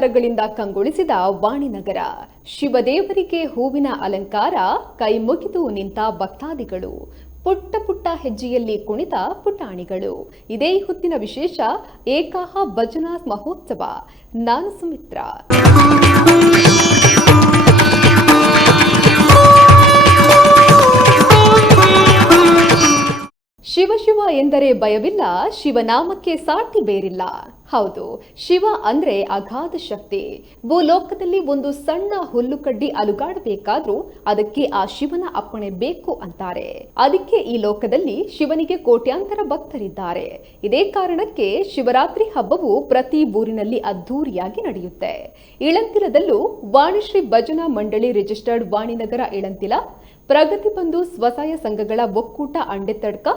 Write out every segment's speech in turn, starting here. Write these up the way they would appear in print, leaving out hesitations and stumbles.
ಅಲಂಕಾರಗಳಿಂದ ಕಂಗೊಳಿಸಿದ ವಾಣಿನಗರ. ಶಿವದೇವರಿಗೆ ಹೂವಿನ ಅಲಂಕಾರ, ಕೈ ಮುಗಿದು ನಿಂತ ಭಕ್ತಾದಿಗಳು, ಪುಟ್ಟ ಪುಟ್ಟ ಹೆಜ್ಜೆಯಲ್ಲಿ ಕುಣಿತ ಪುಟಾಣಿಗಳು. ಇದೇ ಹೊತ್ತಿನ ವಿಶೇಷ ಏಕಾಹ ಭಜನಾ ಮಹೋತ್ಸವ. ನಾನು ಸುಮಿತ್ರಾ. ಶಿವ ಶಿವ ಎಂದರೆ ಭಯವಿಲ್ಲ, ಶಿವನಾಮಕ್ಕೆ ಸಾಟಿ ಬೇರಿಲ್ಲ. ಹೌದು, ಶಿವ ಅಂದ್ರೆ ಅಗಾಧ ಶಕ್ತಿ. ಭೂಲೋಕದಲ್ಲಿ ಒಂದು ಸಣ್ಣ ಹುಲ್ಲುಕಡ್ಡಿ ಅಲುಗಾಡಬೇಕಾದ್ರೂ ಅದಕ್ಕೆ ಆ ಶಿವನ ಅಪ್ಪಣೆ ಬೇಕು ಅಂತಾರೆ. ಅದಕ್ಕೆ ಈ ಲೋಕದಲ್ಲಿ ಶಿವನಿಗೆ ಕೋಟ್ಯಾಂತರ ಭಕ್ತರಿದ್ದಾರೆ. ಇದೇ ಕಾರಣಕ್ಕೆ ಶಿವರಾತ್ರಿ ಹಬ್ಬವು ಪ್ರತಿ ಊರಿನಲ್ಲಿ ಅದ್ದೂರಿಯಾಗಿ ನಡೆಯುತ್ತೆ. ಇಳಂತಿಲದಲ್ಲೂ ವಾಣಿಶ್ರೀ ಭಜನಾ ಮಂಡಳಿ ರಿಜಿಸ್ಟರ್ಡ್ ವಾಣಿನಗರ ಇಳಂತಿಲ, ಪ್ರಗತಿ ಬಂಧು ಸ್ವಸಹಾಯ ಸಂಘಗಳ ಒಕ್ಕೂಟ ಅಂಡೆತಡ್ಕ,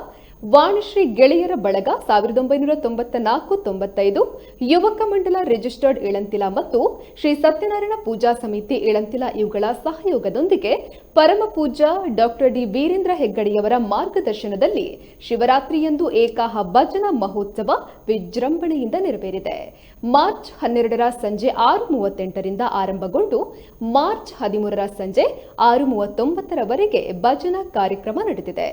ವಾಣಿಶ್ರೀ ಗೆಳೆಯರ ಬಳಗ 1994-95, ಯುವಕ ಮಂಡಲ ರಿಜಿಸ್ಟರ್ಡ್ ಇಳಂತಿಲ ಮತ್ತು ಶ್ರೀ ಸತ್ಯನಾರಾಯಣ ಪೂಜಾ ಸಮಿತಿ ಇಳಂತಿಲ ಇವುಗಳ ಸಹಯೋಗದೊಂದಿಗೆ ಪರಮ ಪೂಜ್ಯ ಡಾಕ್ಟರ್ ಡಿ ವೀರೇಂದ್ರ ಹೆಗ್ಗಡೆಯವರ ಮಾರ್ಗದರ್ಶನದಲ್ಲಿ ಶಿವರಾತ್ರಿಯಂದು ಏಕಾಹ ಭಜನಾ ಮಹೋತ್ಸವ ವಿಜೃಂಭಣೆಯಿಂದ ನೆರವೇರಿದೆ. ಮಾರ್ಚ್ 12ರ ಸಂಜೆ 6:38ರಿಂದ ಆರಂಭಗೊಂಡು ಮಾರ್ಚ್ 13ರ ಸಂಜೆ 6:39ರವರೆಗೆ ಭಜನಾ ಕಾರ್ಯಕ್ರಮ ನಡೆದಿದೆ.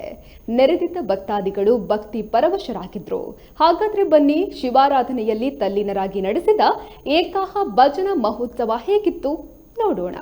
ನೆರೆದಿದ್ದ ಭಕ್ತಾದಿಗಳು ಭಕ್ತಿ ಪರವಶರಾಗಿದ್ರು. ಹಾಗಾದ್ರೆ ಬನ್ನಿ, ಶಿವಾರಾಧನೆಯಲ್ಲಿ ತಲ್ಲೀನರಾಗಿ ನಡೆಸಿದ ಏಕಾಹ ಭಜನಾ ಮಹೋತ್ಸವ ಹೇಗಿತ್ತು ನೋಡೋಣ.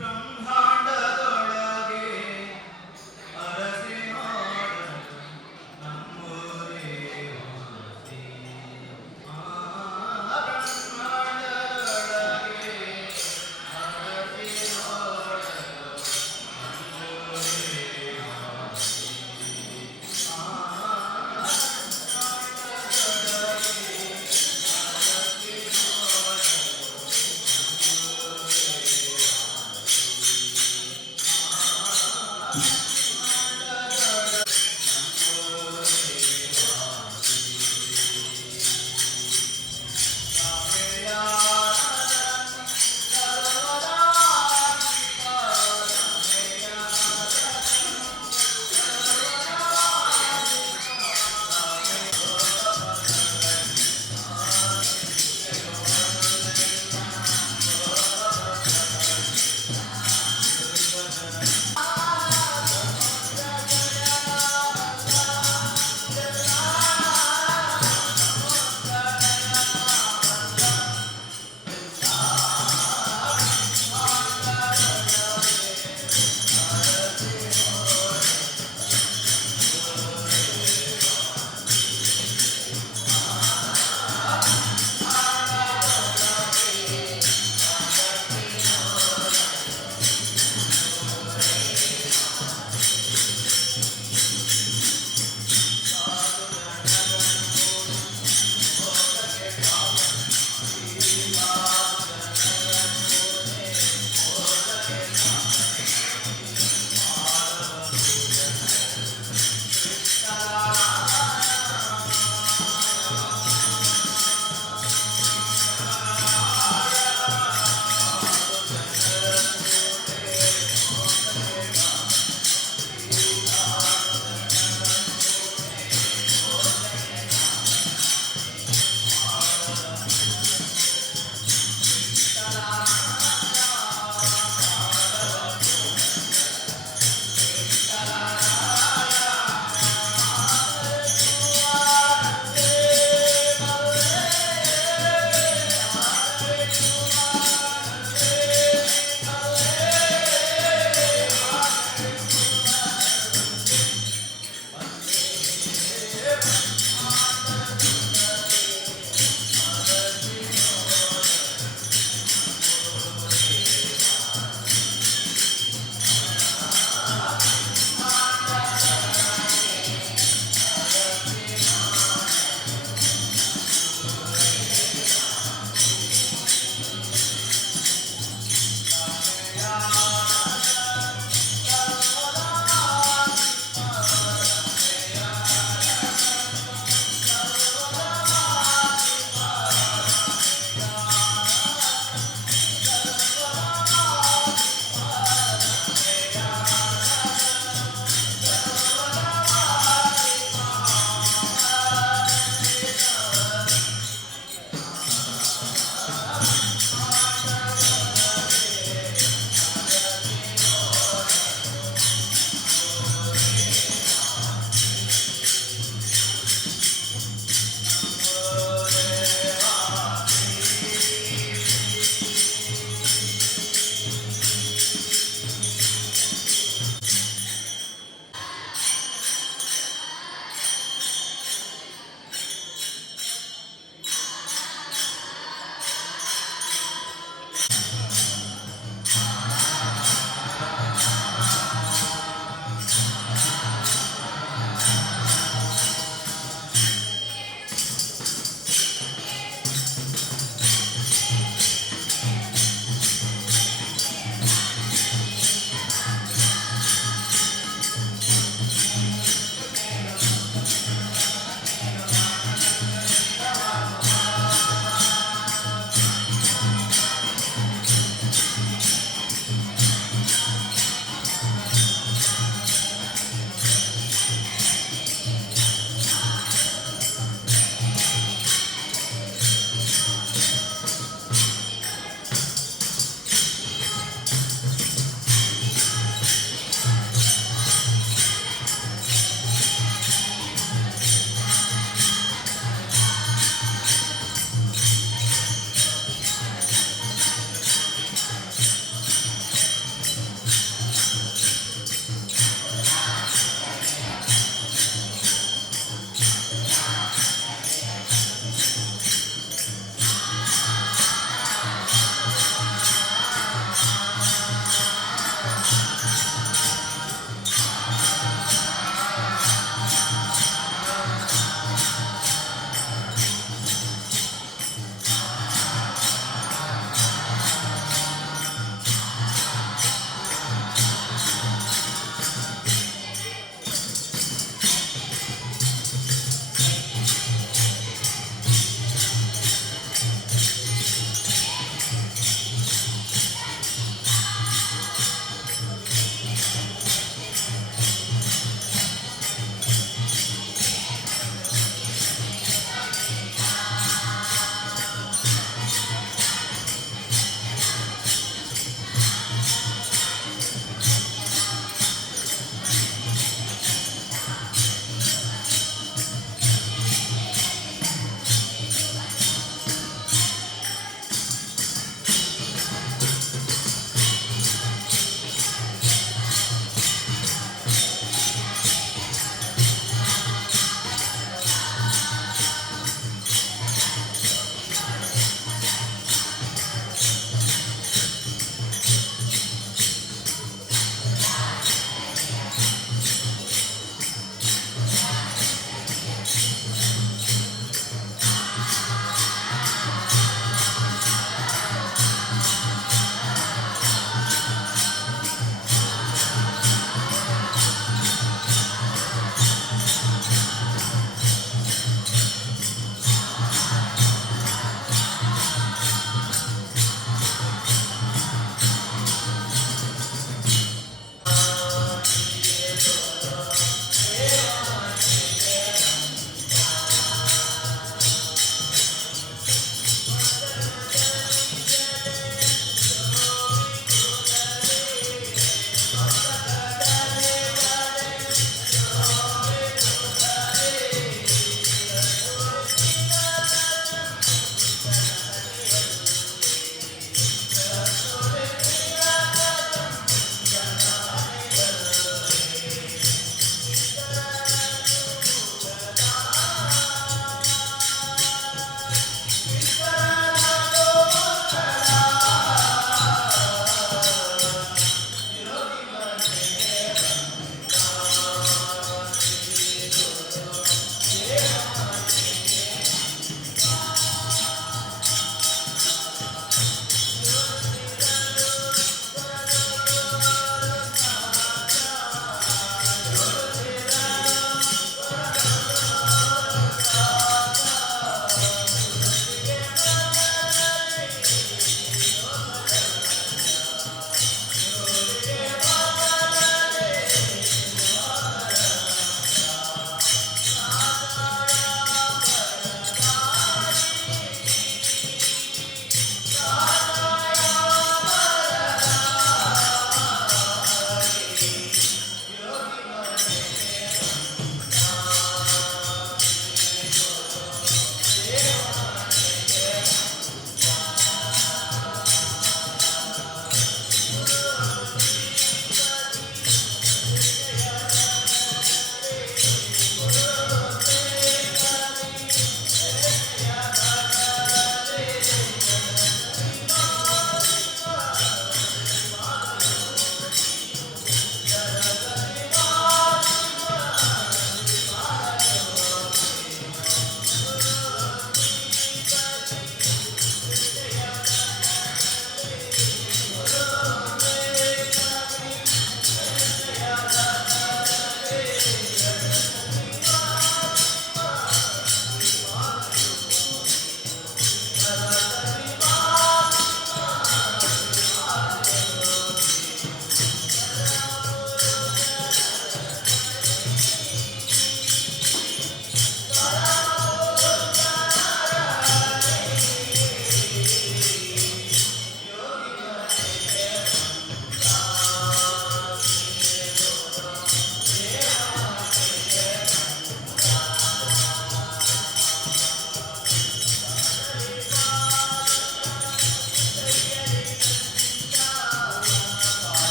ಬ್ರಹ್ಮಾಂಡದೊಳಗೆ ಅರಸಿ ಮಾಡಲು ನಮ್ಮೂರೇ ವಾಸಿ. ಆ ಬ್ರಹ್ಮಾಂಡದೊಳಗೆ ಅರಸಿ ಮಾಡಲು ನಮ್ಮೂರೇ ವಾಸಿ. ಆ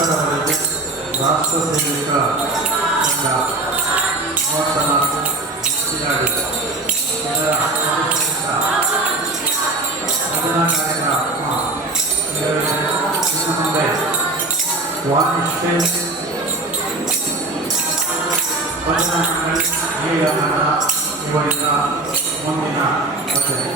ಇಷ್ಟರವರೆಗೆ ರಾಷ್ಟ್ರ ಸೇವಕ ಸಂಘ 34 ಚಿರಾಡಿ ಇದರ ಅಧ್ಯಕ್ಷರಿಂದ ಭಜನಾ ಕಾರ್ಯಕ್ರಮ ಇನ್ನು ಮುಂದೆ ವಾಣಿಶ್ವೇ ಭಜನಾ ಮಂಡಳಿ ಕ್ರೀಡಾಂಗಣ ಇವರಿಂದ ಮುಂದಿನ ಭಜನೆ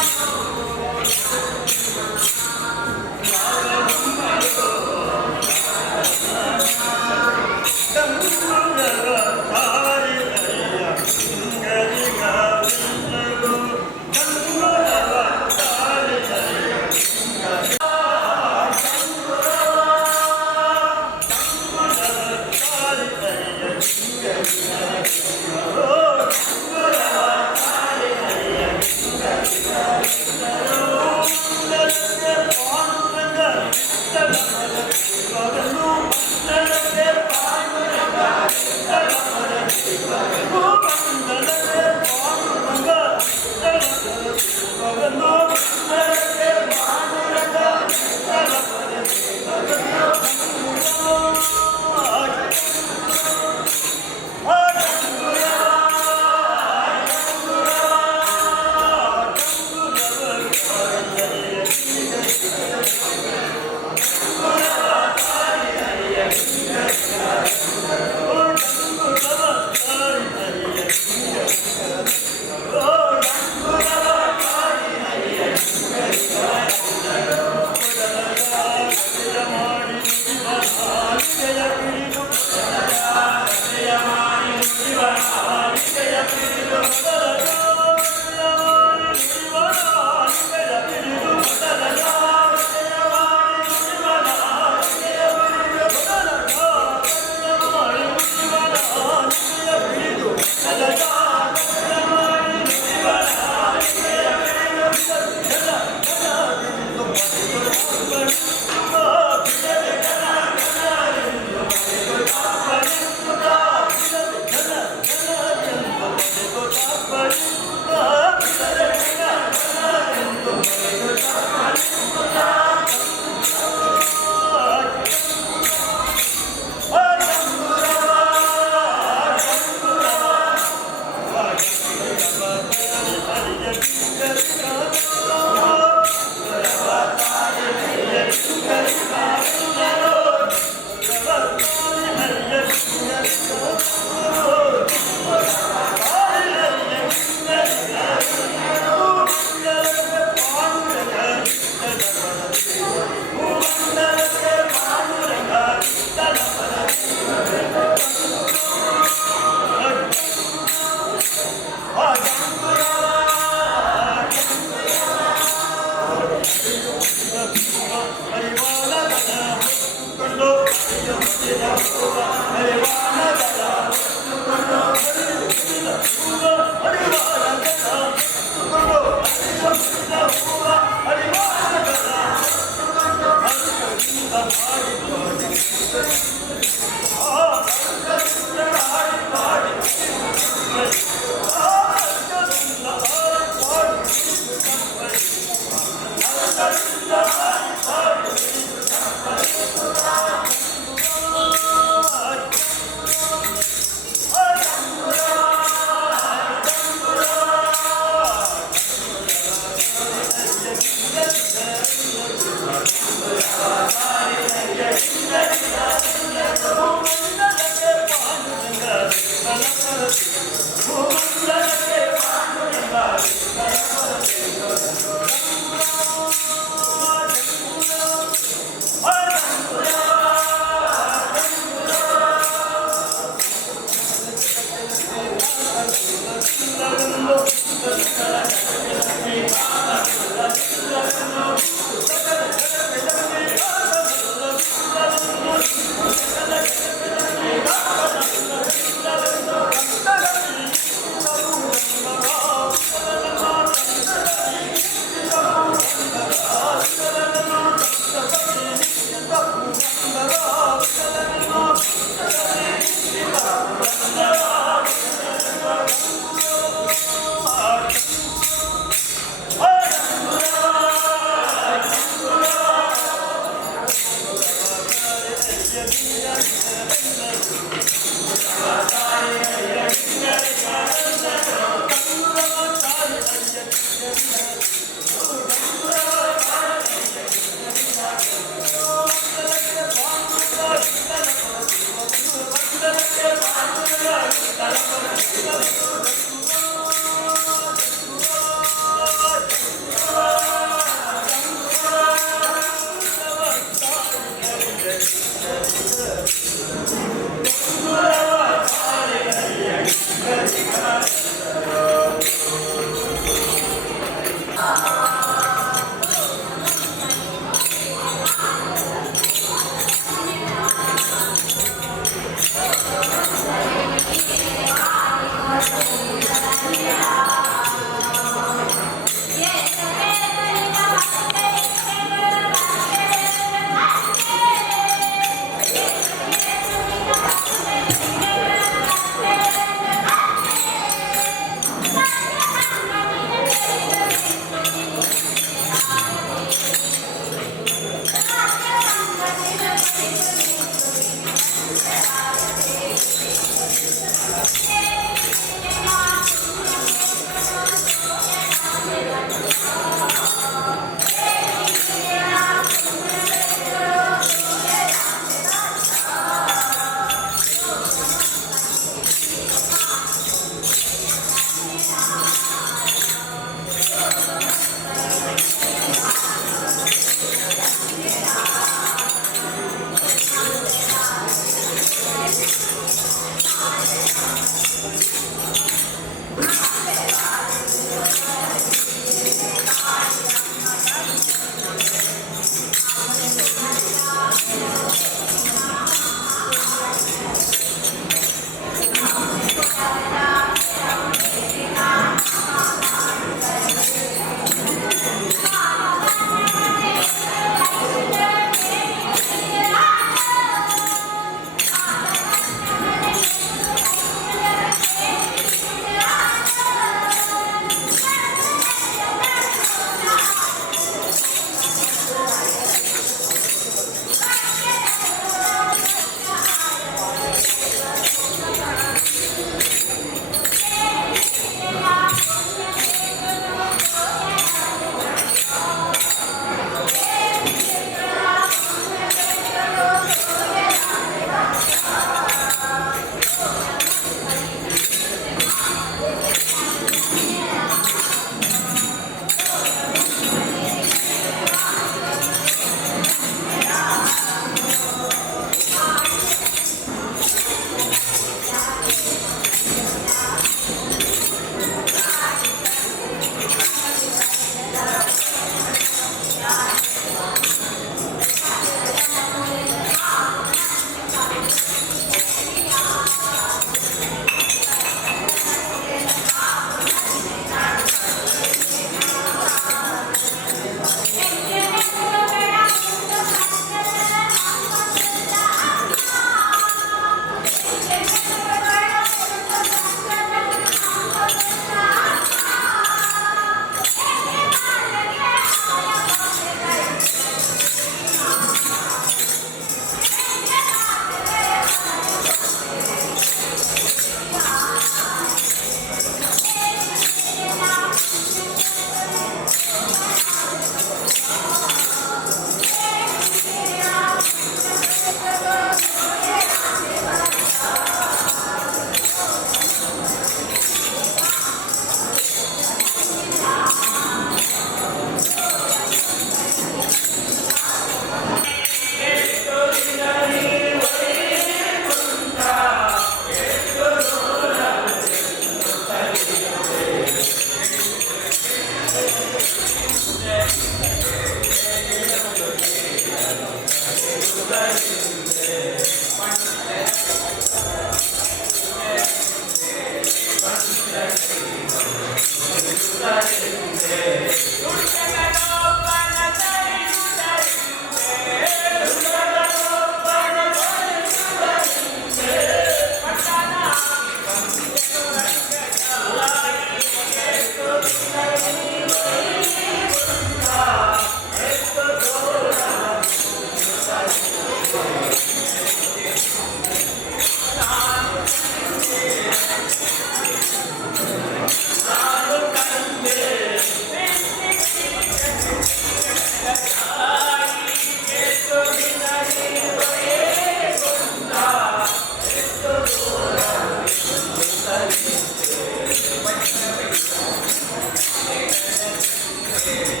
Thank you.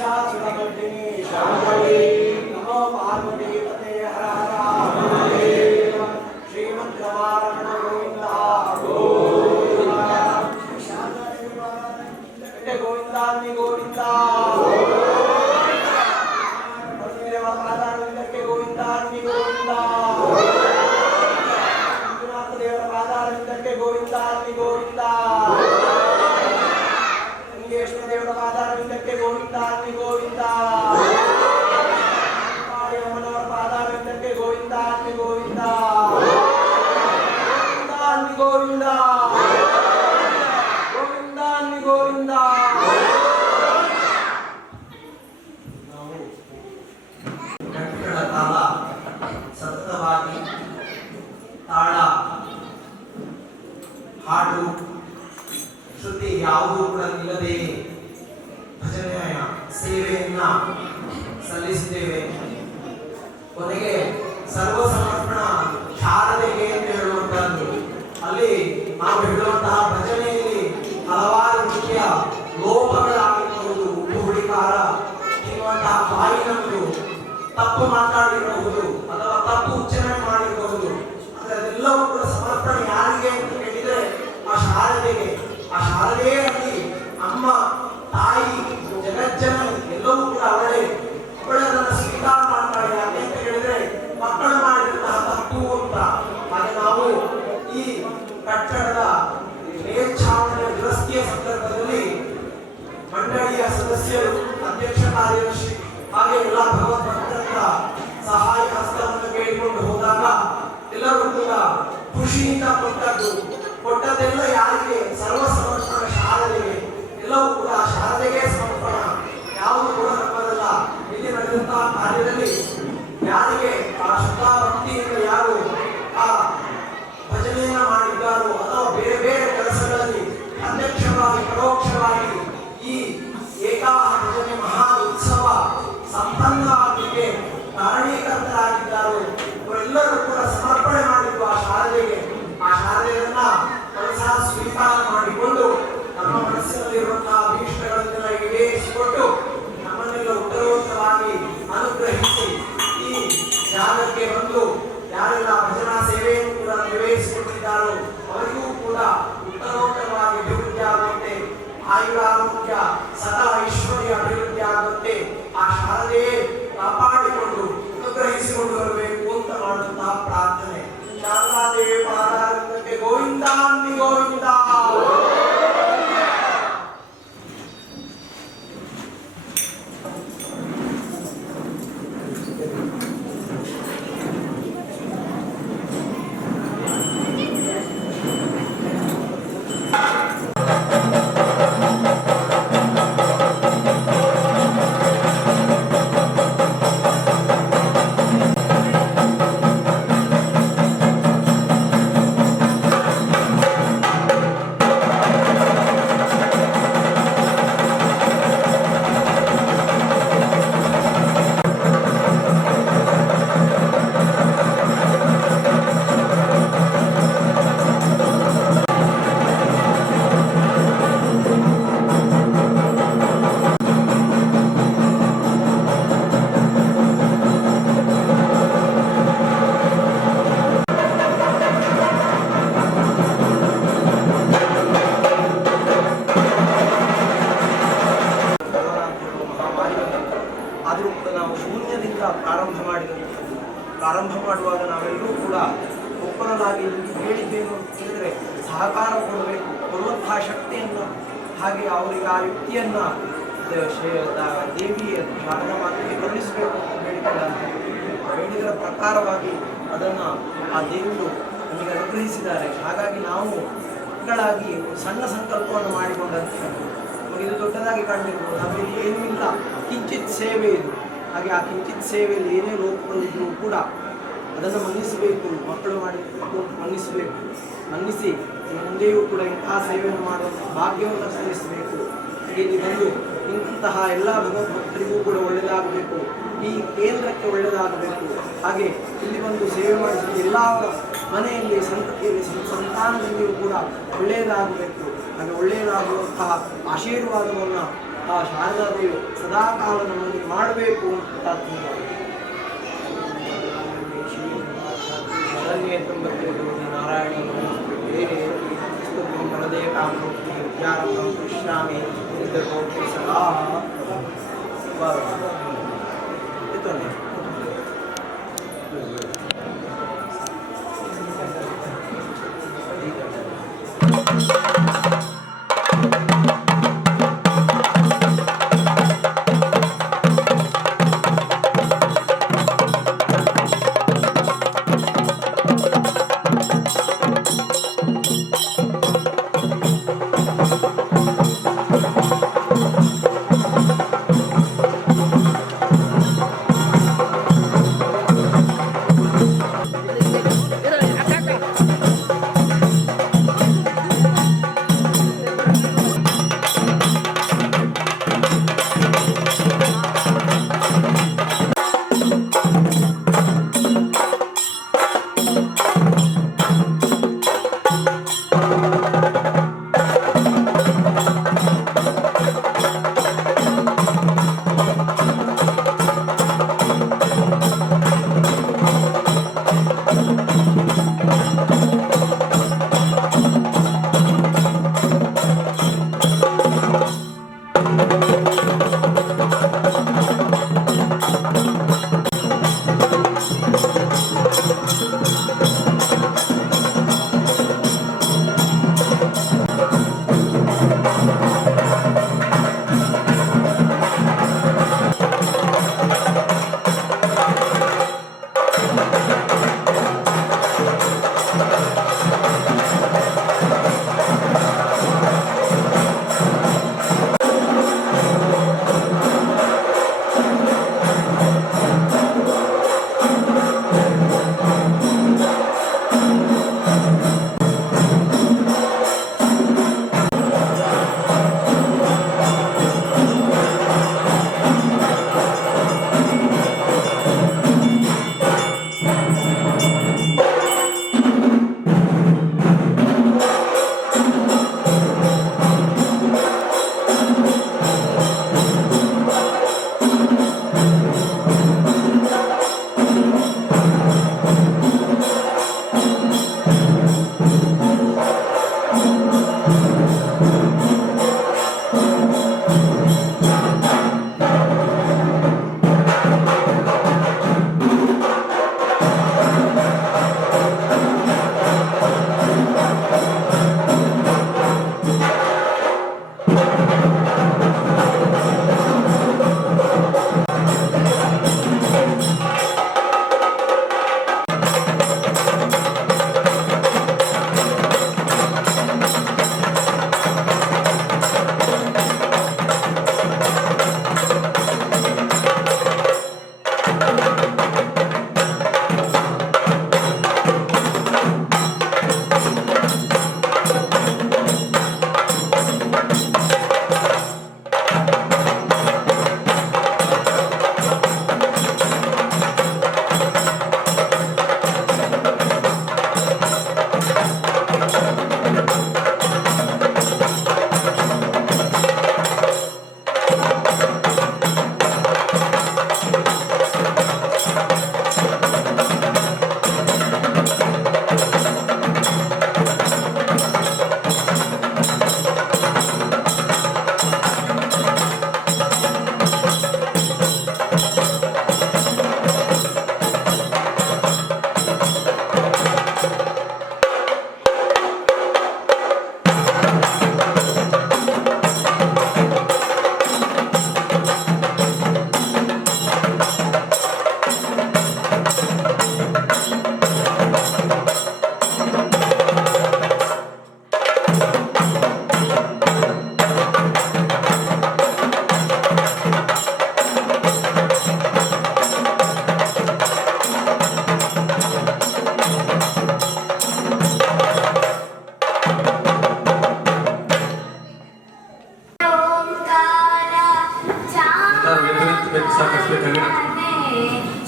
महिषासुरमर्दिनी शांभवी नमो पार्वती पते हर हर महादेव श्रीमद्रमारमण गोविंदा गोविंदा गोविंदा गोविंदा ಪಾದಾರವಿಂದಕ್ಕೆ ಗೋವಿಂದ ಗೋವಿಂದ ಮಂಜುನಾಥ ದೇವರ ಪಾದಾರವಿಂದಕ್ಕೆ ಗೋವಿಂದ ಗೋವಿಂದ ಲಿಂಗೇಶ್ವರ ದೇವರ ಪಾದಾರವಿಂದಕ್ಕೆ ಗೋವಿಂದ ಗೋವಿಂದ ಅಮ್ಮನವರ ಪಾದಾರವಿಂದಕ್ಕೆ ಗೋವಿಂದ ಗೋವಿಂದ ಗೋವಿಂದ ಗೋವಿಂದ ಗೋವಿಂದ ತಾಳ ಸತತವಾಗಿ ತಾಳ ಹಾಡು ಶ್ರುತಿ ಯಾವುದೂ ಕೂಡ ನಿಲ್ಲದೆ ಭಜನೆಯ ಸೇವೆಯನ್ನ ಸಲ್ಲಿಸಿದ್ದೇವೆ. ಕೊನೆಗೆ ಸರ್ವ ಸಮರ್ಪಣ ಶಾರದೆಗೆ ಅಂತ ಹೇಳುವಂತಹದ್ದು. ಅಲ್ಲಿ ನಾವು ಹೇಳುವಂತಹ ಭಜನೆಯಲ್ಲಿ ಹಲವಾರು ರೀತಿಯ ಲೋಪಗಳಾಗಿರಬಹುದು, ಉಪ್ಪು ಹುಡಿಕಾರ ತಿನ್ನುವಂತಹ ಬಾಯಿ ನಮ್ಮದು ತಪ್ಪು ಮಾತಾಡಿರಬಹುದು ಅಥವಾ ತಪ್ಪು ಉಚ್ಚಾರಣೆ ಮಾಡಿರಬಹುದು. ಆದರೆ ಅದೆಲ್ಲವೂ ಕೂಡ ಸಮರ್ಪಣೆ ಯಾರಿಗೆ ಅಂತ ಹೇಳಿದ್ರೆ ಆ ಶಾರದೆಗೆ. ಆ ಶಾರದೆಯಲ್ಲಿ ಅಮ್ಮ, ತಾಯಿ, ಜಗಜ್ಜನನಿ ಎಲ್ಲವೂ ಕೂಡ ಅವಳೇ ಅದನ್ನು ಸ್ವೀಕಾರ ಮಾಡ್ತಾಳೆ. ಯಾಕೆ ಅಂತ ಹೇಳಿದ್ರೆ ಮಕ್ಕಳು ಮಾಡಿದಂತಹ ತಪ್ಪು ಅಂತ. ಹಾಗೆ ನಾವು ಈ ಕಟ್ಟಡದ ಮೇಲ್ಛಾವಣಿಯ ದುರಸ್ತಿಯ ಸಂದರ್ಭದಲ್ಲಿ ಮಂಡಳಿಯ ಸದಸ್ಯರು, ಅಧ್ಯಕ್ಷ ಕಾರ್ಯದರ್ಶಿ ಹಾಗೆ ಎಲ್ಲ ಭಗವದ್ಭಕ್ತರ ಸಹಾಯ ಹಸ್ತವನ್ನು ಕೇಳಿಕೊಂಡು ಹೋದಾಗ ಎಲ್ಲರೂ ಕೂಡ ಖುಷಿಯಿಂದ ಕೊಟ್ಟದ್ದೆಲ್ಲ ಯಾರಿಗೆ? ಸರ್ವ ಸಮರ್ಪಣ ಶಾರದೆಗೆ. ಎಲ್ಲವೂ ಕೂಡ ಶಾರದೆಗೆ ಸಮರ್ಪಣ, ಯಾವುದು ಕೂಡ ನಮ್ಮದಲ್ಲ. ಇಲ್ಲಿ ನಡೆದಂತಹ ಕಾರ್ಯದಲ್ಲಿ ಯಾರಿಗೆ ಆ ಶ್ರದ್ಧಾಭಕ್ತಿಯಿಂದ ಯಾರು ಆ ಭಜನೆಯನ್ನ ಮಾಡಿದ್ದಾರೋ ಅಥವಾ ಬೇರೆ ಬೇರೆ ಕೆಲಸಗಳಲ್ಲಿ ಪ್ರತ್ಯಕ್ಷವಾಗಿ ಪರೋಕ್ಷವಾಗಿ ಈ ಏಕಾಹ ಭಜನೆ ಮಹಾ ಉತ್ಸವ ಸಂಪನ್ನವಾಗಲಿಕ್ಕೆ ಕಾರಣೀಕರ್ತರಾಗಿದ್ದಾರೋ ಅವರೆಲ್ಲರೂ ಕೂಡ ಸಮರ್ಪಣೆ ಮಾಡಿದ್ದು ಆ ಶಾರದೆಗೆ. ಆ ಶಾರದೆಯನ್ನ ಮನಸ್ಸಾ ಸ್ವೀಕಾರ ಮಾಡಿಕೊಂಡು ನಮ್ಮ ಮನಸ್ಸಿನಲ್ಲಿರುವಂತಹ ಅಭೀಷ್ಟಗಳನ್ನೆಲ್ಲ ಈಡೇರಿಸಿಕೊಟ್ಟು ನಮ್ಮನ್ನೆಲ್ಲ ಉತ್ತರೋತ್ತರವಾಗಿ ಅನುಗ್ರಹಿಸಿ ಈ ಜಾಗಕ್ಕೆ ಬಂದು ಯಾರೆಲ್ಲ ಭಜನಾ ಸೇವೆಯನ್ನು ಕೂಡ ನಿರ್ವಹಿಸಿಕೊಂಡಿದ್ದಾರೋ ಅವರಿಗೂ ಕೂಡ ಉತ್ತರೋತ್ತರವಾಗಿ ಅಭಿವೃದ್ಧಿ ಆಗುವಂತೆ, ಆಯುರಾರೋಗ್ಯ ಸದಾ ಐಶ್ವರ್ಯ ಅಭಿವೃದ್ಧಿ ಆಗುವಂತೆ ಆ ಶಾರದೆಯೇ ಕಾಪಾಡಿಕೊಂಡು ಅನುಗ್ರಹಿಸಿಕೊಂಡು ಬರಬೇಕು ಅಂತ ಮಾಡುವಂತಹ ಪ್ರಾರ್ಥನೆ. ಶಾರದಾದೇವಿ ಪಾದಾರವಿಂದಕ್ಕೆ ಗೋವಿಂದ ಗೋವಿಂದ. ಪ್ರಾರಂಭ ಮಾಡುವಾಗ ನಾವೆಲ್ಲರೂ ಕೂಡ ಒಬ್ಬರನ್ನಾಗಿ ಹೇಳಿದ್ದೇನು ಹೇಳಿದರೆ ಸಹಕಾರ ಕೊಡಬೇಕು, ಕೊಡುವಂತಹ ಶಕ್ತಿಯನ್ನು ಹಾಗೆ ಅವರಿಗೆ ಆ ಯುಕ್ತಿಯನ್ನು ದೇವಿಯ ಶಾರದಾ ಮಾತೆಗೆ ಕರುಣಿಸಬೇಕು ಅಂತ ಹೇಳಿದ್ದಾರೆ. ಹೇಳಿದರ ಪ್ರಕಾರವಾಗಿ ಅದನ್ನು ಆ ದೇವಿಯು ನಮಗೆ ಅನುಗ್ರಹಿಸಿದ್ದಾರೆ. ಹಾಗಾಗಿ ನಾವು ಮಕ್ಕಳಾಗಿ ಸಣ್ಣ ಸಂಕಲ್ಪವನ್ನು ಮಾಡಿಕೊಂಡಂತೆ ನಮಗೆ ಇದು ದೊಡ್ಡದಾಗಿ ಕಂಡಿರ್ಬೋದು. ನಮಗೆ ಏನೂ ಇಲ್ಲ, ಕಿಂಚಿತ್ ಸೇವೆ ಇದು. ಹಾಗೆ ಆ ಕಿಂಚಿತ್ ಸೇವೆಯಲ್ಲಿ ಏನೇ ಲೋಪಗಳಿದ್ರೂ ಕೂಡ ಅದನ್ನು ಮನ್ನಿಸಬೇಕು, ಮಕ್ಕಳು ಮಾಡಿ ಮನ್ನಿಸಬೇಕು. ಮನ್ನಿಸಿ ಮುಂದೆಯೂ ಕೂಡ ಇಂತಹ ಸೇವೆಯನ್ನು ಮಾಡುವಂಥ ಭಾಗ್ಯವನ್ನು ಸಲ್ಲಿಸಬೇಕು. ಇಲ್ಲಿ ಬಂದು ಇಂತಹ ಎಲ್ಲ ಭಗವದ್ಭಕ್ತರಿಗೂ ಕೂಡ ಒಳ್ಳೆಯದಾಗಬೇಕು, ಈ ಕೇಂದ್ರಕ್ಕೆ ಒಳ್ಳೆಯದಾಗಬೇಕು. ಹಾಗೆ ಇಲ್ಲಿ ಬಂದು ಸೇವೆ ಮಾಡಿಸಿದ ಎಲ್ಲ ಮನೆಯಲ್ಲಿ ಸಂತತಿಯಲ್ಲಿ ಸಂತಾನದಲ್ಲಿಯೂ ಕೂಡ ಒಳ್ಳೆಯದಾಗಬೇಕು. ಹಾಗೆ ಒಳ್ಳೆಯದಾಗುವಂತಹ ಆಶೀರ್ವಾದವನ್ನು ಆ ಶಾರದಾದೇವಿ ಸದಾ ಕಾಲ ನಮ್ಮಲ್ಲಿ ಮಾಡಬೇಕು ಅಂತ ಪ್ರಾರ್ಥನೆ ಮಾಡಿ. ಶರಣ್ಯೇ ತ್ರ್ಯಂಬಕೆ ಗೌರಿ ನಾರಾಯಣಿ ನಮೋಸ್ತುತೇ ವರದೇ ಕಾಮರೂಪಿಣಿ ವಿದ್ಯಾರಂಭಂ ಕರಿಷ್ಯಾಮಿ ಸಿದ್ಧಕೋಟಿ ಸದಾ.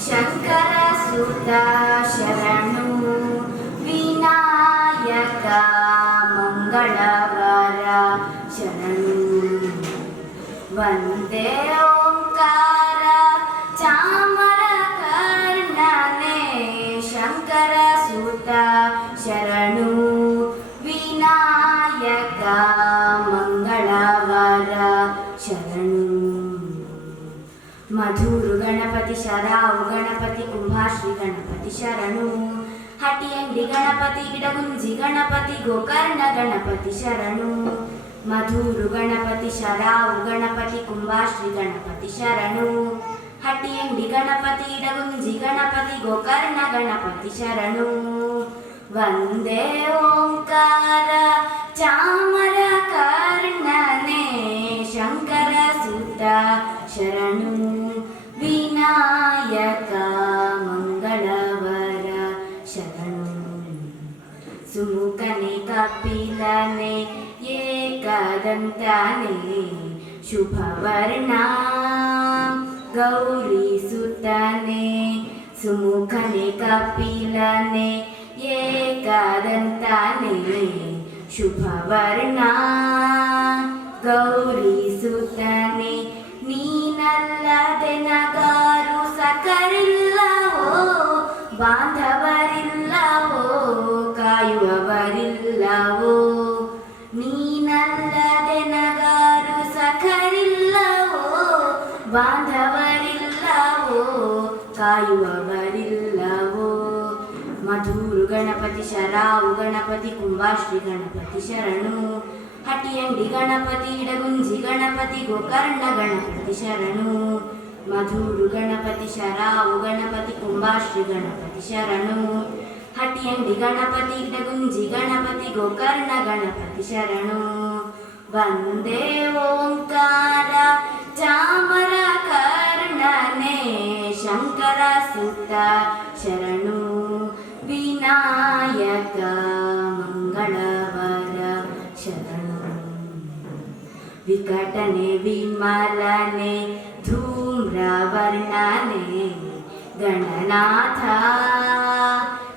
ಶಂಕರ ಸುತ ಶರಣು ವಿನಾಯಕ ಮಂಗಳವಾರ ಶರಣು ವಂದೇ ಓಂಕಾರ ಚಾಮರ ಕರ್ಣನೆ ಶಂಕರ ಸುತ ಶರಣು ವಿನಾಯಕ ಮಂಗಳವರ ಶರಣು ಮಧುರು ಗಣಪತಿ ಶರಾವು ಗಣಪತಿ ಕುಂಭಾಶ್ರೀ ಗಣಪತಿ ಶರಣು ಹಟಿಯಂಡಿ ಗಣಪತಿ ಗಿಡಗುಂಜಿ ಗಣಪತಿ ಗೋಕರ್ಣ ಗಣಪತಿ ಶರಣು ಮಧುರು ಗಣಪತಿ ಶರಾವು ಗಣಪತಿ ಕುಂಭಾಶ್ರೀ ಗಣಪತಿ ಶರಣು ಹಟಿಯಂಡಿ ಗಣಪತಿ ಗಿಡಗುಂಜಿ ಗಣಪತಿ ಗೋಕರ್ಣ ಗಣಪತಿ ಶರಣು ವಂದೇ ಓಂಕಾರ ಚಾಮರ ಕರ್ಣನೆ ಶಂಕರ ಸುತ ಶರಣು ವಿನಾಯಕ ಮಂಗಳವರ ಶರಣು ಸುಮುಖನೆ ಕಪಿಲನೆ ಏಕದಂತನೆ ಶುಭವರ್ಣ ಗೌರಿ ಸುತನೆ ಸುಮುಖನೆ ಕಪಿಲನೆ ಏಕದಂತನೆ ಶುಭವರ್ಣ ಗೌರಿ ಸುತನೆ ನೀನಲ್ಲದೆ ನಗಾರು ಸಕರಿಲ್ಲವೋ ಬಾಂಧವರಿಲ್ಲವೋ ಕಾಯುವವರಿಲ್ಲವೋ ನೀನಲ್ಲದೆ ನಗಾರು ಸಖರಿಲ್ಲವೋ ಬಾಂಧವರಿಲ್ಲವೋ ಕಾಯುವವರಿಲ್ಲವೋ ಮಧುರು ಗಣಪತಿ ಶರಾವು ಗಣಪತಿ ಕುಂಭಾಶ್ರೀ ಗಣಪತಿ ಶರಣು ಹಟಿಯಂಡಿ ಗಣಪತಿ ಇಡಗುಂಜಿ ಗಣಪತಿ ಗೋಕರ್ಣ ಗಣಪತಿ ಶರಣು ಮಧುರು ಗಣಪತಿ ಶರಾವು ಗಣಪತಿ ಕುಂಭಾಶ್ರೀ ಗಣಪತಿ ಶರಣು ಹಟಿಯಂಡಿ ಗಣಪತಿ ಇಡಗುಂಜಿ ಗಣಪತಿ ಗೋಕರ್ಣ ಗಣಪತಿ ಶರಣು ವಂದೇ ಓಂಕಾರ ಚಾಮರ ಕರ್ಣನೆ ಶಂಕರ ಸುತ ಶರಣು ವಿನಾಯಕ ಮಂಗಳವರ ಶರಣು ವಿಕಟನೆ ವಿಮಲನೆ ಧೂಮ್ರವರ್ಣನೆ ಗಣನಾಥ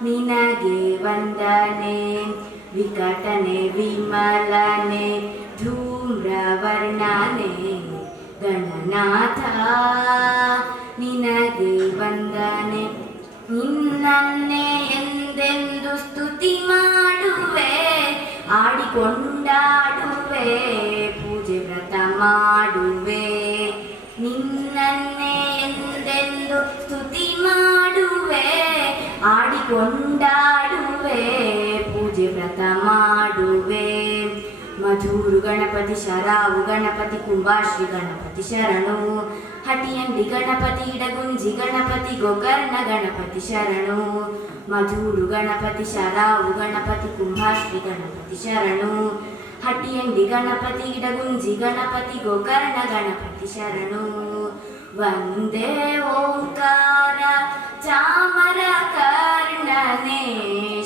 ನಿನಗೆ ವಂದನೆ ವಿಕಟನೆ ವಿಮಲನೆ ಧೂಮ್ರವರ್ಣನೆ ಗಣನಾಥ ನಿನಗೆ ವಂದನೆ ನಿನ್ನನ್ನೇ ಎಂದೆಂದು ಸ್ತುತಿ ಮಾಡುವೆ ಆಡಿಕೊಂಡಾಡುವೆ ಪೂಜೆ ವ್ರತ ಮಾಡುವೆ ನಿನ್ನನ್ನೇ ಎಂದೆಂದು ಸ್ತುತಿ ಮಾಡುವೆ ಆಡಿಕೊಂಡಾಡುವೆ ಪೂಜೆ ವ್ರತ ಮಾಡುವೆ ಮಧುರು ಗಣಪತಿ ಶರಾವು ಗಣಪತಿ ಕುಂಭಾಶ್ರೀ ಗಣಪತಿ ಶರಣು ಹಟಿಯಂಡಿ ಗಣಪತಿ ಇಡಗುಂಜಿ ಗಣಪತಿ ಗೋಕರ್ಣ ಗಣಪತಿ ಶರಣು ಮಧುರು ಗಣಪತಿ ಶರಾವು ಗಣಪತಿ ಕುಂಭಾಶ್ರೀ ಗಣಪತಿ ಶರಣು ಹಟಿಯಂಡಿ ಗಣಪತಿ ಇಡಗುಂಜಿ ಗಣಪತಿ ಗೋಕರ್ಣ ಗಣಪತಿ ಶರಣು ವಂದೇ ಓಂಕಾರ ಚಾಮರ ಕರ್ಣನೆ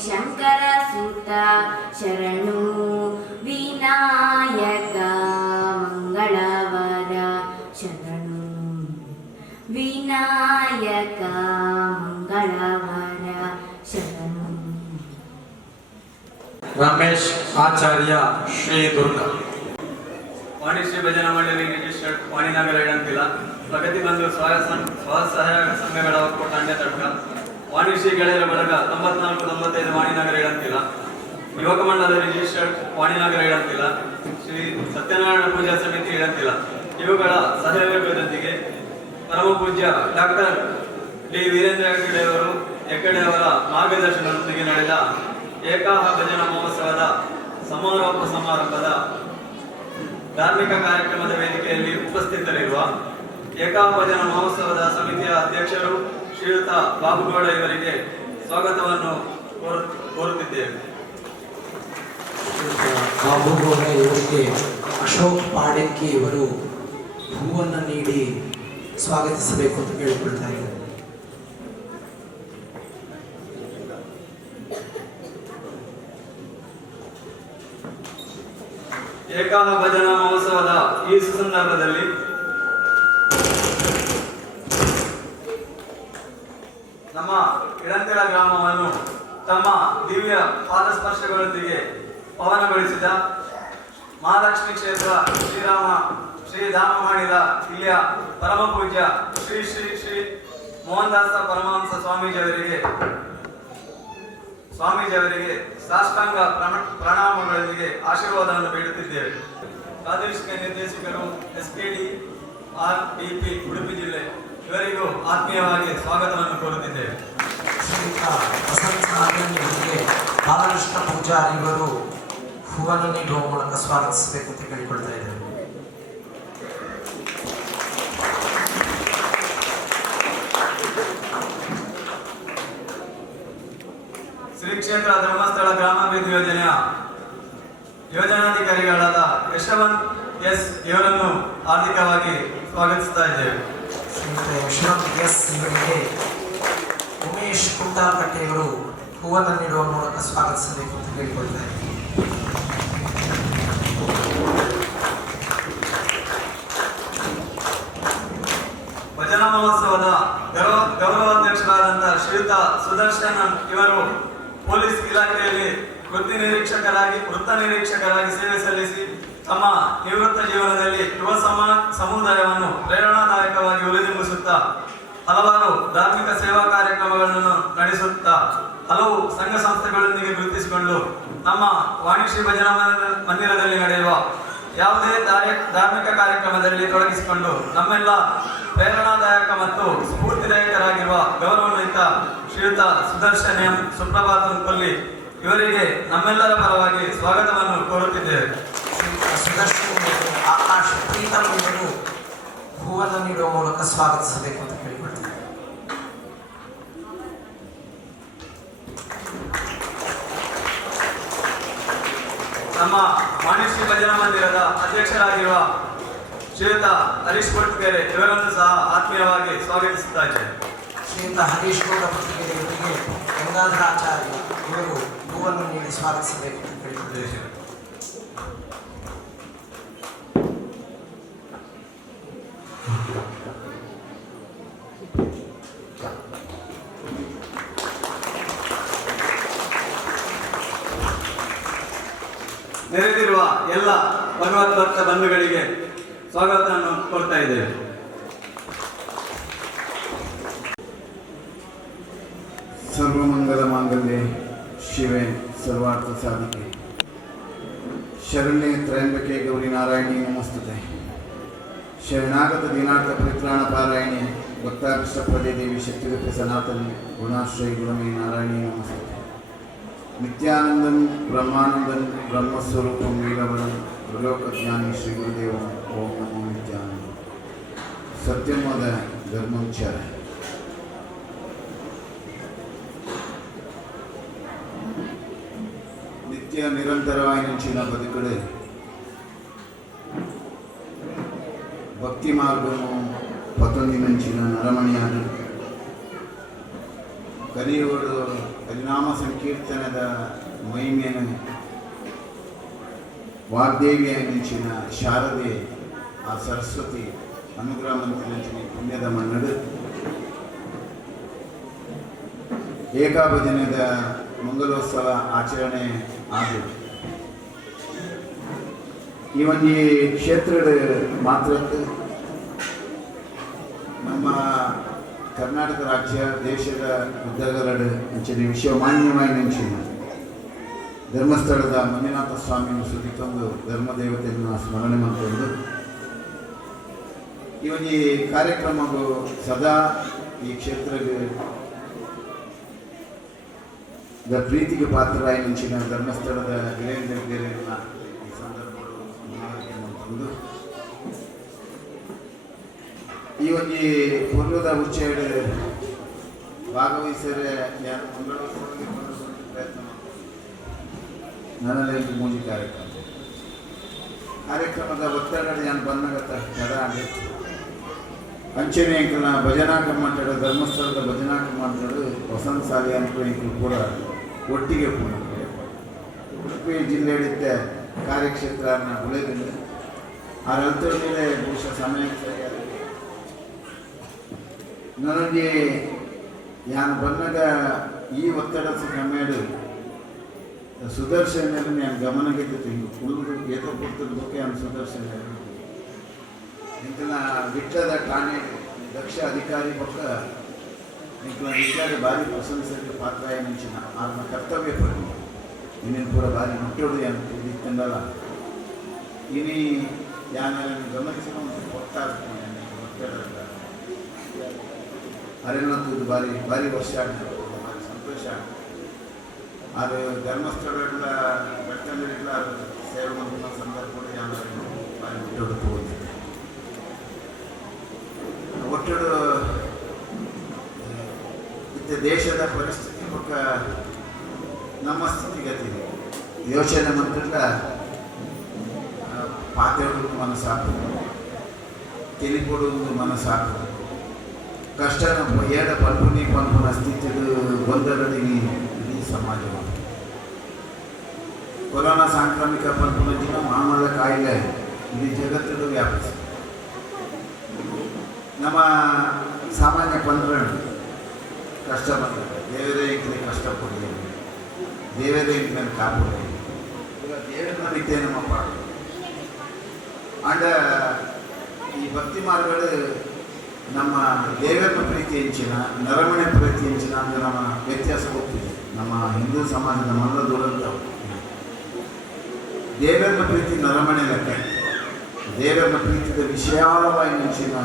ಶಂಕರ ಸುತ ಶರಣು ವಿನಾಯಕ ಮಂಗಳವರ ಶರಣು ವಿನಾಯಕ ಮಂಗಳವರ ಶರಣು ರಮೇಶ್ ಆಚಾರ್ಯ ಶ್ರೀ ದುರ್ಗ ವಾಣಿಶ್ರೀ ಭಜನಾ ಮಂಡಳಿ ರಿಜಿಸ್ಟರ್ಡ್ ವಾಣಿನಗರ ಇಡಂತಿಲ್ಲ ಪ್ರಗತಿ ಬಂಧು ಸ್ವಸಹಾಯ ಸಂಘಗಳ ಒಕ್ಕೂಟ ಅಂಡೆತಡ್ಕ ವಾಣಿಶ್ರೀ ಗೆಳೆಯರ ಬಳಗ 94-95 ವಾಣಿನಗರ ಇಡಂತಿಲ್ಲ ಯುವಕ ಮಂಡಲ ರಿಜಿಸ್ಟರ್ಡ್ ವಾಣಿನಗರ ಇಡಂತಿಲ್ಲ ಶ್ರೀ ಸತ್ಯನಾರಾಯಣ ಪೂಜಾ ಸಮಿತಿ ಇಡಂತಿಲ್ಲ ಇವುಗಳ ಸಹಯೋಗದೊಂದಿಗೆ ಪರಮ ಪೂಜ್ಯ ಡಾಕ್ಟರ್ ಡಿ ವೀರೇಂದ್ರ ಹೆಗ್ಗಡೆಯವರು ಹೆಗ್ಗಡೆಯವರ ಮಾರ್ಗದರ್ಶನದೊಂದಿಗೆ ನಡೆದ ಏಕಾಹ ಭಜನಾ ಮಹೋತ್ಸವದ ಸಮಾರೋಪ ಸಮಾರಂಭದ ಧಾರ್ಮಿಕ ಕಾರ್ಯಕ್ರಮದ ವೇದಿಕೆಯಲ್ಲಿ ಉಪಸ್ಥಿತರಿರುವ ಏಕಾಹ ಭಜನಾ ಮಹೋತ್ಸವದ ಸಮಿತಿಯ ಅಧ್ಯಕ್ಷರು ಶ್ರೀಯುತ ಬಾಬುಗೌಡ ಇವರಿಗೆ ಸ್ವಾಗತವನ್ನು ಕೋರುತ್ತಿದ್ದೇವೆ. ಬಾಬುಗೌಡ ಇವರಿಗೆ ಅಶೋಕ್ ಪಾಡೆಕ್ಕಿ ಇವರು ಹೂವನ್ನು ನೀಡಿ ಸ್ವಾಗತಿಸಬೇಕು ಅಂತ ಕೇಳಿಕೊಳ್ತಾ ಇದ್ದಾರೆ. ಏಕಾಹ ಭಜನಾ ಮಹೋತ್ಸವದ ಈ ಸುಸಂದರ್ಭದಲ್ಲಿ ನಮ್ಮ ಇಳಂತೆಳ ಗ್ರಾಮವನ್ನು ತಮ್ಮ ದಿವ್ಯ ಪಾದಸ್ಪರ್ಶಗಳೊಂದಿಗೆ ಪವನಗೊಳಿಸಿದ ಮಹಾಲಕ್ಷ್ಮಿ ಕ್ಷೇತ್ರ ಶ್ರೀ ಧಾಮ ಮಾಡಿದ ಇಲ್ಲಿಯ ಪರಮ ಪೂಜ್ಯ ಶ್ರೀ ಶ್ರೀ ಶ್ರೀ ಮೋಹನದಾಸ ಪರಮಹಂಸ ಸ್ವಾಮೀಜಿಯವರಿಗೆ ಸಾಷ್ಟಾಂಗ ಪ್ರಣಾಮಗಳೊಂದಿಗೆ ಆಶೀರ್ವಾದವನ್ನು ಬೇಡುತ್ತಿದ್ದೇವೆ. ಪ್ರಾದೇಶಿಕ ನಿರ್ದೇಶಕರು SKD RDP ಉಡುಪಿ ಜಿಲ್ಲೆ ಇವರಿಗೂ ಆತ್ಮೀಯವಾಗಿ ಸ್ವಾಗತವನ್ನು ಕೋರುತ್ತಿದ್ದೇವೆ. ಶ್ರೀಯುತ ವಸಂತ ನಾಗೇಂದ್ರರಿಗೆ ಬಾಲಕೃಷ್ಣ ಪೂಜಾರಿ ಇವರು ಹೂವನ್ನು ನೀಡುವ ಮೂಲಕ ಸ್ವಾಗತಿಸಬೇಕು ಅಂತ ಕೇಳಿಕೊಳ್ತಾ ಇದ್ದೇವೆ. ಶ್ರೀ ಕ್ಷೇತ್ರ ಧರ್ಮಸ್ಥಳ ಗ್ರಾಮಾಭಿವೃದ್ಧಿ ಯೋಜನೆಯ ಯೋಜನಾಧಿಕಾರಿಗಳಾದ ಯಶವಂತ್ S ಇವರನ್ನು ಹಾರ್ದಿಕವಾಗಿ ಸ್ವಾಗತಿಸ್ತಾ ಇದ್ದೇವೆ. ಶ್ರೀಯುತ ಯಶವಂತ್ S ಇವರಿಗೆ ಉಮೇಶ್ ಕುಂಟಾಲಕಟ್ಟೆಯವರು ಹೂವನ್ನು ನೀಡುವ ಮೂಲಕ ಸ್ವಾಗತಿಸಬೇಕು ಅಂತ ಕೇಳಿಕೊಳ್ತಾ ಇದ್ದೇವೆ. ಭಜನಾ ಮಹೋತ್ಸವದ ಗೌರವಾಧ್ಯಕ್ಷರಾದಂತಹ ಶ್ರೀಯುತ ಸುದರ್ಶನ್ ಇವರು ಪೊಲೀಸ್ ಇಲಾಖೆಯಲ್ಲಿ ವೃತ್ತ ನಿರೀಕ್ಷಕರಾಗಿ ಸೇವೆ ಸಲ್ಲಿಸಿ ತಮ್ಮ ನಿವೃತ್ತ ಜೀವನದಲ್ಲಿ ಯುವ ಸಮುದಾಯವನ್ನು ಪ್ರೇರಣಾದಾಯಕವಾಗಿ ಉಳಿದಿಂಬಿಸುತ್ತಾ ಹಲವಾರು ಧಾರ್ಮಿಕ ಸೇವಾ ಕಾರ್ಯಕ್ರಮಗಳನ್ನು ನಡೆಸುತ್ತಾ ಹಲವು ಸಂಘ ಸಂಸ್ಥೆಗಳೊಂದಿಗೆ ಗುರುತಿಸಿಕೊಂಡು ನಮ್ಮ ವಾಣಿಶ್ರೀ ಭಜನಾ ಮಂದಿರದಲ್ಲಿ ನಡೆಯುವ ಯಾವುದೇ ಧಾರ್ಮಿಕ ಕಾರ್ಯಕ್ರಮದಲ್ಲಿ ತೊಡಗಿಸಿಕೊಂಡು ನಮ್ಮೆಲ್ಲ ಪ್ರೇರಣಾದಾಯಕ ಮತ್ತು ಸ್ಫೂರ್ತಿದಾಯಕರಾಗಿರುವ ಗೌರವಾನ್ವಿತ ಶ್ರೀಯುತ ಸುದರ್ಶನ್ ಎಂ ಸುಪ್ರಭಾತಂ ಕೊಲ್ಲಿ ಇವರಿಗೆ ನಮ್ಮೆಲ್ಲರ ಪರವಾಗಿ ಸ್ವಾಗತವನ್ನು ಕೋರುತ್ತಿದ್ದೇವೆ. ಶ್ರೀಯುತ ಸುದರ್ಶನ್ ಆಕಾಶ್ ಪ್ರೀತಮ್ ಇವರು ಹೂವನ್ನು ನೀಡುವ ಮೂಲಕ ಸ್ವಾಗತಿಸಬೇಕು ಅಂತ ಕೇಳಿಕೊಳ್ತೇವೆ. ನಮ್ಮ ವಾಣಿಶ್ರೀ ಭಜನಾ ಮಂದಿರದ ಅಧ್ಯಕ್ಷರಾಗಿರುವ ಶ್ರೀಯುತ ಹರೀಶ್ ಕೊಟ್ಗೆರೆ ಇವರನ್ನು ಸಹ ಆತ್ಮೀಯವಾಗಿ ಸ್ವಾಗತಿಸುತ್ತಾ ಇದ್ದೇವೆ. ಶ್ರೀಯುತ ಹರೀಶ್ ಗೌಡ ಪತ್ರಿಕೆ ಇವರಿಗೆ ಗಂಗಾಧರಾಚಾರ್ಯ ಇವರು ಹೂವನ್ನು ನೀಡಿ ಸ್ವಾಗತಿಸಬೇಕು ಅಂತ ಕೇಳಿಕೊಳ್ತೇವೆ. ನೆರೆದಿರುವ ಎಲ್ಲ ಭಗವತ್ ಭಕ್ತ ಬಂಧುಗಳಿಗೆ ಸ್ವಾಗತವನ್ನು ಕೋರ್ತಾ ಇದ್ದೇವೆ. ಸರ್ವಮಂಗಲ ಮಾಂಗಲ್ಯೆ ಶಿವೆ ಸರ್ವಾರ್ಥ ಸಾಧಿಕೆ ಶರಣ್ಯೆ ತ್ರಯಂಬಕೆ ಗೌರಿ ನಾರಾಯಣಿ ನಮಸ್ತುತೆ ಶರಣಾಗತ ದಿನಾರ್ಥ ಪರಿತ್ರಾಣ ಪಾರಾಯಣೆ ಭಕ್ತಾಭಿಷ್ಟಪ್ರದೇ ದೇವಿ ಶಕ್ತಿರೂಪೆ ಸನಾತನಿ ಗುಣಾಶ್ರಯಿ ಗುಣಮೇ ನಾರಾಯಣಿ ನಮಸ್ತುತೆ ನಿತ್ಯಾನಂದಂ ಬ್ರಹ್ಮಾನಂದಂ ಬ್ರಹ್ಮಸ್ವರೂಪಂ ವೀರವರಂ ತ್ರಿಲೋಕಜ್ಞಾನಿ ಶ್ರೀ ಗುರುದೇವಂ ಓಂ ನಮೋ ನಿತ್ಯಾನಂದ ಸತ್ಯಮೋದ ಧರ್ಮಂಚಾರ నిత్య నిరంతరమైన బతుకుడు భక్తి మార్గము పొందించిన నరమణ్యాలు ಕಲಿಯುವುದು ಹರಿನಾಮ ಸಂಕೀರ್ತನದ ಮಹಿಮೆಯನ್ನು ವಾಗ್ದೇವಿಯಾಗಿ ನಿಂಚಿನ ಶಾರದೆ ಆ ಸರಸ್ವತಿ ಅನುಗ್ರಹ ಮಂತ್ರಿಂಚಿನ ಪುಣ್ಯದ ಮನ್ನಡು ಏಕಾಭಜನದ ಮಂಗಲೋತ್ಸವ ಆಚರಣೆ ಆದವು ಈ ಒಂದು ಕ್ಷೇತ್ರದ ಮಾತ್ರ ನಮ್ಮ ಕರ್ನಾಟಕ ರಾಜ್ಯ ದೇಶದ ಉದ್ದಗಲಡು ಅಂಚಿನ ವಿಶ್ವಮಾನ್ಯವಾಗಿ ನೆಂಚಿನ ಧರ್ಮಸ್ಥಳದ ಮಂಜುನಾಥ ಸ್ವಾಮಿಯನ್ನು ಸುದ್ದಿ ತಂದು ಧರ್ಮದೇವತೆಯನ್ನು ಸ್ಮರಣೆ ಮಾಡಿಕೊಂಡು ಈ ಒಂದು ಕಾರ್ಯಕ್ರಮವು ಸದಾ ಈ ಕ್ಷೇತ್ರಕ್ಕೆ ಪ್ರೀತಿಗೆ ಪಾತ್ರರಾಗಿ ನಿಂಚಿನ ಧರ್ಮಸ್ಥಳದ ಗಿರೇಂದ್ರಗಿರಿಯನ್ನು ಈ ಸಂದರ್ಭಗಳು ಮನವರಿಕೆ ಮಾಡಿಕೊಂಡು ಈ ಒಂದು ಪೂರ್ವದ ಉಚ್ಚೆಡೆ ಭಾಗವಹಿಸರೆ ಯಾರು ಮಂಗಳೂರು ಪ್ರಯತ್ನ ನನ್ನಲ್ಲಿ ಮೂಜಿ ಕಾರ್ಯಕ್ರಮದ ಒತ್ತಡ ನಾನು ಬಂದಾಗ ತಡ ಆಗಿತ್ತು ಅಂಚನೆ ಇಂಕಲ್ನ ಭಜನಾ ಕಮ್ಮಂಟಡು ಧರ್ಮಸ್ಥಳದ ಭಜನಾ ಕಮ್ಮಂಟಡು ವಸಂತ ಸಾಲಿ ಅನ್ಕೊಂಡು ಪೂರ ಒಟ್ಟಿಗೆ ಪೂರ್ಣ ಉಡುಪಿ ಜಿಲ್ಲೆಯಲ್ಲಿದ್ದ ಕಾರ್ಯಕ್ಷೇತ್ರ ಉಳಿದಿಲ್ಲ ಆ ನಂತರ ಮೇಲೆ ಬಹುಶಃ ಸಮಯ ಸರಿಯಾದ ನನಗೆ ನಾನು ಬಂದಾಗ ಈ ಒತ್ತಡ ಕಮ್ಮಿಯಾಡು ಸುದರ್ಶನ ನಾನು ಗಮನಕ್ಕೆ ಫುಲ್ ಏತೋ ಕೊಡ್ತಿದ್ದಕ್ಕೆ ನಾನು ಸುದರ್ಶನ ಇಂಕಲ್ನ ವಿಟ್ಲದ ಠಾಣೆ ದಕ್ಷ ಅಧಿಕಾರಿ ಪಕ್ಕ ಇಂಕಲ್ನ ವಿಟ್ಲದ ಭಾರಿ ಪ್ರಶಂಸೆಗೆ ಪಾತ್ರ ಮುಂಚಿನ ಆತನ ಕರ್ತವ್ಯ ಪಡಿ ಇನ್ನೇನು ಪೂರ ಭಾರಿ ಮುಟ್ಟೋಡು ಅಂತ ಇತ್ತಂದಲ್ಲ ಇನಿ ಯಾನೆಲ್ಲ ಗಮನಿಸಿ ಕೊಡ್ತಾ ಅರೆನ್ನೊಂದು ಭಾರಿ ಭಾರಿ ವರ್ಷ ಆಗ್ತದೆ ಭಾರಿ ಸಂತೋಷ ಆಗ್ತದೆ ಅದು ಧರ್ಮಸ್ಥಳಗಳ ಬೆಟ್ಟಗಳಿಗೆಲ್ಲ ಸೇವೆ ಮಾಡುವ ಸಂದರ್ಭದಲ್ಲಿ ಯಾರು ಭಾರಿ ಮುಟ್ಟೋಡು ಹೋಗಿದೆ ಒಟ್ಟಡು ಇತ್ತ ದೇಶದ ಪರಿಸ್ಥಿತಿ ಪಕ್ಕ ನಮ್ಮ ಸ್ಥಿತಿಗತಿ ಯೋಚನೆ ಮಾಡಿಲ್ಲ ಪಾತ್ರೆಗಳು ಮನಸ್ಸಾಗ್ತದೆ ತಿಳಿಕೊಡುವುದು ಮನಸ್ಸಾಗ್ತದೆ ಕಷ್ಟನ ಏಡ ಪಲ್ಪನ ಸ್ಥಿತಿದು ಗೊಂದಲದ ಇಡೀ ಸಮಾಜ ಕೊರೋನಾ ಸಾಂಕ್ರಾಮಿಕ ಪಲ್ಪನ ಮಾಮೂಲ ಕಾಯಿಲೆ ಇಡೀ ಜಗತ್ತಿಗೂ ವ್ಯಾಪಿಸಿದೆ ನಮ್ಮ ಸಾಮಾನ್ಯ ಪಂದ್ರಣ ಕಷ್ಟ ಬಂದಿದೆ ದೇವರೇ ಇಂಕಲಿ ಕಷ್ಟಪಡಿ ದೇವರೇ ಇಂಕಲನ್ನು ಕಾಪಾಡಿ ಈಗ ದೇವರ ನಿತ್ಯ ನಮ್ಮ ಪಾಡು ಅಂಡ ಈ ಭಕ್ತಿ ಮಾರ್ಗಗಳು ನಮ್ಮ ದೇವರ ಪ್ರೀತಿ ಹೆಂಚಿನ ನರಮಣೆ ಪ್ರೀತಿ ಹೆಂಚಿನ ಅಂತ ನಮ್ಮ ವ್ಯತ್ಯಾಸ ಹೋಗ್ತಿದೆ ನಮ್ಮ ಹಿಂದೂ ಸಮಾಜ ನಮ್ಮೆಲ್ಲ ದೂರಂತ ದೇವರ ಪ್ರೀತಿ ನರಮಣೆ ಲೆಕ್ಕ ದೇವರ ಪ್ರೀತಿಯ ವಿಶಾಲವಾಗಿ ಹೆಂಚಿನ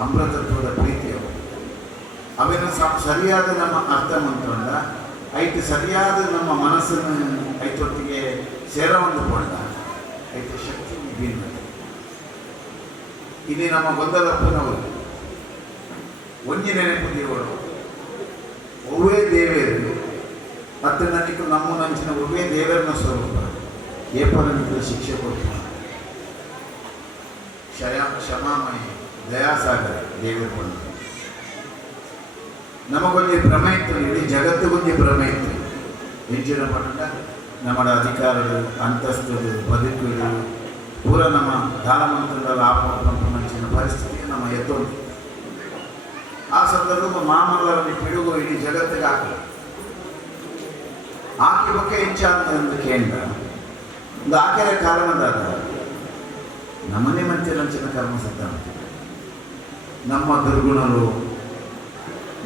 ಅಮೃತತ್ವದ ಪ್ರೀತಿಯವರು ಅವೇನು ಸರಿಯಾದ ನಮ್ಮ ಅರ್ಥ ಮಂತ್ರಂದ ಐಟು ಸರಿಯಾದ ನಮ್ಮ ಮನಸ್ಸನ್ನು ಐತೊಟ್ಟಿಗೆ ಸೇರವಂದುಕೊಂಡ ಐಟು ಶಕ್ತಿ ಭಿನ್ನ ಇಲ್ಲಿ ನಮ್ಮ ಗೊಂದಲಪ್ಪನವರು ಒಂಜಿ ನೆನಪು ದೇವರು ಒವ್ವೇ ದೇವೇರು ಮತ್ತು ನನಗೆ ನಮ್ಮ ನಂಚಿನ ಒವ್ವೇ ದೇವರನ್ನ ಸ್ವರೂಪ ಏಪನಿಗೆ ಶಿಕ್ಷೆ ಕೊಟ್ಟು ಕ್ಷಮಾಮಯ ದಯಾಸಾಗರ ದೇವರು ಕೊಂಡು ನಮಗೊಂದು ಭ್ರಮೆ ಇತ್ತು ಇಡೀ ಜಗತ್ತಿಗೊಂದು ಭ್ರಮೆ ಇತ್ತು ಹೆಚ್ಚಿನ ಪಟ್ಟ ನಮ್ಮ ಅಧಿಕಾರಗಳು ಅಂತಸ್ತುಗಳು ಬದುಕುಗಳು ಪೂರ ನಮ್ಮ ದಾನಮಂತ್ರದ ಆಪಂಚಿನ ಪರಿಸ್ಥಿತಿ ನಮ್ಮ ಎತ್ತೊಂದು ಆ ಸಂದರ್ಭದ ಮಾಮಲ್ಲರನ್ನು ಪಿಡುಗು ಇಡೀ ಜಗತ್ತಿಗೆ ಹಾಕಿ ಬಗ್ಗೆ ಹೆಚ್ಚಾದ ಕೇಂದ್ರ ಒಂದು ಆಕೆಯ ಕಾರಣದಾದ ನಮ್ಮನೆ ಮಂತ್ರಿ ಲಂಚನ ಕರ್ಮ ಸಿದ್ಧಾಂತ ನಮ್ಮ ದುರ್ಗುಣರು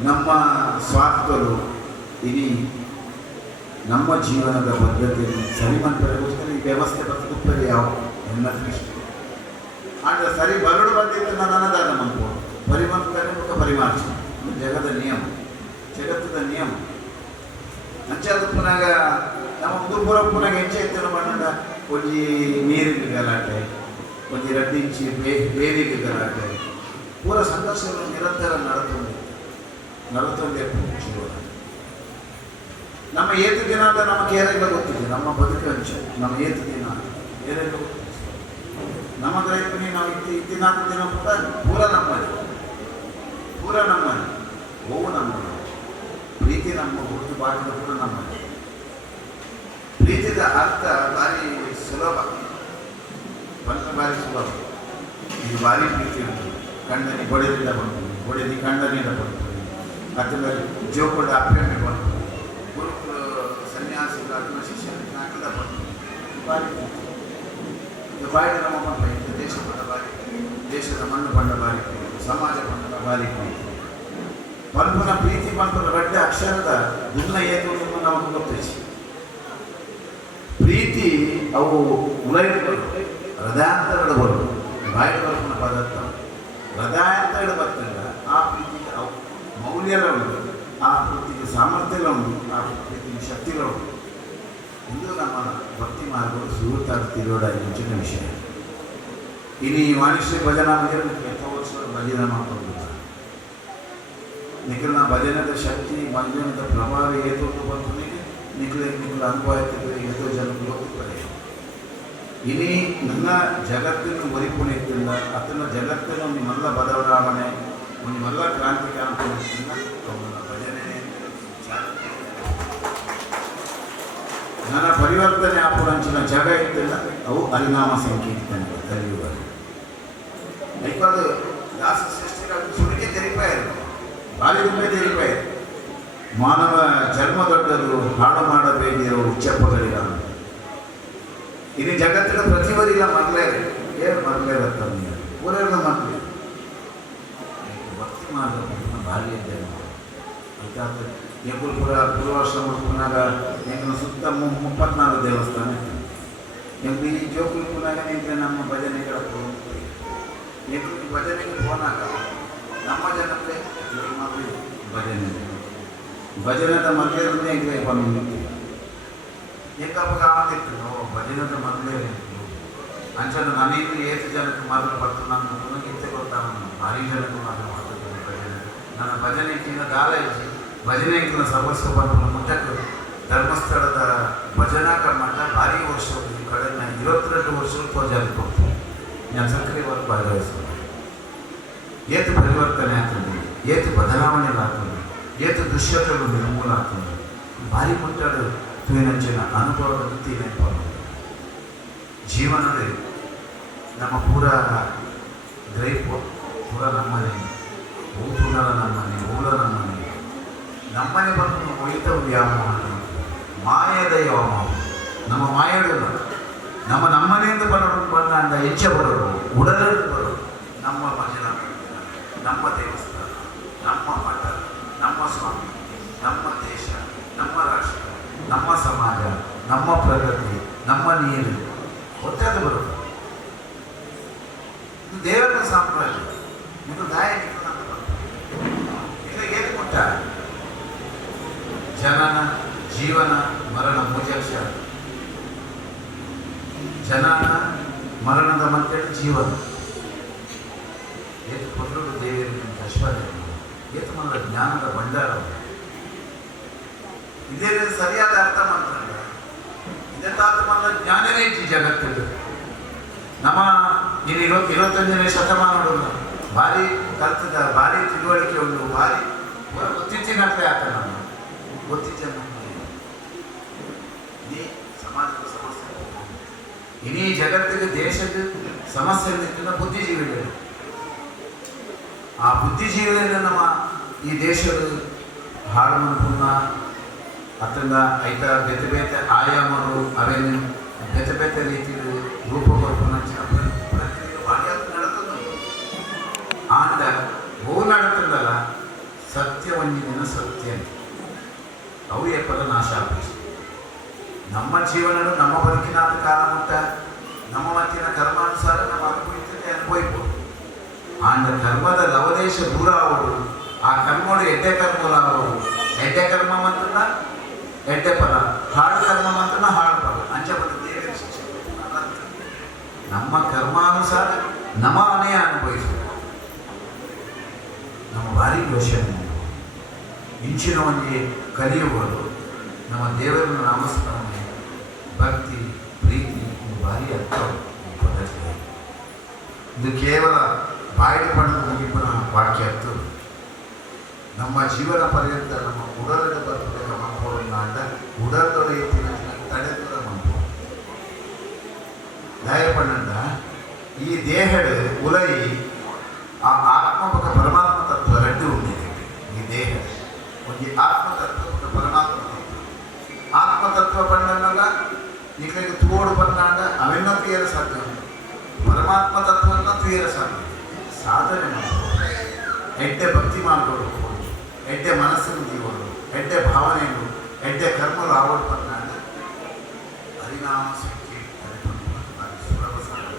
ನಮ್ಮ ಸ್ವಾರ್ಥರು ಇಡೀ ನಮ್ಮ ಜೀವನದ ಬದ್ಧತೆಯನ್ನು ಸರಿ ಮಾಡ್ಕೊಳ್ಳೋಕ್ಕೋಸ್ಕರ ಈ ವ್ಯವಸ್ಥೆ ಬರ್ತದೆ ಯಾವ ಎಲ್ಲ ದೃಷ್ಟಿ ಆದರೆ ಸರಿ ಬರಡು ಬಂದಿದ್ದು ನನ್ನದಾದ ಮಂಪು ಪರಿವರ್ತನೆ ಮತ್ತು ಪರಿಮಾರ್ಜನೆ ಜಗದ ನಿಯಮ ಜಗತ್ತದ ನಿಯಮ ಅಂಚಾದ ಪುನಾಗ ನಮ್ಮ ಮುದುಪುರ ಪುನಾಗ ಹೆಚ್ಚೆ ಎತ್ತನ ಮಾಡೋಣ ಒಂಜಿ ನೀರಿಗೆ ಗಲಾಟೆ ಒಂಜಿ ರಡ್ಡಿಂಚಿ ಬೇರಿಗೆ ಗಲಾಟೆ ಪೂರ ಸಂಘರ್ಷಗಳು ನಿರಂತರ ನಡತೊಂದೇ ಜೀವನ ನಮ್ಮ ಏತು ದಿನ ಅಂತ ನಮ್ಮ ಕೇರೆಲ್ಲ ಗೊತ್ತಿದೆ ನಮ್ಮ ಬದುಕು ಅಂಚ ನಮ್ಮ ಏತು ದಿನ ಏನೆಲ್ಲ ಗೊತ್ತಿದೆ ನಮ್ಮ ರೈತನಿ ನಾವು ಇತ್ತಿನಾಲ್ಕು ದಿನ ಪೂರ ನಮ್ಮನೆ ಓವು ನಮ್ಮನೆ ಪ್ರೀತಿ ನಮ್ಮ ಹುಟ್ಟು ಬಾಗಿದ ಕೂಡ ನಮ್ಮನೆ ಪ್ರೀತಿದ ಅರ್ಥ ಭಾರಿ ಸುಲಭ ಭಾರಿ ಸುಲಭ ಇದು ಭಾರಿ ಪ್ರೀತಿ ಉಂಟು ಕಣ್ಣನಿ ಬೊಡೆದಿಂದ ಬಂತು ಬೊಡೆದಿ ಕಣ್ಣನಿಂದ ಬಂತು ಅದನ್ನ ಜೋಕೊಂಡ ಅಪ್ರೇಮೆ ಬಂತು ಗುರುಕುಲ ಸನ್ಯಾಸಿಗಳ ಅಥವಾ ಶಿಷ್ಯರಿಗೆ ಹಾಕಿದ ಬಂತು ಭಾರಿ ಇದು ಬಾಯಿಗೆ ನಮ್ಮ ಬಂದ ಇದು ದೇಶ ಬಂದ ಬಾರಿ ದೇಶದ ಮಣ್ಣು ಬಂದ ಬಾರಿ ಸಮಾಜ ಬಂದ ಬಾರಿ ಪ್ರೀತಿ ಪಲ್ಪನ ಪ್ರೀತಿ ಪಲ್ಪನ ಗಡ್ಡೆ ಅಕ್ಷರದ ಭಿನ್ನ ಏತು ನಮಗೆ ಗೊತ್ತಿಸಿ ಪ್ರೀತಿ ಅವು ಉಲಯಗಳು ಹೃದಯಾಂತರಗಳು ಬರೋದು ಬಾಯಿ ಪಲ್ಪನ ಪದಾರ್ಥ ಹೃದಯಾಂತರಗಳು ಬರ್ತಿಲ್ಲ ಆ ಪ್ರೀತಿಗೆ ಅವು ಮೌಲ್ಯಗಳ ಉಂಟು ಆ ಪ್ರೀತಿಗೆ ಸಾಮರ್ಥ್ಯಗಳ ಉಂಟು ಆ ಪ್ರೀತಿಗೆ ಶಕ್ತಿಗಳು ಉಂಟು ಇದು ನಮ್ಮ ಭಕ್ತಿ ಮಾರ್ಗಗಳು ಸುರುತ್ತಾಗ್ತಿರೋಡ ಹೆಚ್ಚಿನ ವಿಷಯ ಇನ್ನು ಮನುಷ್ಯ ಭಜನಾ ಭಜನೆ ಯಥೋತ್ಸವ ಭಜನೆ ಮಾಡ್ಕೊಂಡು ನಿಖಿಲ್ನ ಭಜನದ ಶಕ್ತಿ ಭಜನದ ಪ್ರಭಾವ ಏತೋ ಬಂತು ನಿಖಿಲ ಅನುಭವ ಏತೋ ಜನಗಳು ಪಡೆ ಇನಿ ನನ್ನ ಜಗತ್ತನ್ನು ಮರಿಪುಣಿತ್ತಿಲ್ಲ ಅದನ್ನ ಜಗತ್ತನ್ನು ನಿಮ್ಮೆಲ್ಲ ಬದಲಾವಣೆ ನಿಮ್ಮೆಲ್ಲ ಕ್ರಾಂತಿಕಾಂತ ಅವನ ಭಜನೆ ನನ್ನ ಪರಿವರ್ತನೆ ಆಪುರಂಚಿನ ಜಾಗ ಇತ್ತಿಲ್ಲ ಅವು ಹರಿನಾಮ ಸಂಕೀರ್ತನೆ ಕಲಿಯುವ ಯಾಕಂದ್ರೆ ದಾಸ ಸೃಷ್ಟಿಗಳ ಸುಡಿಗೆ ತೆರಿಪಾಯಿರು ಬಾಲಿಗುಮ್ಮೆ ತೆರಿಪಾಯಿರು ಮಾನವ ಜನ್ಮ ದೊಡ್ಡದು ಹಾಡು ಮಾಡಬೇಕಿರೋ ಉಚ್ಚಪ್ಪಗಳಿಲ್ಲ ಇನ್ನು ಜಗತ್ತಿನ ಪ್ರತಿವರಿಲ್ಲ ಮರಲೇರೆ ಏನು ಮರಲೇರತ್ತ ಊರೆಲ್ಲ ಮಕ್ಕಳು ಭಕ್ತಿ ಮಾಡಬೇಕು ಭಾರಿ ಇದ್ದೇವೆ ಆಯ್ತಾಗ್ತದೆ. ಎಂಬುಲ್ಪುರ ಪೂರ್ವಾಶ್ರಮ ಮುಡ್ಕೊಂಡಾಗ ಎಂಬ ಸುತ್ತ 34 ದೇವಸ್ಥಾನ ಇತ್ತು. ಎಂಬ ಈ ಜೋಕುಲ್ಪುನಾಗ ನಿಂತರೆ ನಮ್ಮ ಭಜನೆಗಳ ಎಂಬ ಭಜನೆಗೆ ಹೋನಾಗ ನಮ್ಮ ಜನಕ್ಕೆ ಭಜನೆ ಭಜನದ ಮೊದಲೇ ಎಂಗೆ ಬಂದು ಎಂಕಪ್ಪ ಆವತ್ತಿತ್ತು ಭಜನದ ಮೊದಲೇ ಅಂಚನ ನನಗೆ ಏತು ಜನಕ್ಕೆ ಮೊದಲು ಬರ್ತು ನನ್ನ ಗಿಂತೆ ಗೊತ್ತಾಗ ಭಾರಿ ಜನಕ್ಕೆ ಮೊದಲು ಮಾಡ್ತಿದ್ದೆ ಭಜನೆ. ನನ್ನ ಭಜನೆ ಇಕ್ಕಿನ ಗಾಲ ಇಚ್ಚಿ ಭಜನೆ ಇಕ್ಕಿನ ಸರ್ವಸ್ವ ಬಂದು ಮುಟ್ಟಕ್ಕೆ ಧರ್ಮಸ್ಥಳದ ಭಜನಾ ಕರ್ಮಠ ಭಾರಿ ವರ್ಷ ಕಳೆದ 22 ವರ್ಷಗಳು ತೋಜಾರಿಗೆ ಹೋಗ್ತೀನಿ. ನಾನು ಸಕ್ರಿಯವಾಗಿ ಭಾಗವಹಿಸ್ತೀನಿ. ಏತು ಪರಿವರ್ತನೆ ಆಗ್ತದೆ, ಏತು ಬದಲಾವಣೆಗಳಾಗ್ತದೆ, ಏತು ದುಶ್ಯತೆಗಳು ನಿರ್ಮೂಲ ಆಗ್ತದೆ. ಭಾರಿ ಮುಟ್ಟಾಡು ತುವಿನಂಚಿನ ಅನುಭವದ ವೃತ್ತಿ ನೆನಪಾಗ ಜೀವನದಲ್ಲಿ ನಮ್ಮ ಪೂರ ಗ್ರೈಪು ಪೂರ ನಮ್ಮನೆ ಊಟುಗಳ ನಮ್ಮನೆ ಊರ ನಮ್ಮನೆ ಬಂದು ಒಯ್ತವ ವ್ಯಾಮೋಹ ಮಾಯದ ವ್ಯಾಮೋಹ ನಮ್ಮ ಮಾಯಡುಲ್ಲ ನಮ್ಮ ನಮ್ಮನೆಯಿಂದ ಬಂದ ಅಂದ ಹೆಚ್ಚೆ ಬರೋರು ಉಡಲಲ್ಲಿ ಬರೋರು ನಮ್ಮ ಭಜನ ನಮ್ಮ ದೇವಸ್ಥಾನ ನಮ್ಮ ಮಠ ನಮ್ಮ ಸ್ವಾಮಿ ನಮ್ಮ ದೇಶ ನಮ್ಮ ರಾಷ್ಟ್ರ ನಮ್ಮ ಸಮಾಜ ನಮ್ಮ ಪ್ರಗತಿ ನಮ್ಮ ನೀರು ಒತ್ತಾದ ಬರೋದು. ಇದು ದೇವರ ಸಾಂಪ್ರದಾಯ. ಇದು ದಾಯ ಏನು ಕೊಟ್ಟ ಜನನ ಜೀವನ ಮರಣ ಮೋಜಕ್ಷ ಜನನ ಮರಣದ ಮತ್ತೆ ಜೀವನ ಏತು ಕೊಟ್ಟರು ದೇವರಿಗೆ ಅಶ್ವರ್ಯ ಏತು ಮನ ಜ್ಞಾನದ ಭಂಡಾರ ಇದೇ ಸರಿಯಾದ ಅರ್ಥ ಮಾತ್ರ ಇದೆಂತಾತ್ಮಲ್ಲ ಜ್ಞಾನನೇ ಇತ್ತು ಜಗತ್ತಿದ್ದು. ನಮ್ಮ ಇನ್ನು 25ನೇ ಶತಮಾನಗಳು ಭಾರಿ ಕಲ್ತದ ಭಾರಿ ತಿಳುವಳಿಕೆ ಉಂಟು ಭಾರಿ ಗೊತ್ತಿತ್ತಿನಂತೆ ಆತ ನಾನು ಗೊತ್ತಿದ್ದ ಈ ಸಮಾಜದ ಸಮಸ್ಯೆ ಇಡೀ ಜಗತ್ತಿಗೆ ದೇಶದ ಸಮಸ್ಯೆ ಬುದ್ಧಿಜೀವಿಗಳು. ಆ ಬುದ್ಧಿಜೀವಿಗಳಿಂದ ನಮ್ಮ ಈ ದೇಶದ ಹಾಳು ಪುನಃ ಅದರಿಂದ ಐತ ಬೇತೆ ಬೇತೆ ಆಯಾಮಗಳು ಅವೇನು ಬೇತೆ ಬೇತೆ ರೀತಿಯಲ್ಲಿ ರೂಪಕಲ್ಪನ ನಡೆತದ ಆಂಡ ಹೂ ನಡೆತದಲ್ಲ ಸತ್ಯವನ್ನಿನ ಸತ್ಯ ಅವು ಪದ ನಾಶ ಆಗ್ತದೆ. ನಮ್ಮ ಜೀವನ ನಮ್ಮ ಬದುಕಿನಾದ ಕಾಲ ಮುಟ್ಟ ನಮ್ಮ ಮತ್ತಿನ ಕರ್ಮಾನುಸಾರ ನಮ್ಮ ಅನುಭವಿತತೆ ಅನುಭವಿಬೋದು. ಆಂಡ ಕರ್ಮದ ಲವದೇಶ ದೂರ ಆಗೋದು ಆ ಕರ್ಮಗಳು ಎಡ್ಡೆ ಕರ್ಮಗಳು ಆಗೋದು ಎಡ್ಡೆ ಕರ್ಮ ಮಾತ್ರ ಎಡ್ಡೆ ಪದ ಹಾಳು ಕರ್ಮ ಮಾತ್ರ ಹಾಳು ಪದ ಅಂಚ ಪದ ದೇವರ ಶಿಕ್ಷೆ ನಮ್ಮ ಕರ್ಮಾನುಸಾರ ನಮ್ಮ ಮನೆಯ ಅನುಭವಿಸಬೇಕು. ನಮ್ಮ ಭಾರಿ ಯೋಚನೆ ಇಂಚಿನ ಒಂದು ಕಲಿಯುವುದು ನಮ್ಮ ದೇವರ ನಾಮಸ್ಮರಣೆ ಭಕ್ತಿ ಪ್ರೀತಿ ಒಂದು ಭಾರಿ ಅರ್ಥ ಪದ್ಧತಿ. ಇದು ಕೇವಲ ಬಾಯಿಗೆ ಪಡೆದು ಮುಗಿಪನ ವಾಕ್ಯ ಅರ್ಥ ನಮ್ಮ ಜೀವನ ಪರ್ಯಂತ ನಮ್ಮ ಉಡಲದ ಬರ್ತದೆ ಮಂಪೋಡನ್ನಾಡ ಉಡಲದೊಡೆ ತಡೆದ ಮಂಪೋ ದಯಪಣ್ಣ ಈ ದೇಹದ ಉಲೈ ಆ ಆತ್ಮಪಕ ಪರಮಾತ್ಮ ತತ್ವ ರೆಡ್ಡಿ ಉಂಟಿದೆ. ಈ ದೇಹ ಒಂದು ಆತ್ಮತತ್ವ ಪರಮಾತ್ಮ ತತ್ವ ಆತ್ಮತತ್ವ ಪಣ್ಣಲ್ಲ ಈಗಲಿಗೆ ತೋಡು ಬಂದಾಂಡ ಅವೆನ್ನ ತುಯರ ಸಾಧ್ಯ ಪರಮಾತ್ಮ ತತ್ವನ್ನ ತುಯರ ಸಾಧ್ಯ ಸಾಧನೆ ಮಾಡ್ಬೋದು. ಎಡ್ಡೆ ಭಕ್ತಿ ಮಾಡ್ಬೋದು, ಎಡ್ಡೆ ಮನಸ್ಸನ್ನು ಜೀವೋದು, ಎಡ್ಡೆ ಭಾವನೆಗಳು, ಎಡ್ಡೆ ಕರ್ಮಗಳು ಆವಡ್ ಬಂದಾಂಡ ಹರಿನಾಮ ಸಂಖ್ಯೆ ಸುಲಭ ಸಾಧ್ಯ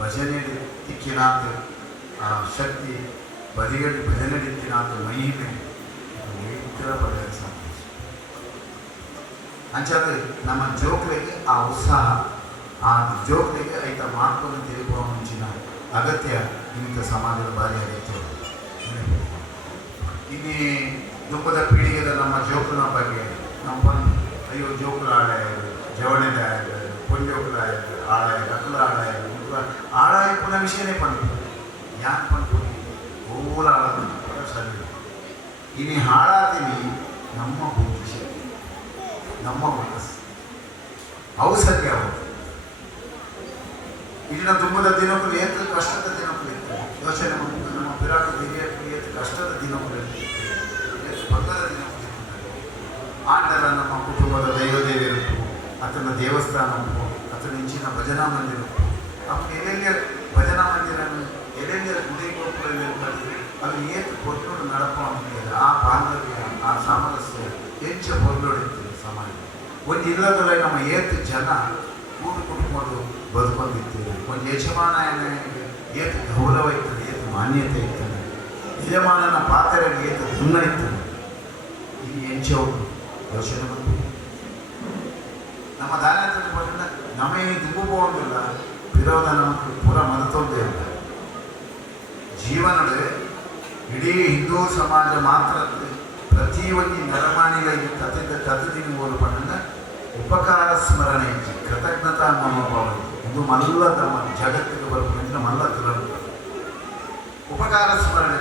ಭಜನೆ ದಿಕ್ಕಿನಾಥ ಆ ಶಕ್ತಿ ಬದಿಗಡಿ ಭಜನೆ ದಿಕ್ಕಿನಾಥ ಮಹಿಮೆ ಇತರ ಪಡೆಯಲು ಸಾಧ್ಯ. ಅಂಚಾದ ನಮ್ಮ ಜೋಕ್ರಿಗೆ ಆ ಉತ್ಸಾಹ ಆ ಜೋಕ್ರಿಗೆ ಐತ ಮಾಡ್ಕೊಂಡು ತಿರುಗುವ ಮುಂಚಿನ ಅಗತ್ಯ ಇಂಥ ಸಮಾಜದ ಭಾರಿ ಅಗತ್ಯ. ಇನ್ನೇ ದುಃಖದ ಪೀಳಿಗೆದ ನಮ್ಮ ಜೋಕುನ ಬಗ್ಗೆ ನಮ್ಮ ಬಂದು ಅಯ್ಯೋ ಜೋಕುಲ ಆಡಾಯ ಜವಣದ ಪೊಂಜೋಕುಲ ಆಡಾಯ ಅಕುಲ ಆಡಾಯ ಆಡಾಯ ಪುನಃ ವಿಷಯನೇ ಪಂಡು ಯಾಕೆ ಪಂಡು ಓಲ ಆಡೋದು ಸರಿ ಇನ್ನು ಹಾಳಾತೀನಿ ನಮ್ಮ ಬುದ್ಧಿ ಶಕ್ತಿ ನಮ್ಮ ಮನಸ್ಸು ಅವು ಸತ್ಯ ಆಗೋದು. ಇಲ್ಲಿನ ತುಂಬದ ದಿನಕ್ಕೂ ಏತು ಕಷ್ಟದ ದಿನಕ್ಕೂ ಇತ್ತು ಯೋಚನೆ ಮಾಡ್ಕೊಂಡು ನಮ್ಮ ವಿರಾಟ ಹಿರಿಯಕ್ಕೂ ಏತು ಕಷ್ಟದ ದಿನಕ್ಕೂ ಏತು ಭಂಗದ ದಿನಕ್ಕೂ ಆಂಡಲ ನಮ್ಮ ಕುಟುಂಬದ ದೈವದೇವಿಯರು ಆತನ ದೇವಸ್ಥಾನ ಆತನ ಇಂಚಿನ ಭಜನಾ ಮಂದಿರ ಅವನು ಎಲ್ಲೆಲ್ಲಿ ಭಜನಾ ಮಂದಿರ இளைஞர் குடிக்கோப்புகளில் இருப்பது அது ஏற்று பொருளோடு நடப்பாங்க ಆ ಬಾಂಧವ್ಯ ಆ ಸಾಮರಸ್ಯ ಹೆಚ್ಚು ಹೊರಡೊಡಿತು ಸಮಾಜ ಒಂದು ಇಲ್ಲದಲ್ಲ ನಮ್ಮ ಏತು ಜನ ಕೂಡು ಕುಟುಂಬಗಳು ಬದುಕೊಂಡಿರ್ತೀವಿ ಒಂದು ಯಜಮಾನ ಏತು ಗೌರವ ಇರ್ತದೆ ಏತು ಮಾನ್ಯತೆ ಇರ್ತದೆ ಯಜಮಾನನ ಪಾತ್ರೆಗೆ ಏತು ಭಿನ್ನ ಇರ್ತದೆ ಈ ಹೆಂಚವರು ಯೋಚನೆ ಬಂದು ನಮ್ಮ ದಾನದಲ್ಲಿ ಬಂದ ನಮಗೆ ತಿರುಗುಬೋದಿಲ್ಲ ವಿರೋಧ ನಮಗೆ ಪೂರ ಮರೆತೋದೇ ಇಲ್ಲ ಜೀವನದ ಇಡೀ ಹಿಂದೂ ಸಮಾಜ ಮಾತ್ರ ಪ್ರತಿಯೊಂದು ನೆರಮಾಣಿಗಳಿಗೆ ತತ್ತಿನ ಮೂಲಪಣ್ಣ ಉಪಕಾರ ಸ್ಮರಣೆ ಕೃತಜ್ಞತಾ ಮನೋಭಾವ ಇದು ಮಲ್ಲ ಧರ್ಮ ಜಗತ್ತಿಗೆ ಬರುವುದರಿಂದ ಮಲ್ಲ ಧರ್ಮ ಉಪಕಾರ ಸ್ಮರಣೆ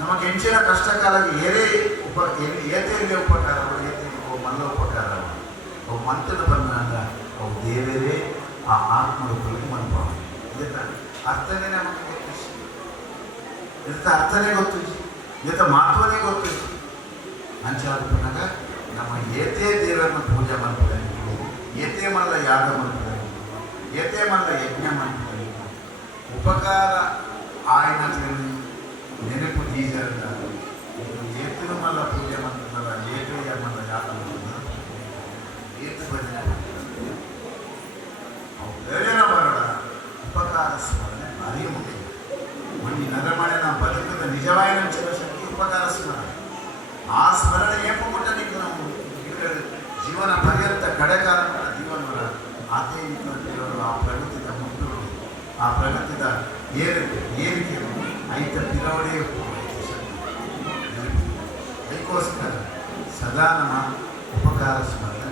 ನಮಗೆ ಹೆಂಚಿನ ಕಷ್ಟ ಕಾಲಕ್ಕೆ ಏತೇರಿಗೆ ಉಪಕಾರ ಏತೇರಿಗೆ ಮಲ್ಲ ಉಪಕಾರ ಅವು ಮಂತ್ರನ ಬಂದಾಗ ಅವು ದೇವರೇ ಆ ಆತ್ಮರೂಪಗಳಿಗೆ ಮನೋಭಾವ ಇದಕ್ಕೆ ಅರ್ಥನೇ ನಮಗೆ ಗೊತ್ತಿಲ್ಲ ಇದಕ್ಕೆ ಅರ್ಥನೇ ಗೊತ್ತಿಲ್ಲ ಇದಕ್ಕೆ ಮಹತ್ವನೇ ಗೊತ್ತಿಲ್ಲ ಅಂಚಾದ ನಮ್ಮ ಏತೇ ದೇವರನ್ನು ಪೂಜೆ ಮಾಡ್ತಾರೆ ಏತೇ ಮಲ್ಲ ಯಾಗ ಮಾಡ್ತಾರೆ ಏತೇ ಮಲ್ಲ ಯಜ್ಞ ಮಾಡ್ತಾರೆ ಉಪಕಾರ ಆಯ್ನ ನೆನಪು ಬೀಜರಿಂದ ಏತೂ ಮಲ್ಲ ಪೂಜೆ ಮಾಡ್ತಾರಲ್ಲ ಏತೇ ಮಲ್ಲ ಯಾಗ ಮಾಡ್ತಾರೆ ಏತು ಭಜನೆ ಬೇರೆ ಬರೋಣ ಉಪಕಾರ ಸ್ಮರಣೆ ಭಾರಿ ಮುಖ್ಯ ಒಂದು ನರಮಣೆ ನಾವು ಬದುಕದ ನಿಜವಾದ ಶಕ್ತಿ ಉಪಕಾರ ಸ್ಮರಣೆ ಆ ಸ್ಮರಣೆ ಏಪುಟ್ಟನಿಗೆ ನಾವು ಜೀವನ ಪರ್ಯಂತ ಕಡೆಕಾಲ ಜೀವನ ಆತೆ ಆ ಪ್ರಗತಿದ ಮುಟ್ಟು ಆ ಪ್ರಗತಿದ ಏರಿಕೆ ಐತ ಪಿರವಡೆ ಅದಕ್ಕೋಸ್ಕರ ಸದಾ ನಮ್ಮ ಉಪಕಾರ ಸ್ಮರಣೆ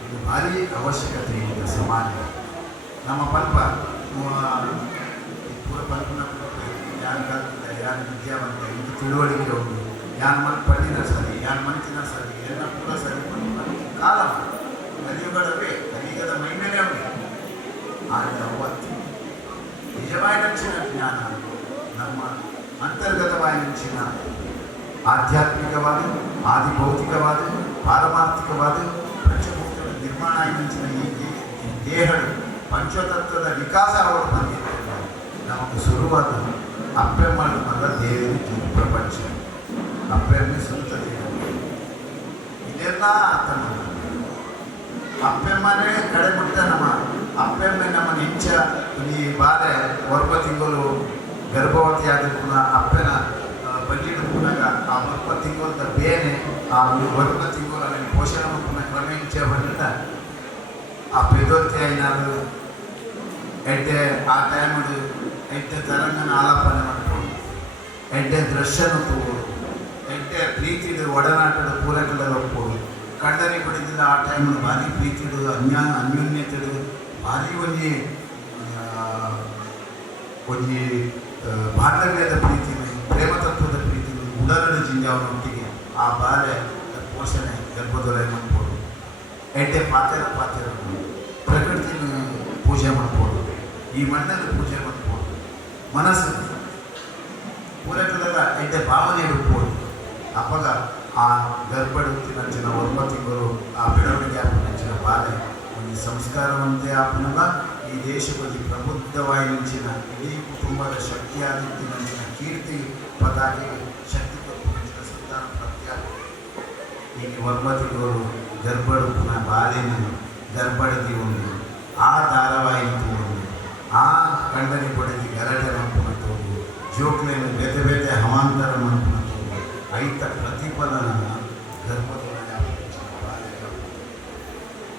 ಇದು ಭಾರಿ ಅವಶ್ಯಕತೆ ಇದೆ ಸಮಾಜ ನಮ್ಮ ಪಲ್ಪ ಪೂರ ಪಲ್ಪನ ಯಾರು ಕಲ್ತಿದ್ದ ಯಾರು ವಿದ್ಯಾವಂತ ಇದು ತಿಳುವಳಿಕೆ ಉಂಟು ಯಾರು ಮನೆ ಪಡಿನ ಸರಿ ಯಾರು ಮನಸ್ಸಿನ ಸರಿ ಎಲ್ಲ ಪೂರ ಸರಿ ಕಾಲ ಕಲಿಯುಗಳವೇ ಕಲಿಯುಗದ ಮೈಮೇಲೆ ಉಂಟು ಆದರೆ ಅವತ್ತು ನಿಜವಾದ ಜ್ಞಾನ ನಮ್ಮ ಅಂತರ್ಗತವಾದ ಆಧ್ಯಾತ್ಮಿಕವಾದ ಆದಿಭೌತಿಕವಾದ ಪಾರಮಾರ್ಥಿಕವಾದ ಪಂಚಭೂತಗಳ ನಿರ್ಮಾಣ ಈ ದೇಹಗಳು ಪಂಚತತ್ವದ ವಿಕಾಸ ಅವರು ಬಂದಿದ್ದಾರೆ ನಮಗೆ ಶುರುವಾದ ಅಪ್ಪೆಮ್ಮಳು ಮಲ್ಲ ದೇವರಿಗೆ ಪ್ರಪಂಚ ಅಪ್ಪೆಮ್ಮೆ ಸ್ವಂತ ದೇವರು ಇದೆಲ್ಲ ಆತನ ಅಪ್ಪೆಮ್ಮನೇ ಕಡೆಮುಟ್ಟ ನಮ್ಮ ಅಪ್ಪೆಮ್ಮೆ ನಮ್ಮ ನಿಂಚ ಈ ಬಾರೆ ಹೊರಬ ತಿಂಗಳು ಗರ್ಭವತಿ ಆದ ಪುನಃ ಅಪ್ಪನ ಬಡ್ಡಿಡು ಪುನಃ ಆ ಹೊರಬ ತಿಂಗಳದ ಬೇನೆ ಆ ಹೊರಬ ತಿಂಗಳ ಪೋಷಣೆ ಪುನಃ ಕ್ರಮೇಂಚ ಬಂದ ಆ ಪೆದೋತಿ ಏನಾದ್ರು ಎಡ್ಡೆ ಆ ಟೈಮದು ಎಡ್ಡೆ ತರಂಗನ ಆಲಾಪನೆ ಮಾಡ್ಕೊಂಡು ಎಡ್ಡೆ ದೃಶ್ಯನ ತಗೋದು ಎಡ್ಡೆ ಪ್ರೀತಿದು ಒಡನಾಟದ ಪೂರಕಲೆಲ್ಲ ಒಪ್ಬೋದು ಕಂಡನೆ ಪಡೆದಿಲ್ಲ ಆ ಟೈಮಲ್ಲಿ ಭಾರಿ ಪ್ರೀತಿಡು ಅನ್ಯೋನ್ಯತೆಡು ಭಾರಿ ಒಂಜಿ ಬಾಂಧವ್ಯದ ಪ್ರೀತಿ ಪ್ರೇಮ ತತ್ವದ ಪ್ರೀತಿ ಉಡಲದ ಜಿಂಜಾವನೊಟ್ಟಿಗೆ ಆ ಬಾಲ್ಯ ಪೋಷಣೆ ಗರ್ಭದೊಳೆ ಮಾಡ್ಬೋದು ಎಡ್ಡೆ ಪಾತ್ರ ಪ್ರಕೃತಿನ ಪೂಜೆ ಮಾಡ್ಬೋದು ಈ ಮಣ್ಣನ್ನು ಪೂಜೆ ಮಾಡ್ಬೋದು ಮನಸ್ಸು ಪೂರಕದ ಎಡ್ಡೆ ಭಾವನೆ ಇಡ್ಬೋದು ಅವಾಗ ಆ ಗರ್ಭಡುತ್ತಿನ ಒಂಬ ತಿಂಗಳು ಆ ಬೆಳವಣಿಗೆ ಆಪಿನ ಬಾಲೆ ಒಂದು ಸಂಸ್ಕಾರವಂತೆ ಆಪನಲ್ಲ ಈ ದೇಶದಲ್ಲಿ ಪ್ರಬುದ್ಧವಾಗಿ ನಿಂಚಿನ ಇಡೀ ಕುಟುಂಬದ ಶಕ್ತಿಯಾದಿತ್ತಿನ ಕೀರ್ತಿ ಪತಾಕೆಗೆ ಶಕ್ತಿ ಕೊಟ್ಟು ಸಂತಾನ ಪ್ರತ್ಯಾಗ ಈಗ ಒಂಬ ತಿಂಗಳು ಗರ್ಭಡು ಪುನಃ ಬಾಲಿನ ಗರ್ಭಡದಿ ಒಂದು ಆ ಧಾರಾವಾಹಿ ಒಂದು ಆ ಕಂಡನಿ ಪಡೆದಿ ಗರಟೆ ಮನ್ಪುನತ್ತೋದು ಜೋಕ್ಲೇನು ಬೇತೆ ಬೇತೆ ಹವಾಂತರ ಮನ್ಪುನತ್ತೋದು ಐತ ಪ್ರತಿಫಲನ ಗರ್ಭದೊಳಗೆ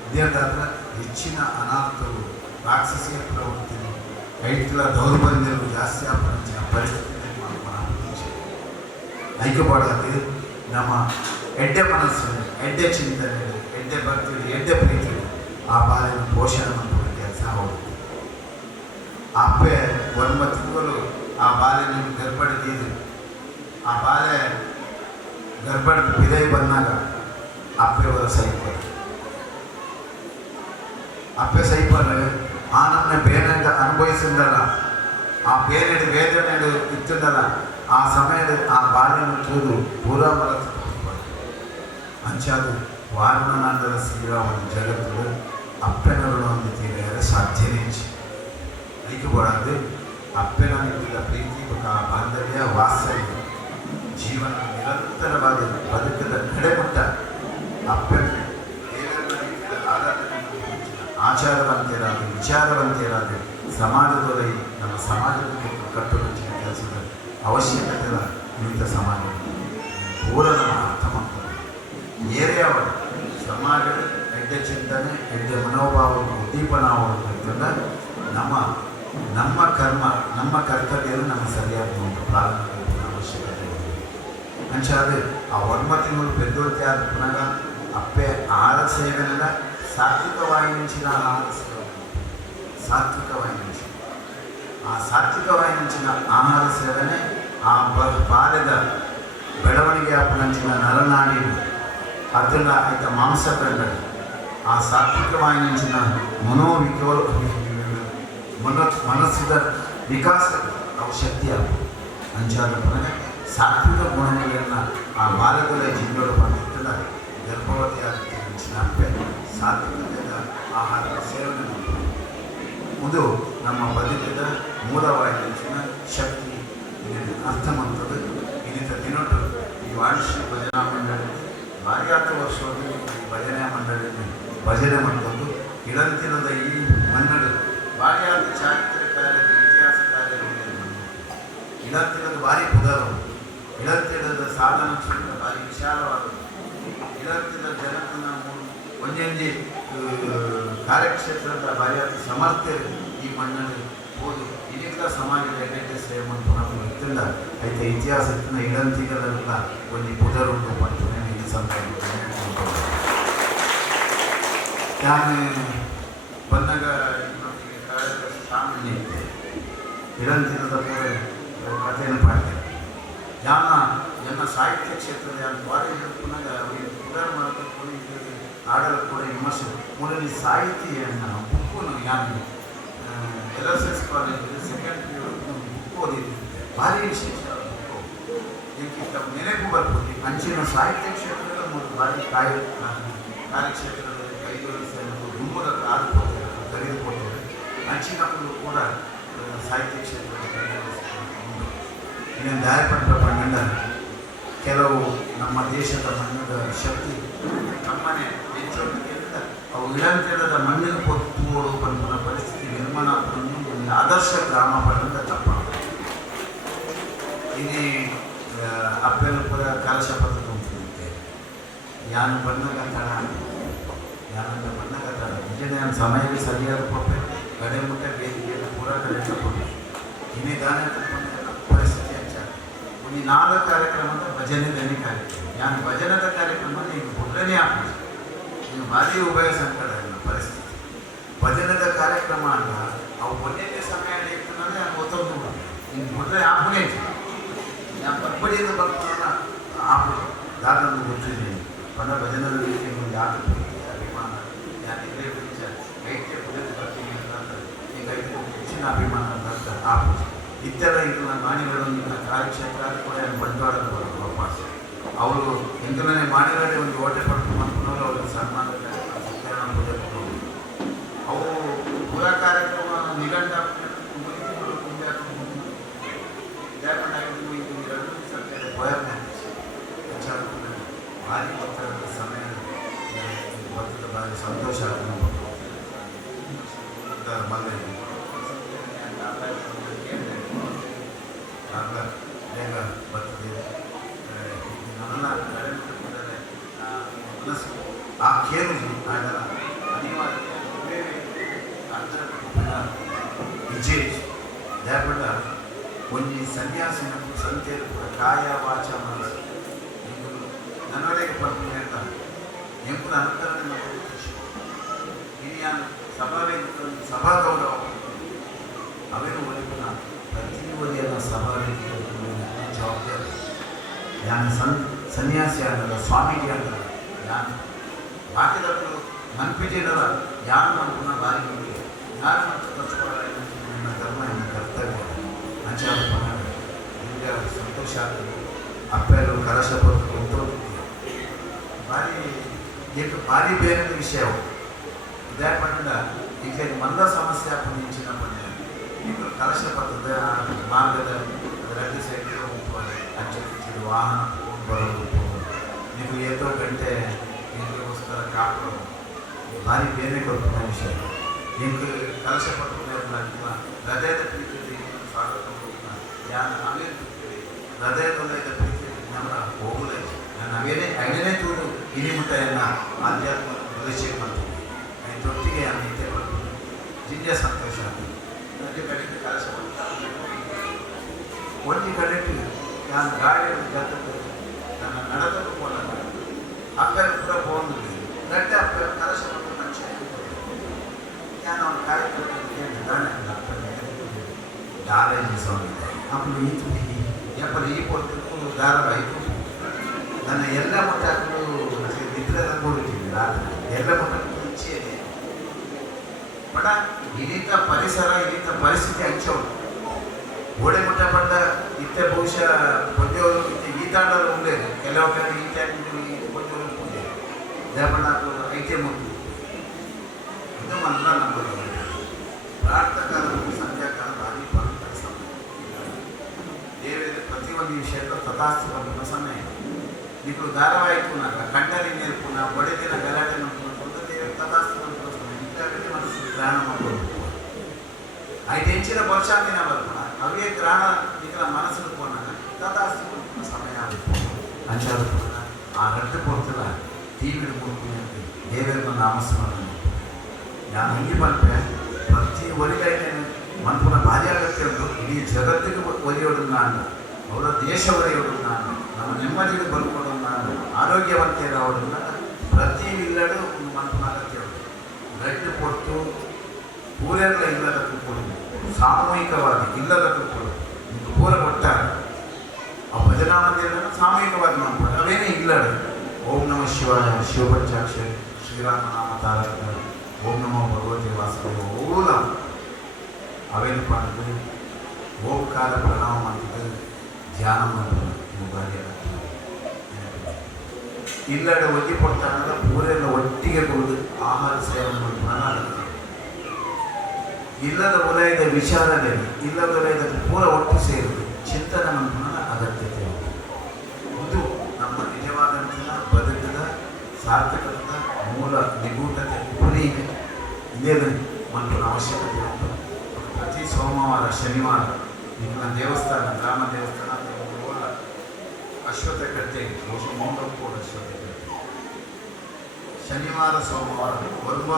ವಿದ್ಯಾರ್ಥಿ ಹೆಚ್ಚಿನ ಅನಾಹುತಗಳು ರಾಕ್ಷಸೀಯ ಪ್ರವೃತ್ತಿ ರೈತರ ದೌರ್ಬಲ್ಯಗಳು ಜಾಸ್ತಿ ಆಪಂಚ ಪರಿಸ್ಥಿತಿ ಐಕ್ಯಪಡೋದು ನಮ್ಮ ಎಡ್ಡೆ ಮನಸ್ಸು ಎಡ್ಡೆ ಚಿಂತನೆ ಎಡ್ಡೆ ಭಕ್ತಿ ಎಡ್ಡೆ ಪ್ರೀತಿ ಆ ಬಾಲಿನ ಪೋಷಣೆ ಮಾಡುವ ಕೆಲಸ ಹೋಗುತ್ತೆ ಅಪ್ಪೆ ಒಂಬ ತಿಂಗಳು ಆ ಬಾಲ್ಯ ನಿಮ್ಗೆ ಗರ್ಭಡಿದ್ದು ಆ ಬಾಲ್ಯ ಗರ್ಭದ ಬಿದೈ ಬಂದಾಗ ಅಪ್ಪೆಯವರ ಸೈಪರ್ ಅಪ್ಪೆ ಸೈಪರ್ ಆ ನಮ್ಮನೆ ಬೇರೆ ಅನುಭವಿಸಿದ್ದಲ್ಲ ಆ ಬೇರೆ ವೇದನೆ ಇತ್ತಿದ್ದಲ್ಲ ಆ ಸಮಯದ ಆ ಬಾಲ್ಯನ ತೂರು ಪೂರ ಮರತು ಅಂಚಾದು ವಾರಣನಾಂದರ ಸಿಗುವ ಒಂದು ಜಗತ್ತು ಅಪ್ಪೆನಗಳು ಒಂದು ತೀರ ಸಾಧ್ಯನೇ ಐಕ್ಯಪಡೋದು ಅಪ್ಪನ ನಿಂತಿದ್ದ ಪ್ರೀತಿ ಬಾಂಧವ್ಯ ವಾತ್ಸಲ್ಯ ಜೀವನ ನಿರಂತರವಾಗಿ ಬದುಕದ ಕಡೆಮಟ್ಟ ಅಪ್ಪನ ಆರಾಧನೆ ಆಚಾರವಂತರಾದ ವಿಚಾರವಂತರಾದ ಸಮಾಜದಲ್ಲಿ ನಮ್ಮ ಸಮಾಜಕ್ಕೆ ಕಟ್ಟುಕಟ್ಟಿನ ಕೆಲಸದ ಅವಶ್ಯಕತೆ ಇಂಥ ಸಮಾಜ ಪೂರಣ ಅರ್ಥ ಮಾಡ್ತಾರೆ ಏರಿಯಾವ ಸಮಾಜ ಎಡ್ಡೆ ಚಿಂತನೆ ಎಡ್ಡೆ ಮನೋಭಾವ ಉದ್ದೀಪನ ಆಗೋದ್ರಿಂದ ನಮ್ಮ ಕರ್ಮ ನಮ್ಮ ಕರ್ತವ್ಯ ನಮ್ಮ ಸರಿಯಾದ ಒಂದು ಪ್ರಾರಂಭ ಅವಶ್ಯಕತೆ ಇದೆ ಅಂಚಾದ್ರೆ ಆ ಒರ್ಮ ತಿಂಗಳು ಪೆದ್ದೋಳ್ತೆ ಆದ ಪುನಃ ಅಪ್ಪೆ ಆಹಾರ ಸೇವೆನೆಲ್ಲ ಸಾತ್ವಿಕವಾಗಿ ನಿಂಚಿನ ಆಹಾರ ಸೇವೆ ಸಾತ್ವಿಕವಾಗಿ ನಿಂಚಿನ ಆ ಸಾತ್ವಿಕವಾಗಿ ನಿಂಚಿನ ಆಹಾರ ಸೇವನೆ ಆ ಬಾಲ್ಯದ ಬೆಳವಣಿಗೆ ಅಪ್ಪನಂಚಿನ ನರನಾಡಿನ ಅದನ್ನ ಆಯ್ತ ಮಾಂಸ ಬೆಂಬಡಿ ಆ ಸಾತ್ವಿಕವಾಗಿ ನಿಂಚಿನ ಮನಸ್ಸಿದ ವಿಕಾಸ ಅವು ಶಕ್ತಿ ಆಗ್ತದೆ ಅಂಚಾದ ಪುನಃ ಸಾತ್ವಿಕ ಗುಣಗಳನ್ನು ಆ ಬಾಲ್ಯದಲ್ಲೇ ಜಿಂಗಳು ಬಂದಿದ್ದಲ್ಲ ಗರ್ಭವತಿ ಆಗುತ್ತೆ ನಿಂಚಿನ ಅಪ್ಪೆ ಸಾತ್ವಿಕತೆಯ ಆಹಾರದ ಸೇವನೆ ಇದು ನಮ್ಮ ಬದುಕಿದ ಮೂಲವಾಗಿ ನಿಂಚಿನ ಶಕ್ತಿ ಇದನ್ನು ಅರ್ಥ ಮಾಡ್ತದೆ ಇನ್ನಿತ ದಿನೊಟ್ಟು ಈ ವಾರ್ಷಿಕ ಭಜನಾ ಮಂಡಳಿ ಭಾರಿ 10 ವರ್ಷದಲ್ಲಿ ಈ ಭಜನಾ ಮಂಡಳಿ ಭಜನೆ ಮಾಡ್ಕೊಂಡು ಇಳಂತಿರದ ಈ ಮನ್ನಡು ಭಾರಿ ಆದ ಚಾರಿತ್ರ್ಯ ಕಾರ್ಯದ ಇತಿಹಾಸ ಕಾರ್ಯಗಳು ಇಳಂತಿರದ ಭಾರಿ ಪುದರು ಇಳಂತಿರದ ಸಾಧನ ಕ್ಷೇತ್ರ ಭಾರಿ ವಿಶಾಲವಾದದ್ದು ಇಳಂತಿದ ಜನತನ ಒಂದೊಂದು ಕಾರ್ಯಕ್ಷೇತ್ರದ ಭಾರಿ ಆದ ಸಮರ್ಥರು ಈ ಮಣ್ಣಲ್ಲಿ ಹೋದು ಇನ್ನಿಲ್ಲ ಸಮಾಜದ ಎಡ್ಡೆ ಸೇವೆ ಮಾಡ್ಕೊಂಡು ಗೊತ್ತಿಲ್ಲ అయితే ಇತಿಹಾಸದ ಇಳಂತಿಗಳೆಲ್ಲ ಒಂದು ಪುದರುಂಟು ಮಾಡ್ತೇನೆ ಈ ಸಂದರ್ಭ ನಾನು ಬಂದಾಗ ಸಾಮಾನ್ಯ ಇದ್ದೆ ಇಳಂತಿರದ ಕಥೆಯನ್ನು ಪಾಡ್ತೇನೆ ನನ್ನ ಸಾಹಿತ್ಯ ಕ್ಷೇತ್ರದ ಬಾರಿ ಪುನಃ ಅವರಿಗೆ ಪುನರ್ ಮಾಡಬೇಕು ಆಡಲು ಕೂಡ ವಿಮರ್ಶೆ ಮೂಲದಲ್ಲಿ ಸಾಹಿತ್ಯವನ್ನು ಬುಕ್ಕು ನಾನು LSS ಕಾಲೇಜಲ್ಲಿ ಸೆಕೆಂಡ್ ಬುಕ್ ಓದಿದ್ದೆ ಭಾರಿ ವಿಶೇಷ ಬುಕ್ಕು ಏಕೆ ನೆನಪು ಬರ್ಬೋದು ಅಂಚಿನ ಸಾಹಿತ್ಯ ಕ್ಷೇತ್ರದ ಒಂದು ಭಾರಿ ಕಾರ್ಯಕ್ಷೇತ್ರದಲ್ಲಿ ಕೈಗೊಳಿಸಲು ಗುಂಪುರ ಆದುಕೋತಾರೆ ತೆಗೆದುಕೊಳ್ತಾರೆ ಅಂಚಿನ ಕೂಡ ಸಾಹಿತ್ಯ ಕ್ಷೇತ್ರದಲ್ಲಿ ಕೈಗೊಳಿಸಿಕೊಂಡು ಇನ್ನೊಂದು ದಾಯಪಟ್ಟ ಬಣ್ಣದ ಕೆಲವು ನಮ್ಮ ದೇಶದ ಮಣ್ಣದ ಶಕ್ತಿ ನಮ್ಮನೆ ಹೆಚ್ಚೋಟಿಗೆಲ್ಲ ಅವು ಇಳಂತೆರದ ಮಣ್ಣಿನ ಪೊತ್ತುವುದು ಪಂಪನ ಪರಿಸ್ಥಿತಿ ನಿರ್ಮಾಣ ಒಂದು ಆದರ್ಶ ಗ್ರಾಮ ಪಡೆದ ತಪ್ಪ ಇಲ್ಲಿ ಅಪ್ಪನ ಪುರ ಕಲಶ ಪದ್ಧತಿ ಉಂಟು ಯಾನು ಬಣ್ಣಗ ತಡ ಯಾನಂದ ಬಣ್ಣಗ ತಡ ನಿಜನೇ ಸಮಯಕ್ಕೆ ಸರಿಯಾದ ಕೊಪ್ಪೆ ಗಡೆ ಮುಟ್ಟ ಬೇದಿಗೆಯನ್ನು ಪೂರ ಕಡೆ ತಗೊಂಡು ಇನ್ನೇ ಗಾನ ಪರಿಸ್ಥಿತಿ ಹೆಚ್ಚಾಗಿ ಈ 4 ಕಾರ್ಯಕ್ರಮ ಅಂತ ಭಜನೆ ದನಿ ಕಾರ್ಯಕ್ರಮ ಯಾನು ಭಜನದ ಕಾರ್ಯಕ್ರಮ ಈಗ ಮೊದಲನೇ ಆಗ್ತದೆ ಇನ್ನು ಭಾರಿ ಉಭಯ ಸಂಕಟ ಪರಿಸ್ಥಿತಿ ಭಜನದ ಕಾರ್ಯಕ್ರಮ ಅಲ್ಲ ಅವು ಮೊದಲನೇ ಸಮಯ ಇರ್ತದೆ ಅದು ಒತ್ತೊಂದು ಇನ್ನು ಮೊದಲೇ ಆಪನೇ ನಾನು ಬರ್ಬಡಿಯಿಂದ ಬರ್ತಾನಲ್ಲ ಆಪು ದಾದನ್ನು ಗೊತ್ತಿದ್ದೀನಿ ಪಣ ಭಜನದ ರೀತಿ ಒಂದು ಯಾಕೆ ಅಭಿಮಾನ ಯಾರು ಇಲ್ಲೇ ವೈದ್ಯ ಪುಜದ ಬರ್ತೀನಿ ಅಂತ ಈಗ ಹೆಚ್ಚಿನ ಅಭಿಮಾನ ಅಂತ ಆಪು ಇತ್ತೆಲ್ಲ ಈಗ ಮಾಣಿಗಳೊಂದಿನ ಕಾರ್ಯಕ್ಷೇತ್ರ ಕೂಡ ಬಂಡವಾಳ ಬರೋದು ವಾಪಸ್ ಅವರು ಎಂಟನೇ ಮಾಣಿಗಳೇ ಒಂದು ಓಟೆ ಪಡ್ಕೊಂಡು ಬಂದ್ಕೊಂಡವರು ಅವ್ರಿಗೆ ಸನ್ಮಾನ ಸತ್ಯಾನ ಪೂಜೆ ಕೊಡೋದು ಅವು ಪುರ ಕಾರ್ಯಕ್ರಮ ನಿಗಂಡ ಭಾರಿ ಒತ್ತಡದ ಸಮಯ ಬರ್ತದ ಭಾರಿ ಸಂತೋಷ ಆಗ್ತದೆ ಬೇಗ ಬರ್ತದೆ ನನ್ನ ಮನಸ್ಸು ಆ ಕೇಳು ಅದರ ಅನಿವಾರ್ಯ ವಿಜಯ್ ದಯಪಟ್ಟ ಒಂದು ಸನ್ಯಾಸಿನ ಸಂತೆಯರು ಕೂಡ ಕಾಯ ವಾಚ ಮನಸ್ಸು ನನ್ನೊಳಗೆ ಬಂದು ಹೇಳ್ತಾನೆ ಎಂಬುದು ಅನುಕರಣೆ ಮಾಡೋದು ಖುಷಿ ಹಿರಿಯ ಸಭಾ ಗೌರವ ಅವೇನು ಒಲಿಪುನ ಪ್ರತಿ ಒಲಿಯನ್ನ ಸಭಾವೇದಿಕೆ ಜವಾಬ್ದಾರಿ ಯಾನು ಸನ್ಯಾಸಿ ಆಗಲ್ಲ ಸ್ವಾಮಿಗೆ ಆಗಲ್ಲ ಯಾನು ಬಾಕಿದವರು ಮನ್ಪಿಜಿನರ ಯಾರು ಮನ್ಪುನ ಬಾರಿ ನೋಡಿ ಯಾರು ಮತ್ತು ಕಚ್ಕೊಳ್ಳ ನನ್ನ ಧರ್ಮ ನನ್ನ ಕರ್ತವ್ಯ ಅಂಚಾರ ನಿಮಗೆ ಸಂತೋಷ ಆಗ್ತದೆ ಅಪ್ಪೆಲ್ಲೂ ಕಲಶ ಬರ್ತದೆ ಕುಂತೋಗಿದ್ದೀವಿ ಭಾರಿ ಏಕೆ ಭಾರಿ ಬೇರೆ ವಿಷಯವು ಇದೇ ಪಂಡ ಈಗ ಮಂದ ಸಮಸ್ಯೆ ಹಾಕೊಂಡು ಇಂಚಿನ ಪಂಡ ಈಗ ಕಲಶ ಬರ್ತದೆ ಆ ಮಾರ್ಗದ ರೆಡ್ಡಿ ಸೈಡ್ ಅಂಚೆ ವಾಹನ ಬರೋದು ನೀವು ಏತೋ ಗಂಟೆ ನಿಮಗೋಸ್ಕರ ಕಾಪು ಭಾರಿ ಬೇನೆ ಕೊಡ್ತಾರೆ ವಿಷಯ ನಿಮ್ಗೆ ಕಲಶ ಪತ್ರ ಹೃದಯದ ಪ್ರೀತಿ ಸ್ವಾಗತ ನಾವೇ ಹೃದಯದ ಪ್ರೀತಿ ನಮ್ಮ ಹೋಗಲೇ ನಾವೇನೇ ಐದನೇ ತೂರು ಹಿರಿಮುಟ್ಟೆಯನ್ನು ಆಧ್ಯಾತ್ಮ ಪ್ರದರ್ಶನ ಮಾಡ್ತೀವಿ ಅದರೊಟ್ಟಿಗೆ ನಿತ್ಯ ಬರ್ತೀವಿ ಜಿಂಜ ಸಂತೋಷ ನದಿ ಕಡೆಗೆ ಕಲಶ ಒಂದು ಕಡೆಗೆ ನಾನು ಗಾಡಿಯಲ್ಲಿ ಜೊತೆ ನನ್ನ ನಡೆದಲು ಹೋದಾಗ ಅಪ್ಪನ ಪುರ ಹೋಗಿದ್ದೆ ಗಟ್ಟೆ ಅಪ್ಪ ಕಲಶ ಬಂದು ಮನುಷ್ಯ ನಾನು ಅವನ ಕಾರ್ಯಕ್ರಮಕ್ಕೆ ದಾಳಿ ಸೋಗಿದೆ ಅಪ್ಪಲು ಈತು ಎಪ್ಪಲು ಈ ಕೊಟ್ಟು ಧಾರಾವಾಹಿತು ನನ್ನ ಎಲ್ಲ ಮಟ್ಟಗಳು ನಿದ್ರೆ ಕೂಡಿಟ್ಟಿದ್ದೆ ರಾತ್ರಿ ಎಲ್ಲ ಮಟ್ಟಗಳು ಇಚ್ಛೆಯಿದೆ ಬಡ ಇದೀತ ಪರಿಸರ ಇದೀತ ಪರಿಸ್ಥಿತಿ ಹಂಚೋದು ಗೋಡೆ ಮುಟ್ಟ ಪಟ್ಟ ಇತ್ತೆ ಬಹುಶಃ ಪದ್ಯವರು ಇತ್ತೆ ಈತಾಡಲು ಉಂಡೆ ಕೆಲವು ಕಡೆ ಈತ ಪದ್ಯವರು ಪೂಜೆ ದೇವಣ್ಣು ಐತೆ ಮುಟ್ಟು ಇದು ಮಾತ್ರ ನಂಬೋದು ಪ್ರಾರ್ಥಕಾಲವು ಸಂಧ್ಯಾಕಾಲ ಭಾರಿ ಪವಿತ್ರ ಸಮಯ ದೇವರ ಪ್ರತಿಯೊಂದು ವಿಷಯದ ತಥಾಸ್ತು ಬಂದ ಸಮಯ ನಿಗಳು ಧಾರಾವಾಹಿತು ನಾಗ ಕಂಟರಿ ನೇರ್ಪು ನಾವು ಬಡದಿನ ಗಲಾಟೆ ಮಾಡ್ಕೊಂಡು ದೇವರ ತಥಾಸ್ತು ಬಂದ ಸಮಯ ಇಂಥವರಿಗೆ ಮನಸ್ಸು ಗ್ರಹಣ ಮಾಡ್ಕೊಂಡು ಐದು ಹೆಂಚಿನ ವರ್ಷಾಂತಿನ ಬರ್ತಾನ ಅವೇ ಗ್ರಹಣ ಇದರ ಮನಸ್ಸನ್ನು ಕೊನಾಗ ತಥಾಸ್ತು ಸಮಯ ಆಗುತ್ತೆ ಅಂಚಾದ ಆ ರಟ್ಟು ಕೊಡ್ತಿಲ್ಲ ಟಿವಿ ಕೊಡ್ತೀನಿ ದೇವರನ್ನು ನಾಮಸ್ಮರಣೆ ನಾನು ಹಂಗೆ ಬಂದರೆ ಪ್ರತಿ ಒಲಿಗೈತೆ ಮನ್ಪುನ ಭಾರಿ ಅಗತ್ಯ ಉಂಟು ಇಡೀ ಜಗತ್ತಿಗೆ ಒಲಿಯೋದು ನಾನು ಅವರ ದೇಶ ಒಲಿಯೋದು ನಾನು ನಮ್ಮ ನೆಮ್ಮದಿಗೆ ಬರ್ಕೊಡೋದು ನಾನು ಆರೋಗ್ಯವಂತರಾಗೋದನ್ನ ಪ್ರತಿ ಇಲ್ಲಡು ಒಂದು ಮನ್ಪುನ ಅಗತ್ಯ ಉಂಟು ರಟ್ಟು ಕೊಟ್ಟು ಪೂರೆಲ್ಲ ಇಲ್ಲದ ಕೊಡು ಸಾಮೂಹಿಕವಾಗಿ ಇಲ್ಲದ ಕೊಡು ನಿಮಗೆ ಪೂರ ಕೊಟ್ಟಾಗ ಆ ಭಜನಾ ಮಂದಿರವನ್ನು ಸಾಮೂಹಿಕವಾಗಿ ಮಾಡ್ತಾರೆ ಅವೇನೇ ಇಲ್ಲಡು ಓಂ ನಮ ಶಿವಾಯ ಶಿವಪಂಚಾಕ್ಷರಿ ಶ್ರೀರಾಮನಾಮ ತಾರಕ ಓಂ ನಮೋ ಭಗವತಿ ವಾಸುದೇವ ಓಲ ಅವೇನು ಮಾಡಿದ್ರು ಓಂಕಾರ ಪ್ರಣಾಮ ಮಾಡಿದ್ರು ಧ್ಯಾನ ಮಾಡಿದ್ರು ನೀವು ಬಾರಿ ಇಲ್ಲಡೆ ಒತ್ತಿ ಕೊಡ್ತಾನಂದ್ರೆ ಪೂರೆಲ್ಲ ಒಟ್ಟಿಗೆ ಕೊಡುದು ಆಹಾರ ಸೇವನೆ ಮಾಡಿದ್ರು ಇಲ್ಲದ ವಲಯದ ವಿಚಾರದಲ್ಲಿ ಇಲ್ಲದ ವಲಯದ ಪೂರ ಒಟ್ಟು ಸೇರುವುದು ಚಿಂತನೆ ಮಂತ್ರನ ಅಗತ್ಯತೆ ಇದು ನಮ್ಮ ನಿಜವಾದಂತಹ ಬದುಕದ ಸಾರ್ಥಕದ ಮೂಲ ನಿಗೂಢತೆ ಗುರಿಯಿದೆ ಇದೇ ಮಂತ್ರನ ಅವಶ್ಯಕತೆ ಉಂಟು ಪ್ರತಿ ಸೋಮವಾರ ಶನಿವಾರ ನಿಮ್ಮ ದೇವಸ್ಥಾನ ಗ್ರಾಮ ದೇವಸ್ಥಾನ ಅಶ್ವತ್ಥ ಕಟ್ಟೆಗೆ ಮೌಂಡಪ್ಪೋಡ ಅಶ್ವತ್ಥ ಕಟ್ಟೆ ಶನಿವಾರ ಸೋಮವಾರ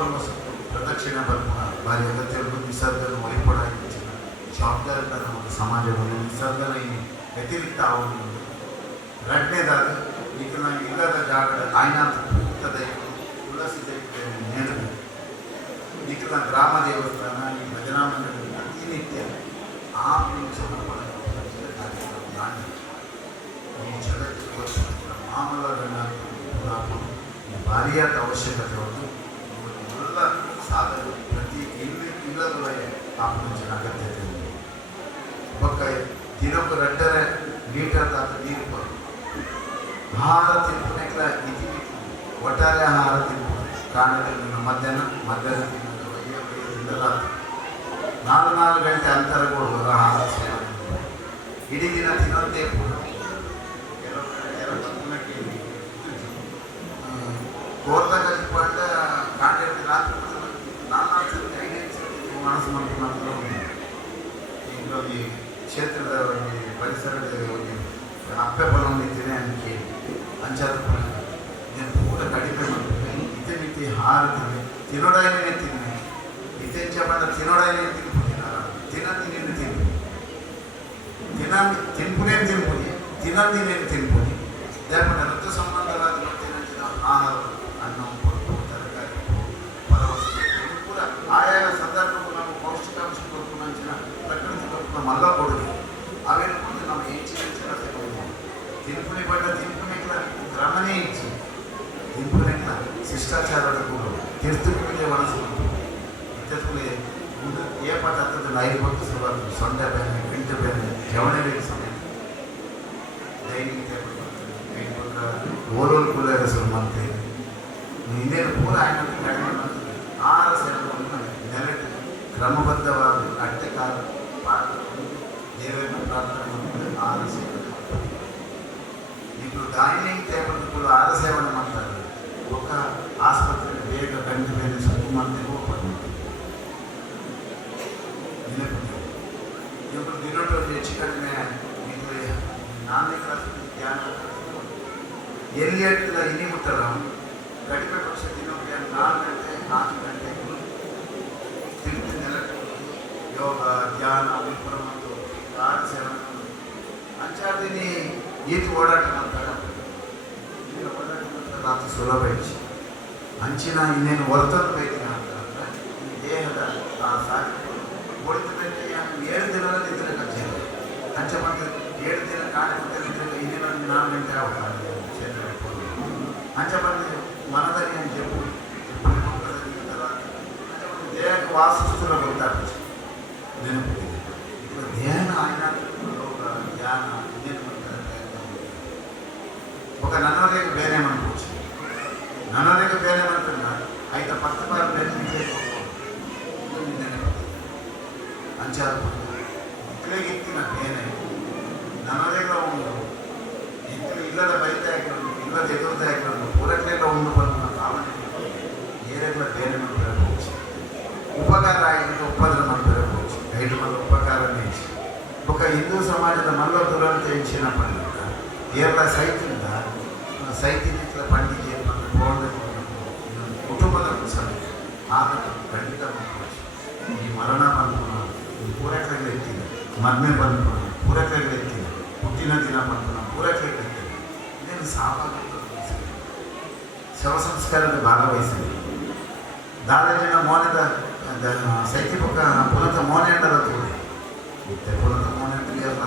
ಒಂದು ಸುತ್ತು ಪ್ರದಕ್ಷಿಣೆ ಬರ್ಪುಣ ಭಾರಿ ಅಗತ್ಯವನ್ನು ನಿಸರ್ಗನ ವೈಪಡ ಇಚ್ಚಿನ ಜವಾಬ್ದಾರಿತ ನಮ್ಮ ಸಮಾಜವನ್ನು ನಿಸರ್ಗನ ಈ ವ್ಯತಿರಿಕ್ತ ಆವನ್ನು ಎರಡನೇದಾದ ಈಗ ನಾನು ಇಲ್ಲದ ಜಾಗದ ಆಯ್ನಾಥ ತುಳಸಿ ನೇರದು ಈಗ ಗ್ರಾಮ ದೇವಸ್ಥಾನ ಈ ಭಜನಾ ಮಂಡಳಿ ಪ್ರತಿನಿತ್ಯ ಆ ಸಮರ್ಪಣೆ ಕಾರ್ಯಕ್ರಮ ಈ ಜಗತ್ತಿಗೆ ಮಾಮೂಲನ್ನು ಭಾರಿಯಾದ ಅವಶ್ಯಕತೆ ಹೊತ್ತು ಎಲ್ಲ ಸಾಧನೆ ಪ್ರತಿ ಇಲ್ಲದ ಆಪರೇಷನ್ ಅಗತ್ಯತೆ ಉಂಟು ಒಕ್ಕ ದಿನಕ್ಕೂ 2 ಲೀಟರ್ ನೀರು ಬರು ಆಹಾರ ತಿನ್ನುವುದಕ್ಕೆ ಇತಿ ಒಟ್ಟಾರೆ ಆಹಾರ ತಿನ್ನುವುದು ಕಾರಣದಿಂದ ಮಧ್ಯಾಹ್ನ ತಿನ್ನುವುದು ರಾತ್ರಿ 4 ಗಂಟೆ ಅಂತರ ಕೊಡುವ ಆಹಾರ ಸೇವನೆ ಇಡೀ ದಿನ ತಿನ್ನೋದೇ ಕೋರ್ದ ಕಲಿಪಂಡ ಕಾಂಟ್ಯಾಕ್ಟ್ ರಾತ್ರಿ 4 ಮನಸ್ಸು ಮಾತ್ರ ಈಗ ಈ ಕ್ಷೇತ್ರದ ಒಂದು ಪರಿಸರದ ಒಂದು ಅಪ್ಪೆ ಬಲವನ್ನಿದ್ದೇನೆ ಅದಕ್ಕೆ ಅಂಚಾದ ಇದನ್ನು ಪೂರ ಕಡಿಮೆ ಮಾಡ್ತಾರೆ ಇತೆ ಮಿತಿ ಹಾರತಿದೆ ತಿನ್ನೋಡಾಯನೇ ತಿನ್ನೆ ಇತ್ತೆಂಚ ಬಂದ ತಿನ್ನೋಡಾಯನೇ ತಿನ್ಪುನಿ ತಿನ್ಪುನೇನು ತಿನ್ಪುನಿ ತಿನ್ನೋದಿನೇನು ತಿನ್ಪುನಿ ದೇವರ ಋತು ಸಂಬಂಧವಾದ ಮತ್ತೇನಿನ ಆಹಾರ ಅನ್ನ ಪಪ್ಪು ತರಕಾರಿ ಫಲವಸ್ತು ಪೂರ ಆಯಾಯ ಸಂದರ್ಭಕ್ಕೂ ನಾವು ಪೌಷ್ಟಿಕಾಂಶ ಕೊಟ್ಟು ಮಂಚಿನ ಪ್ರಕೃತಿ ಕೊಟ್ಟು ನಮ್ಮ ಎಲ್ಲ ಕೊಡುಗೆ ಅವೇನು ಬಂದು ನಮ್ಮ ಹೆಚ್ಚಿನ ತಗೊಂಡು ತಿನ್ಪುನಿ ಬಡ್ಡ ತಿನ್ಪುನಿಗಳ ಕ್ರಮನೇ ಹೆಚ್ಚು ತಿನ್ಪುನಿಗಳ ಶಿಷ್ಟಾಚಾರದ ಕೂಡ ತೀರ್ಥಪೂಜೆ ಒಳಸುವುದು ಇತ್ತೆತ್ತುಲೆ ಒಂದು ಏಪತ್ತದ 5 ಹೊತ್ತು ಶುರುವಾಗ್ತದೆ ಸೊಂಡೆ ಬೇನೆ ಗಂಟು ಬೇನೆ ಜವಣೆ ಬೇಕು ಸಮಯ ದೈನಿಕ ಓರೋಲ್ ಕೂಲರ್ ಶುರು ಮಾಡ್ತೇವೆ ಇನ್ನೇನು ಪೂರ ಕಡಿಮೆ ಮಾಡ್ತದೆ ಆಹಾರ ಸೇವನೆ ನೆಲೆಟ್ಟು ಕ್ರಮಬದ್ಧವಾದ ಅಟ್ಟೆಕಾಲ ದೇವರನ್ನು ಪ್ರಾರ್ಥನೆ ಮಾಡ್ತಾರೆ, ಆಹಾರ ಸೇವನೆ ಮಾಡ್ತಾರೆ. ఇప్పుడు ಡೈನಿಂಗ್ ಟೇಬಲ್ ಕೂಡ ಆಹಾರ ಸೇವನೆ ಮಾಡ್ತಾರೆ. ఒక ಆಸ್ಪತ್ರೆಗೆ ಬೇಗ ಗಂಟೆ ಮೇಲೆ ಸುತ್ತು ಮಾಡ್ತೇವೆ ಹೋಗ್ಬಾರ್ದು. ఇప్పుడు తినటువంటి ಹೆಚ್ಚು ಕಡಿಮೆ ಇದು 4ನೇ ಕ್ಲಾಸ್ ಧ್ಯಾನ ಎಲ್ಲಿ ಹೇಳ್ತಿಲ್ಲ ಇಲ್ಲಿ ಮುಟ್ಟಲ್ಲ. ಕಡಿಮೆ ಪಕ್ಷ ದಿನಕ್ಕೆ 4 ಗಂಟೆ 4 ಗಂಟೆ ತಿಂದು ನೆಲಕ್ಕೆ ಯೋಗ ಧ್ಯಾನ ವಿಪುರ ಮತ್ತು ಆಹಾರ ಸೇವನೆ ಅಂಚಾದಿನಿ ಈತು ಓಡಾಟ ಮಾಡ್ತಾರೆ. ಓಡಾಟ ಮಾಡ್ತಾರೆ ರಾತ್ರಿ ಸುಲಭ ಹೆಚ್ಚು ಅಂಚಿನ ಇನ್ನೇನು ಹೊರತಂದು ಬೈತಿನ ಅಂತಂದ್ರೆ ಈ ದೇಹದ ಆ ಸಾಧ್ಯ ಹೊಡಿತ ಗಂಟೆ 7 ದಿನದಲ್ಲಿ ಇದ್ರೆ ಖರ್ಚು ಅಂಚೆ ಬಂದು 7 ದಿನ ಕಾಣಿದ್ರೆ ಇನ್ನೇನು 4 ಗಂಟೆ ಆಗುತ್ತೆ ಕ್ಷೇತ್ರ ಅಂಚೆ ಬಂದು ಮನದಲ್ಲಿ ಅಂತ చెప్పు ದೇಹಕ್ಕೆ ವಾಸಿಸ್ತುಲ ಗೊತ್ತಾಗುತ್ತೆ ನೆನಪಿದೆ. ಈಗ ಧ್ಯಾನ ఆయన ಯೋಗ ಧ್ಯಾನ ಇನ್ನೇನು ಮಾಡ್ತಾರೆ. ఒక నన్నోరేకి ಬೇರೆ ಮಾಡ್ಬೋದು. ನನ್ನೋರೇಗೆ ಬೇರೆ ಮಾಡ್ತಾರೆ ಐತ 10 ಬಾರಿ ನೆನಪಿದೆ ಅಂಚಾದ ಇಕ್ಕಳಿಗಿತ್ತಿನ ಬೇನೆ ನನ್ನೋರೇಗ ಉಂಡು ಇಕ್ಕಳು ಇಲ್ಲದ ಬೈತ ಆಗಿರೋದು ಇಲ್ಲದ ಎದುರದ ಆಗಿರೋದು ಪೂರಕ್ಲೆಲ್ಲ ಉಂಡು ಬಂದ ಭಾವನೆ ಏರೆಗಳ ಬೇರೆ ಮಾಡ್ತಾರೆ. ಉಪಕಾರ ಆಗಿದ್ದು ಉಪದ್ರ ಮಾಡ್ತಾರೆ. ಐದು ಮಂದಿ ಉಪಕಾರನೇ ఒక హిందూ సమాజದ మల్ల దురంత ఇచ్చిన పండుగ ఏర్ల సైతింದ ಸೈತಿನಿತ್ಲ ಪಂಡಿಗೆ ಕುಟುಂಬದ ಸಮಯ ಆದ ಖಂಡಿತ ಈ ಮರಣ ಬಂದ್ಪುಣ ಈ ಪೂರೈಕೆಗಳು ಎತ್ತಿದೆ, ಮದ್ಮೆ ಬಂದ್ಪುಣ ಪೂರೈಕೆಗಳು ಎತ್ತಿದೆ, ಹುಟ್ಟಿನ ದಿನ ಬಂದ್ಪುಣ ಪೂರೈಕೆಗಳು ಎತ್ತಿದೆ. ಇದೇನು ಸಾಮಾನ್ಯ ಶವ ಸಂಸ್ಕಾರದ ಭಾಗವಹಿಸಿದೆ. ದಾದಾಜಿನ ಮೌನದ ಸೈತಿ ಪಕ್ಕ ಪುನತ ಮೌನ ಎಂಡದ ತೋಡೆ ಮತ್ತೆ ಪುನತ ಮೌನ ಎಂಟಲ್ಲ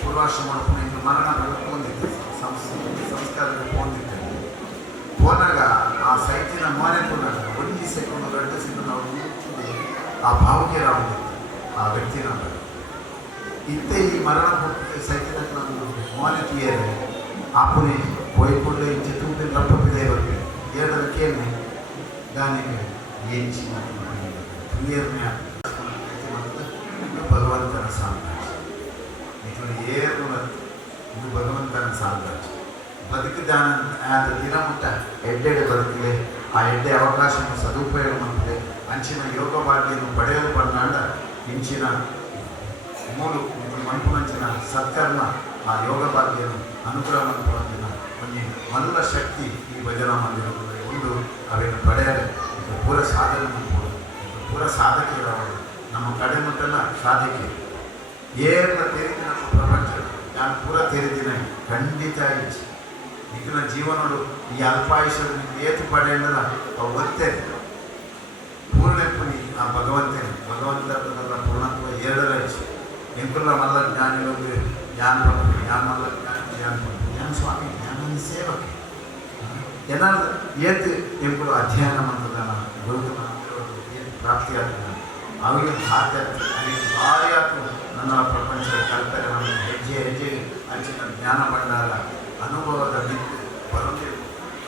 ಪೂರ್ವಾಶ್ರಮ ಮಾಡ್ಕೊಂಡು ಮರಣ ಹೊಂದಿದ್ದೆ ಸಂಸ್ಕಾರಕ್ಕೆ ಹೊಂದಿದ್ದೆ ಹೋದಾಗ ಆ ಸೈತಿನ ಮೌನೆ ಕೊನಾಗ 1 ಸೆಕೆಂಡ್ 2 ಸೆಕೆಂಡ್ ಅವರು ಆ ಭಾವಕ್ಕೆ ರಾವುದಿತ್ತು ಆ ವ್ಯಕ್ತಿನ ಇತ್ತೆ ಈ ಮರಣ ಸೈತಿನ ಮೌನೆ ತೀಯರೆ ಆಪುನೆ పోయికొండే ఇచ్చి తూపే తప్పపిదే వరకు ఏడల కేల్ని దానికి ఏంచిన క్లియర్నే భగవంತನ ಸಾಮ್ರಾಜ್ಯ ಇದು ಏನು ಇದು ಭಗವಂತನ ಸಾಮ್ರಾಜ್ಯ ಬದುಕಿದಾನ ಆದ ದಿನ ಮುಟ್ಟ ಎಡ್ಡೆಡೆ ಬದುಕಲೆ ಆ ಎಡ್ಡೆ ಅವಕಾಶವನ್ನು ಸದುಪಯೋಗ ಮಾಡಿದೆ ಅಂಚಿನ ಯೋಗ ಭಾಗ್ಯವನ್ನು ಪಡೆಯಲು ಬಂದಾಂಡ ಇಂಚಿನ ಮೂಲು ಮನ್ಪುನಂಚಿನ ಸತ್ಕರ್ಮ ಆ ಯೋಗ ಭಾಗ್ಯವನ್ನು ಅನುಗ್ರಹ ಮನ್ಪುನಂಚಿನ ಒಂದು ಮಲ್ಲ ಶಕ್ತಿ ಈ ಭಜನಾ ಮಂದಿರದಲ್ಲಿ ಒಂದು ಅವೇನು ಪಡೆಯಲು ಪೂರ ಸಾಧನೆ ಮಾಡ್ಬೋದು. ಪೂರ ಸಾಧಕಿರವರು ನಮ್ಮ ಕಡೆ ಮುಟ್ಟಲ್ಲ ಸಾಧಕಿ ಏರ್ನ ತೆರೆದಿ ನಮ್ಮ ಪ್ರಪಂಚ ನಾನು ಪೂರ ತೆರೆದಿನ ಖಂಡಿತ ಇಚ್ಛೆ ನಿಖಿನ ಜೀವನಗಳು ಈ ಅಲ್ಪಾಯುಷ್ಯದ ಏತು ಪಡೆಯಲ್ಲ ಅವು ಒತ್ತೆ ಪೂರ್ಣಪ್ಪನಿ ಆ ಭಗವಂತನ ಪೂರ್ಣತ್ವ ಏಳರ ಇಚ್ಛೆ ಎಂಕುಲ್ಲ ಮಲ್ಲ ಜ್ಞಾನಿಗಳು ಜ್ಞಾನ ಪಡ್ತು ಜ್ಞಾನ ಮಲ್ಲ ಜ್ಞಾನ ಪಡ್ತು ಜ್ಞಾನ ಸ್ವಾಮಿ ಜ್ಞಾನ ಸೇವಕ್ಕೆ ಏನಾದ್ರು ಏತು ಎಂಬುದು ಅಧ್ಯಯನ ಮಾಡ್ತದಾನ ಗುರುಗಳ ಪ್ರಾಪ್ತಿಯಾಗ್ತದ ಅವಿಗೆ ಸಾಧ್ಯ ಭಾರಿ ಆಗ್ತದೆ. ನನ್ನ ಪ್ರಪಂಚದ ಕಲ್ಪನೆ ನಮ್ಮ ಹೆಜ್ಜೆ ಅಂಚಿನ ಜ್ಞಾನ ಭಂಡಾರ ಅನುಭವದ ಬಿದ್ದು ಬರೋದೇ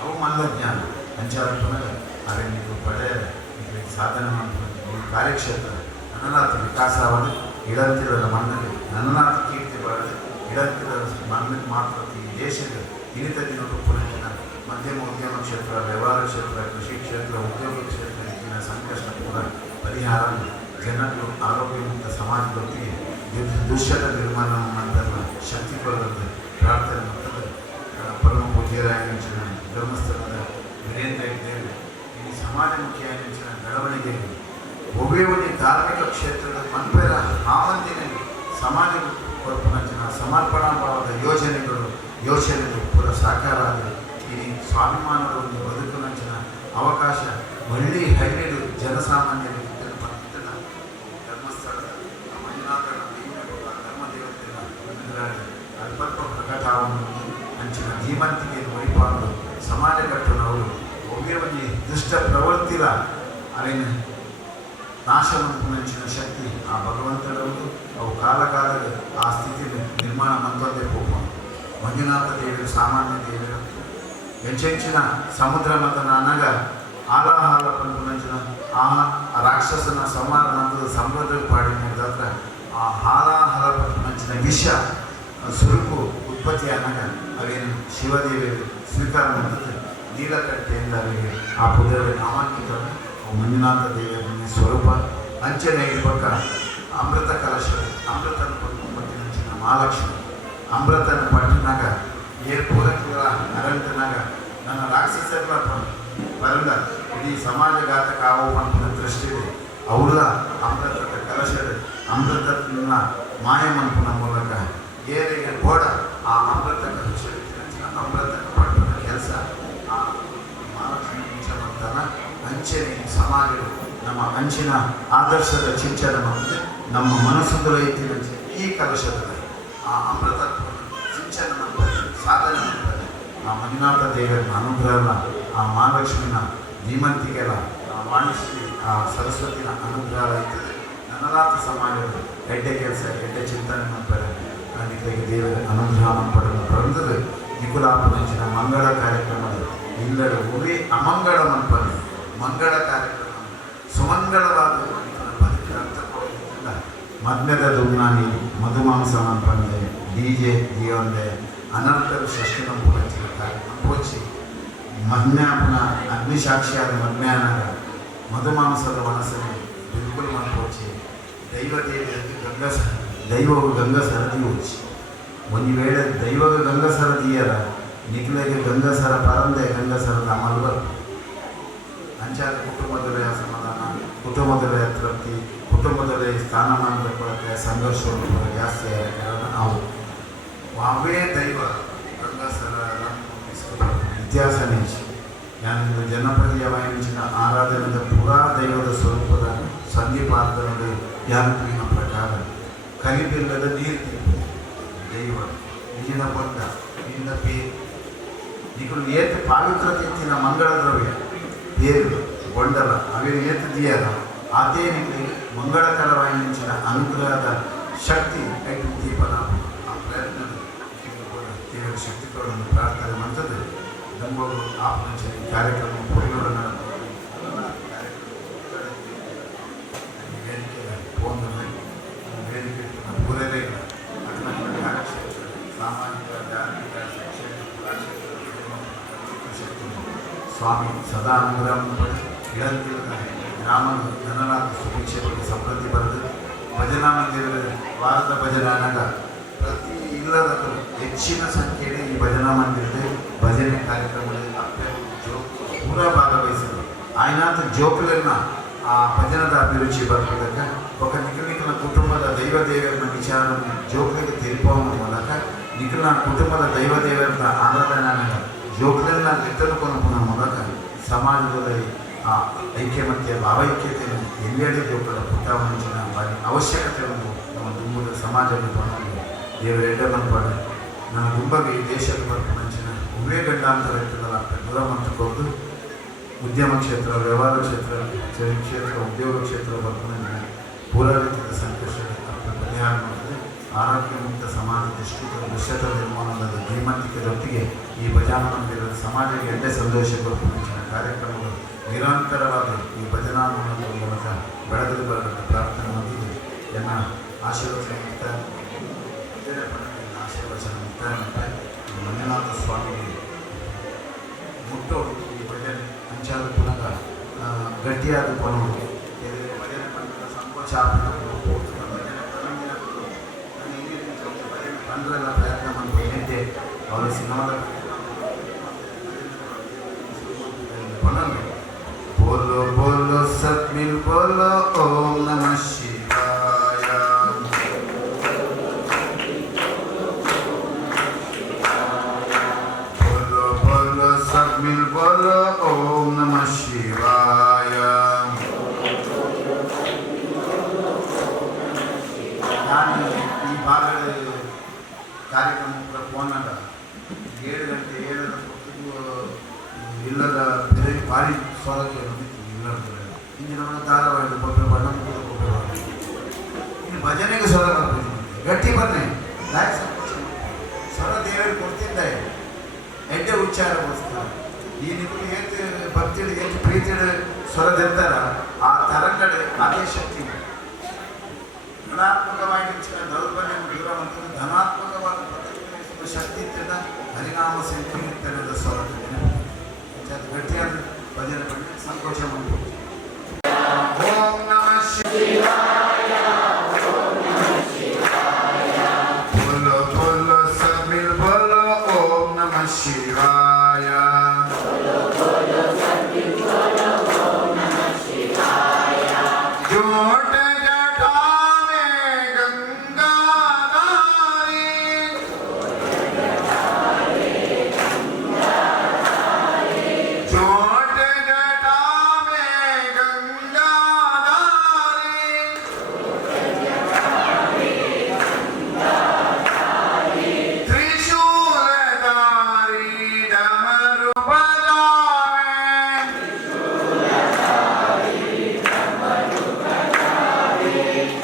ಅವು ಮಲ್ಲ ಜ್ಞಾನ ಅಂಚಾದ ಅದೇ ನೀವು ಪಡೆಯಲು ಸಾಧನೆ ಮಾಡ್ಕೊಂಡು ಕಾರ್ಯಕ್ಷೇತ್ರ ನನ್ನನಾಥ ವಿಕಾಸವಾದ ಇಡಂತಿರದ ಮಣ್ಣಲ್ಲಿ ನನ್ನನಾಥ ಕೀರ್ತಿ ಬರದೆ ಇಡಂತಿರದ ಮಣ್ಣಿಗೆ ಮಾತ್ರ ಈ ದೇಶದ ಇಳಿತ ದಿನಕ್ಕೂ ಪುನಃ ಮಧ್ಯಮ ಉದ್ಯಮ ಕ್ಷೇತ್ರ ವ್ಯವಹಾರ ಕ್ಷೇತ್ರ ಕೃಷಿ ಕ್ಷೇತ್ರ ಉದ್ಯೋಗ ಕ್ಷೇತ್ರ ಇಲ್ಲಿನ ಸಂಕಷ್ಟ ಕೂಡ ಪರಿಹಾರ ಜನರು ಆರೋಗ್ಯಮುಕ್ತ ಸಮಾಜದೊಟ್ಟಿಗೆ ದುಶ್ಯದ ನಿರ್ಮಾಣ ಮಂಡಲ ಶಕ್ತಿ ಕೊಡದಂತೆ ಪ್ರಾರ್ಥನೆ ಮಾಡ್ತದೆ. ಪರಮ ಪೂಜ್ಯರಾಗಿಂಚಿನ ಧರ್ಮಸ್ಥಳದ ವೀರೇಂದ್ರ ದೇವರು ಈ ಸಮಾಜಮುಖಿಯಾಗಿಂಚಿನ ಬೆಳವಣಿಗೆ ಒಬ್ಬೇ ಧಾರ್ಮಿಕ ಕ್ಷೇತ್ರದ ಮನ್ಪೇರ ಆವಂದಿನ ಸಮಾಜ ಕೊರಪನಂಚಿನ ಸಮರ್ಪಣಾ ಭಾವದ ಯೋಚನೆಗಳು ಪೂರ ಸಾಕಾರ ಆದರೆ ಈ ಸ್ವಾಭಿಮಾನದ ಒಂದು ಬದುಕಿನಂಚಿನ ಅವಕಾಶ ಹಳ್ಳಿ ಜನಸಾಮಾನ್ಯರಿಗೆ ಧರ್ಮಸ್ಥಳದ ಮಂಜುನಾಥನ ಧರ್ಮದೇವತೆಯ ಅಲ್ಪ ಪ್ರಕಟವನ್ನು ಅಂಚಿನ ಧೀಮಂತಿಗೆ ವೈಪಾಡು ಸಮಾಜ ಕಟ್ಟುನವರು ಒಬ್ಬೇ ಒಂದು ದುಷ್ಟ ಪ್ರವೃತ್ತಿರ ಅಲ್ಲಿನ ನಾಶವಂತಿನ ಶಕ್ತಿ ಆ ಭಗವಂತನವರು ಅವು ಕಾಲಕಾಲದ ಆ ಸ್ಥಿತಿ ನಿರ್ಮಾಣ ಮಂತೊಂದೇ ಹೋಗುವ ಮಂಜುನಾಥ ದೇವರು ಸಾಮಾನ್ಯ ದೇವರು ಎಂಚೆಂಚಿನ ಸಮುದ್ರ ಮತನ ಅನಗ ಆಲಾಹಾಲ ಪಂಪುನಂಚಿನ ರಾಕ್ಷಸನ ಸಂಹಾರ ನಂತರ ಸಮೃದ್ಧ ಪಾಡಿ ಮಾಡಿದಾದ್ರೆ ಆ ಹಾಲಾಹಲ ಮಂಚಿನ ವಿಷ ಸುರುಕು ಉತ್ಪತ್ತಿ ಆದಾಗ ಅವೇನು ಶಿವದೇವಿ ಸ್ವೀಕಾರ ಮಾಡಿದ್ರೆ ನೀಲಕಟ್ಟೆಯಿಂದ ಅವರಿಗೆ ಆ ಪುದರ ನಾಮಾಂಕಿತ ಮಂಜುನಾಥ ದೇವಿಯ ಸ್ವರೂಪ ಅಂಚನೆ ಇರ್ಬೇಕ ಅಮೃತ ಕಲಶ ಅಮೃತನ ಪಟ್ಟಿನ ಮಹಾಲಕ್ಷ್ಮಿ ಅಮೃತನ ಪಟ್ಟಿನಾಗ ಏಳು ಪೂರಕಗಳ ಅರಂತನಾಗ ನನ್ನ ರಾಕ್ಷಸರ ಬರಂದ ಇಡೀ ಸಮಾಜಘಾತಕ ಆರೋಪನ ದೃಷ್ಟಿದೆ ಅವರ ಅಮೃತದ ಕಲಶದ ಅಮೃತನ ಮಾಯಮನ್ಪುನ ಮೂಲಕ ಏರಿಗೆ ಕೂಡ ಆ ಅಮೃತ ಕಲಶ ಅಮೃತ ಪಟ್ಟಣ ಕೆಲಸ ಆ ಮಹಾಲಕ್ಷ್ಮಿ ಅಂಚನ ಅಂಚನೆ ಸಮಾಜಗಳು ನಮ್ಮ ಅಂಚಿನ ಆದರ್ಶದ ಚಿಂಚನ ಮತ್ತು ನಮ್ಮ ಮನಸ್ಸು ಎತ್ತಿನ ಈ ಕಲಶದಲ್ಲಿ ಆ ಅಮೃತ ಸಿಂಚನ ಸಾಧನೆ ಮಾಡ್ತಾರೆ ಆ ಮಂಜುನಾಥ ದೇವರ ಅನುಗ್ರಹನ ಆ ಮಹಾಲಕ್ಷ್ಮಿನ ಧೀಮಂತಿಗೆಲ್ಲ ಆ ವಾಣಿಶ್ರೀ ಆ ಸರಸ್ವತಿನ ಅನುಗ್ರಹ ಇರ್ತದೆ ನನರಾತ ಸಮಾಜದ ಎಡ್ಡೆ ಕೆಲಸ ಎಡ್ಡೆ ಚಿಂತನೆ ಮಾಡ್ತಾರೆ ನಿಖಿಲಿಗೆ ದೇವರ ಅನುಗ್ರಹ ಪಡೆದು ಬಂದರೆ ನಿಖುಲಾಪನಂಚಿನ ಮಂಗಳ ಕಾರ್ಯಕ್ರಮದ ಇಲ್ಲದ ಉರಿ ಅಮಂಗಳ ಮನ್ಪನೆ ಮಂಗಳ ಕಾರ್ಯಕ್ರಮ ಸುಮಂಗಳವಾದ ಬದುಕಿನ ಅರ್ಥ ಕೊಡುವುದಿಲ್ಲ ಮದ್ಮೆದ ದುಮ್ನಾನಿ ಮಧುಮಾಂಸ ಮನ್ಪಂದೆ DJ ದಿಯೊಂದೆ ಅನರ್ಥದ ಷಷ್ಠಿನ ಪೂರೈಸಿದ ಕಾರ್ಯಕ್ರಮ ಪೋಚಿ ಮಜ್ಞಾಪನ ಅಗ್ನಿಸಾಕ್ಷಿಯಾದ ಮಜ್ಞಾನದ ಮಧುಮಾಂಸದ ಮನಸ್ಸನ್ನು ಬಿಲ್ಕುಲ್ ಮನ್ಪೋಚಿ ದೈವದೇವಿಯಲ್ಲಿ ದೈವವು ಗಂಗಸರದಿ ಹೋಚಿ ಒಂದು ವೇಳೆ ದೈವಗ ಗಂಗಸರದಿಯರ ನಿಖಿಲೆಗೆ ಗಂಗಸರ ಪರಂದೆ ಗಂಗಸರದ ಅಮಲ್ ಬರ್ತದೆ ಅಂಚಾದ ಕುಟುಂಬದಲ್ಲೇ ಅಸಮಾಧಾನ ಕುಟುಂಬದಲ್ಲೇ ತೃಪ್ತಿ ಕುಟುಂಬದಲ್ಲೇ ಸ್ಥಾನಮಾನದ ಕೊರತೆ ಸಂಘರ್ಷಗಳು ಜಾಸ್ತಿ ಆದ ಕಾರಣ ನಾವು ಅವೇ ದೈವ ಗಂಗಸರ ಇತಿಹಾಸ ನಿಂಚಿ ಯಾನಂದ್ರೆ ಜನಪ್ರಿಯವಾಯಿನ ಆರಾಧನೆದ ಪುರಾ ದೈವದ ಸ್ವರೂಪದ ಸಂಧಿಪಾತ್ರದಲ್ಲಿ ಯಾನಪಿನ ಪ್ರಕಾರ ಕಲಿಬಿಲ್ಲದ ನೀರು ದೈವ ನೀರಿನ ಬಂದ ನೀರಿನ ಪೇರು ನಿಖಲು ಏತ ಪಾವಿತ್ರತೆತ್ತಿನ ಮಂಗಳ ದ್ರವ್ಯ పేరు బొండల అవి ఏత తీయాల అదే నీకు మంగళకరమైన అనుగ్రహದ ಶಕ್ತಿ ಐದು ದೀಪನ ಆ ಪ್ರಯತ್ನ ದೇವರ ಶಕ್ತಿಗಳನ್ನು ಪ್ರಾರ್ಥನೆ ಮಾಡ್ತದೆ ನಮ್ಮವರು ಆಪನ ಕಾರ್ಯಕ್ರಮ ಪುರಿಗಳನ್ನು ವೇದಿಕೆ ಫೋನ್ ವೇದಿಕೆ ಪೂರೈಕೆ ಇಲ್ಲ ಅದನ್ನ ಕಾರ್ಯಕ್ಷೇತ್ರ ಸಾಮಾಜಿಕ ಧಾರ್ಮಿಕ ಸ್ವಾಮಿ ಸದಾ ಅನುಗ್ರಹ ಇಳಂತಿಲ್ಲ ಗ್ರಾಮದ ಜನನಾಥ ಸುಭಿಕ್ಷೆ ಬಗ್ಗೆ ಸಮೃದ್ಧಿ ಬರೆದು ಭಜನಾ ಮಂದಿರದ ವಾರದ ಭಜನಾನಾಗ ಪ್ರತಿ ಇಲ್ಲದ ಹೆಚ್ಚಿನ ಸಂಖ್ಯೆಯಲ್ಲಿ ಈ ಭಜನಾ ಮಂದಿರದ ಭಜನೆ ಕಾರ್ಯಕ್ರಮದಲ್ಲಿ ಪೂರ ಭಾಗವಹಿಸಿದರು ಆಯ್ನಾಥ ಜೋಕುಲನ್ನ ಆ ಭಜನದ ಅಭಿರುಚಿ ಬರ್ತದಕ್ಕೆ ఒక ನಿಖಿಲಿನ ಕುಟುಂಬದ ದೈವ ದೇವರನ್ನ ವಿಚಾರ ಜೋಕುಲಿಗೆ ತಿಳಿಪುವ ಮೂಲಕ ನಿಖಿಲಿನ ಕುಟುಂಬದ ದೈವ ದೇವರ ಆರಾಧನೆಯಾಗ ಜೋಕುಲನ್ನ ಗೆದ್ದಲುಕೊಂಡ ಮೂಲಕ ಸಮಾಜದಲ್ಲಿ ಆ ಐಕ್ಯಮತ್ಯ ಭಾವೈಕ್ಯತೆಯನ್ನು ಎಲ್ಲೆಡೆ ಜೋಕುಲ ಪುಟ್ಟವಂಚಿನ ಬಾರಿ ಅವಶ್ಯಕತೆಯನ್ನು ನಮ್ಮ ದುಂಬದ ಸಮಾಜದಲ್ಲಿ ಬಂದು ದೇವರ ಎಡ್ಡಮನ್ಪಾಡು ನನ್ನ ದುಂಬಗೆ ಈ ದೇಶದ ಬರ್ಪಂಚಿನ ಉವೇ ಗಂಡಾಂತರ ಇರ್ತದಲ್ಲ ದೂರ ಮಂತಕೊಂಡು ಉದ್ಯಮ ಕ್ಷೇತ್ರ ವ್ಯವಹಾರ ಕ್ಷೇತ್ರ ಉದ್ಯೋಗ ಕ್ಷೇತ್ರ ಬರ್ಪಂಚಿನ ಪೂರ ರೀತಿಯ ಸಂಕಷ್ಟ ಪರಿಹಾರ ಮಾಡಿದ್ರೆ ಆರೋಗ್ಯ ಮುಕ್ತ ಸಮಾಜ ದೃಶ್ಯದ ನಿರ್ಮಾಣದ ಧೀಮಂತಿಕೆಯೊಟ್ಟಿಗೆ ಈ ಭಜನಾ ಮಂದಿರದ ಸಮಾಜಕ್ಕೆ ಎಡ್ಡೆ ಸಂತೋಷ ಬರ್ಪಂಚಿನ ಕಾರ್ಯಕ್ರಮಗಳು ನಿರಂತರವಾದ ಈ ಭಜನಾ ಮಂದಿರದ ಮೂಲಕ ಬೆಳೆದು ಬರಬೇಕು ಪ್ರಾರ್ಥನೆ ಮಾಡಿದ್ದು ಎಲ್ಲ ಆಶೀರ್ವಚನ ಮುಕ್ತಾಯ ಆಶೀರ್ವಚನ ಮುಕ್ತಾಯ ಮಂಜುನಾಥ ಸ್ವಾಮಿಗೆ ಮುಟ್ಟೋಡು ಈ ಭಜನೆ ಅಂಚಾದ ಪುನಃ ಗಟ್ಟಿಯಾದ ಪಣೋಡು ಭಜನೆ ಪಂಥದ ಸಂಕೋಚ ಪಂದ್ರೆಲ್ಲ ಪ್ರಯತ್ನ ಮಾಡಿ ಏನಿದೆ ಅವರ ಸಿನಿಮಾದ ಪಣಂದು ಬೋಲೋ ಬೋಲೋ ಸತ್ಮಿಲ್ ಬೋಲೋ ಓಂ ನಮಃ ಶಿವಾಯ ಬೋಲೋ ಬೋಲೋ ಸತ್ಮಿಲ್ ಬೋಲೋ ಓಂ ನಮಃ ಶಿವಾಯ ನಾನು ಈ ಭಾಗದ ಕಾರ್ಯಕ್ರಮ ಕೂಡ ಫೋನಾಗ 7 ಗಂಟೆ 7 ಇಲ್ಲದ ಬೆಲೆ ಭಾರಿ ಸ್ವಾಗತ ಇಲ್ಲದ ಇಂದಿನ ಧಾರಾವಾಹಿಕ ಕೊಬ್ಬರಿ ಬಣ್ಣ ಕೊಬ್ಬರಿ ಇನ್ನು ಭಜನೆಗೆ ಸ್ವರ ಬರ್ತೀನಿ ಗಟ್ಟಿ ಬನ್ನಿ ಸ್ವರ ದೇವರು ಕೊಡ್ತಿದ್ದೆ ಎಡ್ಡೆ ಉಚ್ಚಾರಗೋಸ್ಕರ ಈ ನಿಮಗೆ ಏಕೆ ಭಕ್ತಿಗಳು ಏಕೆ ಪ್ರೀತಿಗಳು ಸ್ವರದಿರ್ತಾರ ಆ ತರಂಗ ಮಂಡಳಿ ಅದೇ ಶಕ್ತಿ ಋಣಾತ್ಮಕವಾಗಿ ದೌರ್ಬಲ್ಯ ದೂರ ಮತ್ತು ಧನಾತ್ಮಕವಾದ ಪ್ರತಿಕ್ರಿಯಿಸುವ ಶಕ್ತಿ ಇರ್ತದ ಹರಿನಾಮ ಸಂಕೀರ್ತನದ ಸ್ವರೂಪ ಗಟ್ಟಿಯಾದ ಭಜನೆ ಮಾಡಿ ಸಂತೋಷ ಮಾಡ್ಬೋದು. ಓಂ ನಮಃ ಶಿವಾಯ बोलो बोलो सब मिल बोलो ओम नमः शिवाय जोट जटा में गंगा धारी जोट जटा में गंगा धारी त्रिशूलधारी डमरू बजावे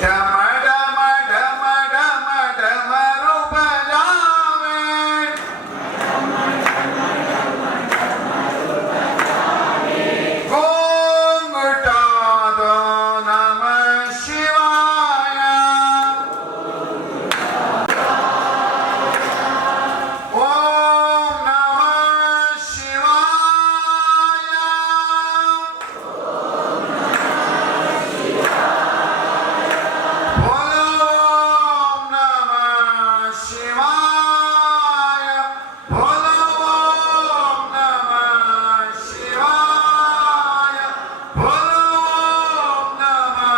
डम डम डम डम डमरू बजावे घूंघटा दो नमः शिवाय ओम नमः शिवाय बोलो ओम नमः शिवाय बोलो ओम नमः शिवाय बोलो ओम नमः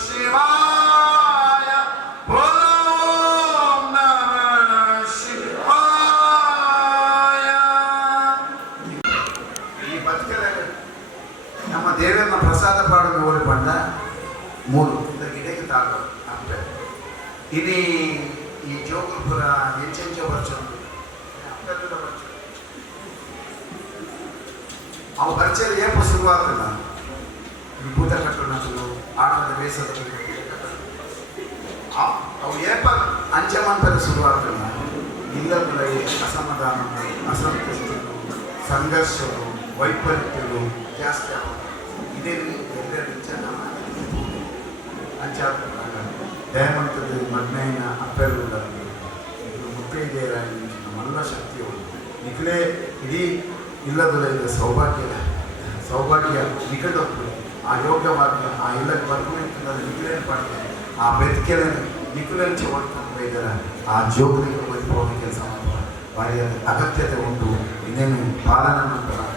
शिवाय बोलो ओम नमः शिवाय ಈ ಬದುಕಲ್ಲಿ ನಮ್ಮ ದೇವರನ್ನ ಪ್ರಸಾದ ಪಾಡು ಓಡಿ ಬಂದ ಮೂರು ಗಿಡಕ್ಕೆ ತಾಳು ಅಪ್ಪೆ ಇನಿ ಈ ಜೋಗುಲ್ಪುರ ಎಂಚೆಂಚ ವರ್ಷ ಅಪ್ಪೆಲ್ಲ ವರ್ಷ ಅವು ಬರ್ಚಲ್ಲಿ ಏಪ ಶುರುವಾಗ್ತದ ಈ ಭೂತ ಕಟ್ಟುನಗಳು ಆಟದ ಬೇಸದ ಅವು ಏಪ ಅಂಚಮಂತರ ಶುರುವಾಗ್ತದ ಇಲ್ಲದ ಅಸಮಾಧಾನ ಅಸಂತುಷ್ಟರು ಸಂಘರ್ಷಗಳು ವೈಪರೀತ್ಯಗಳು ಜಾಸ್ತಿ ಆಗೋದು ಇದೇ ಎಲ್ಲೆರಡು ಚೆನ್ನಾಗಿ ಅಂಚಾದ ದಯವಂತದ ಮಗ್ನೈನ ಅಪ್ಪೆಲ್ಲುಗಳಲ್ಲಿ ಮುತ್ತೈದೆಯರ ನಮ್ಮೆಲ್ಲ ಶಕ್ತಿಗಳು ನಿಖಲೇ ಇಡೀ ಇಲ್ಲದ ಸೌಭಾಗ್ಯ ನಿಕಟ ಆ ಯೋಗ್ಯವಾಗಿ ಆ ಇಲ್ಲಕ್ಕೆ ಬರ್ಕೊಂಡು ನಿಖಲೇನು ಪಡ್ತಾರೆ ಆ ಬೆದಕೆಲ್ಲ ನಿಖಲೇನು ಚವಡ್ಕೊಂಡು ಇದ್ದಾರೆ ಆ ಜೋಗರಿಗೆ ವೈಭವ ಕೆಲಸ ಮಾಡ್ತಾರೆ ಭಾರಿ ಅಗತ್ಯತೆ ಉಂಟು ಇನ್ನೇನು ಪಾಲನೆ ಮಾಡ್ತಾರೆ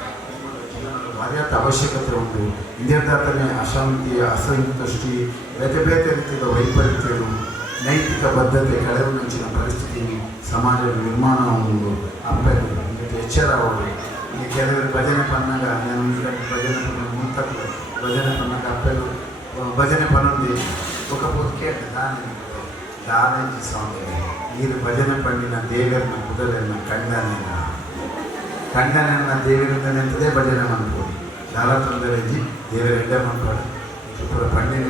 ಮರ್ಯಾದ ಅವಶ್ಯಕತೆ ಉಂಟು ಇಂದಿರ್ದಾತನೇ ಅಶಾಂತಿ ಅಸಂತುಷ್ಟಿ ಬೇರೆ ಬೇರೆ ರೀತಿಯ ವೈಪರೀತ್ಯಗಳು ನೈತಿಕ ಬದ್ಧತೆ ಕೆಳಗಿನ ಪರಿಸ್ಥಿತಿ ಸಮಾಜದ ನಿರ್ಮಾಣ ಒಂದು ಅಪ್ಪೆಗಳು ಇದಕ್ಕೆ ಎಚ್ಚರ ಅವರು ಈ ಕೆಲವರು ಭಜನೆ ಪನ್ನಾಗ ನಾನು ಭಜನೆ ಪನ್ನ ಮುಂತಾಗ ಭಜನೆ ಪನ್ನಾಗ ಅಪ್ಪೆಗಳು ಭಜನೆ ಪನ್ನೊಂದು ఒక పొద్దుకేట దానించి స్వామి మీరు భజన పండిన ದೇವರನ್ನ ಕುದಲನ್ನ ಕಂಡನ ದೇವರಿಂದ ನಿಂತದೇ ಭಜನೆ ಮಾಡ್ಬೋದು ದಾರ ತೊಂದರೆ ಇದ್ದಿ ದೇವರ ಎಡ್ಡೆ ಮಾಡ್ಬೋದು ಪೂರ ಪಂಡಿನ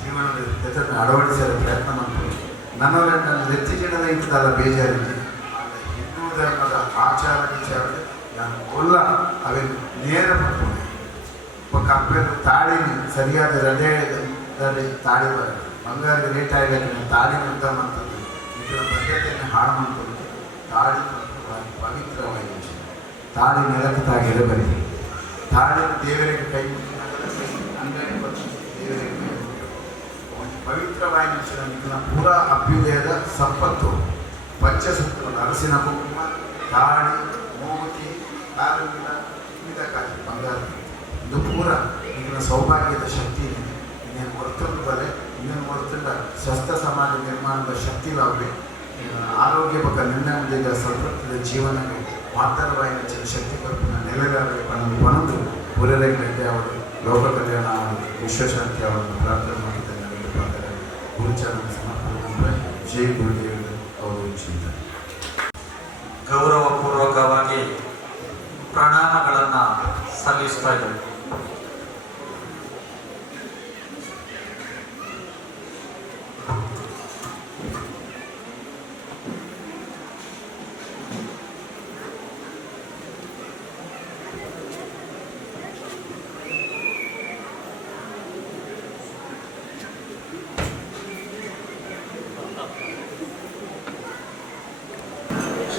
ಜೀವನದ ಜೊತೆ ಅಳವಡಿಸಲು ಪ್ರಯತ್ನ ಮಾಡ್ಬೋದು ನನ್ನವರನ್ನ ನೆತ್ತಿಗಿಡದ ಇಂಥದ್ದಲ್ಲ ಬೇಜಾರಿದ್ದಿ ಹಿಂದೂ ಧರ್ಮದ ಆಚಾರ ವಿಚಾರ ನಾನು ಕೊಲ್ಲ ಅವೇನು ನೇರ ಮಾಡ್ಬೋದು ఒక అబ్బాయి తాడిని సరియాದ ಹೃದಯದಲ್ಲಿ ತಾಳಿ ಬರ ಬಂಗಾರದ ರೇಟ್ ಆಗಲಿಕ್ಕೆ ನಾನು ತಾಳಿ ನಿಂತಂತದ್ದು ಇದರ ಬದ್ಧತೆಯನ್ನು ಹಾಳು ಮಾಡ್ಕೊಂಡು ತಾಳಿ ಪವಿತ್ರವಾಗಿ ತಾಳಿ ನೆಲಕ್ಕೆ ತಾಗಿರಬರಿ ತಾಳಿ ದೇವರಿಗೆ ಕೈ ಅಂಗಡಿ ದೇವರಿಗೆ ಕೈ ಪವಿತ್ರವಾಗಿ ನಿಂತಿನ ಪೂರ ಅಭ್ಯುದಯದ ಸಂಪತ್ತು ಪಂಚಸೂತ್ರಗಳು ಅರಸಿನ ಕುಂಕುಮ ತಾಳಿ ಮೂಗುತಿ ಕಾಲುಗಿಡ ಇದಕ್ಕಾಗಿ ಬಂಗಾರ ಇದು ಪೂರ ಈಗಿನ ಸೌಭಾಗ್ಯದ ಶಕ್ತಿ ಇನ್ನೇನು ಹೊರತುಂಡು ಬಲೆ ಇನ್ನೇನು ಹೊರತುಂಡ ಸ್ವಸ್ಥ ಸಮಾಜ ನಿರ್ಮಾಣದ ಶಕ್ತಿ ಲಾಭೆ ಆರೋಗ್ಯ ಬಗ್ಗೆ ನಿರ್ಣಯದ ಸಂತೃಪ್ತಿಯ ಜೀವನಕ್ಕೆ ಮಾತರವಾಯಿನ ಶಕ್ತಿ ಕಲ್ಪನ ನೆಲೆಗಾರರಿಗೆ ಪಣಂದು ಪೂರಲೆ ಗಂಟೆ ಅವರು ಲೋಕ ಕಲ್ಯಾಣ ಅವರು ವಿಶ್ವಶಾಂತಿ ಅವರನ್ನು ಪ್ರಾರ್ಥನೆ ಮಾಡಿದ್ದಾರೆ ಗುರುಚರಣ ಸಮರ್ಪಣೆ ಜೈ ಗುರುದೇವರು ಅವರು ಚಿಂತನೆ ಗೌರವಪೂರ್ವಕವಾಗಿ ಪ್ರಣಾಮಗಳನ್ನು ಸಲ್ಲಿಸ್ತಾ ಇದ್ದಾರೆ.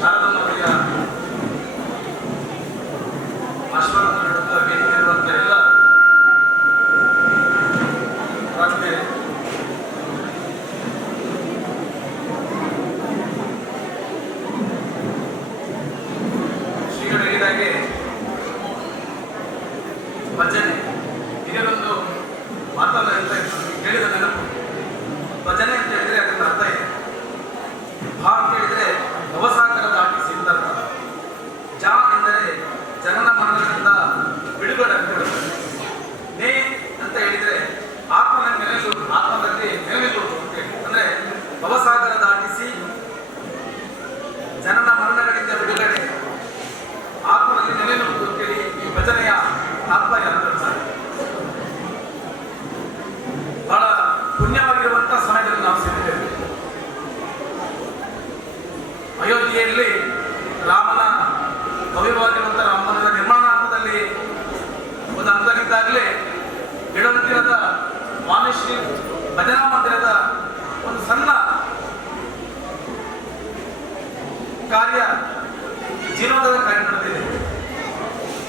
ಶಾರದಮ್ಮನವರಿಗೆ ಆಶೀರ್ವಾದ ನೀಡುತ್ತಾ ವೇದಿಕೆಯಿರುವಂಥ ಎಲ್ಲ ರಾತ್ರಿ ಶ್ರೀಗಳು ಹೇಳಿದಾಗೆ ಭಜನೆ ಹಿರಿಯರೊಂದು ಮಾತನ್ನು ಹೇಳ್ತಾ ಇತ್ತು, ಹೇಳಿದ ನೆನಪು. ಭಜನೆ ಅಂತ ಹೇಳಿದ್ರೆ ಅದಕ್ಕೆ ಅರ್ಥ ಇದೆ. ಭಾ ಅಂತ ಹೇಳಿದ್ರೆ ಭವಸಾಗರ ದಾಟಿಸಿ ಅಂತ ಅರ್ಥ. ಜಾ ಎಂದರೆ ಜನನ ಮರಣದಿಂದ ಬಿಡುಗಡೆ ಕೊಡುತ್ತದೆ. ನೇ ಅಂತ ಹೇಳಿದ್ರೆ ಆತ್ಮನಲ್ಲಿ ನೆಲೆನಿಲ್ಲುವುದು ಅಂತ ಹೇಳಿ. ಅಂದ್ರೆ ಭವಸಾಗರ ದಾಟಿಸಿ ಜನನ ಮರಣಗಳಿಂದ ಬಿಡುಗಡೆ, ಆತ್ಮನಲ್ಲಿ ನೆಲೆನಿಲ್ಲುವುದು ಅಂತೇಳಿ ಈ ಭಜನೆಯ ತಾತ್ಪರ್ಯ ಅಂತ ಹೇಳ್ತಾರೆ. ಬಹಳ ಪುಣ್ಯವಾಗಿರುವಂತಹ ಸಮಯದಲ್ಲಿ ನಾವು ಸೇರಿದ್ದೇವೆ. ಅಯೋಧ್ಯೆಯಲ್ಲಿ ರಾಮನ ಭವ್ಯವಾಗಿರುವಂತಹ ರಾಮ ಮಂದಿರ ನಿರ್ಮಾಣ ಹಂತದಲ್ಲಿ ಒಂದು ಹಂತದಲ್ಲಿದ್ದಾಗಲೇ ಇಡಂತಿರದ ವಾಣಿಶ್ರೀ ಭಜನಾ ಮಂದಿರದ ಒಂದು ಸಣ್ಣ ಕಾರ್ಯ, ಜೀರ್ಣೋದ್ಧಾರ ಕಾರ್ಯ ನಡೆದಿದೆ.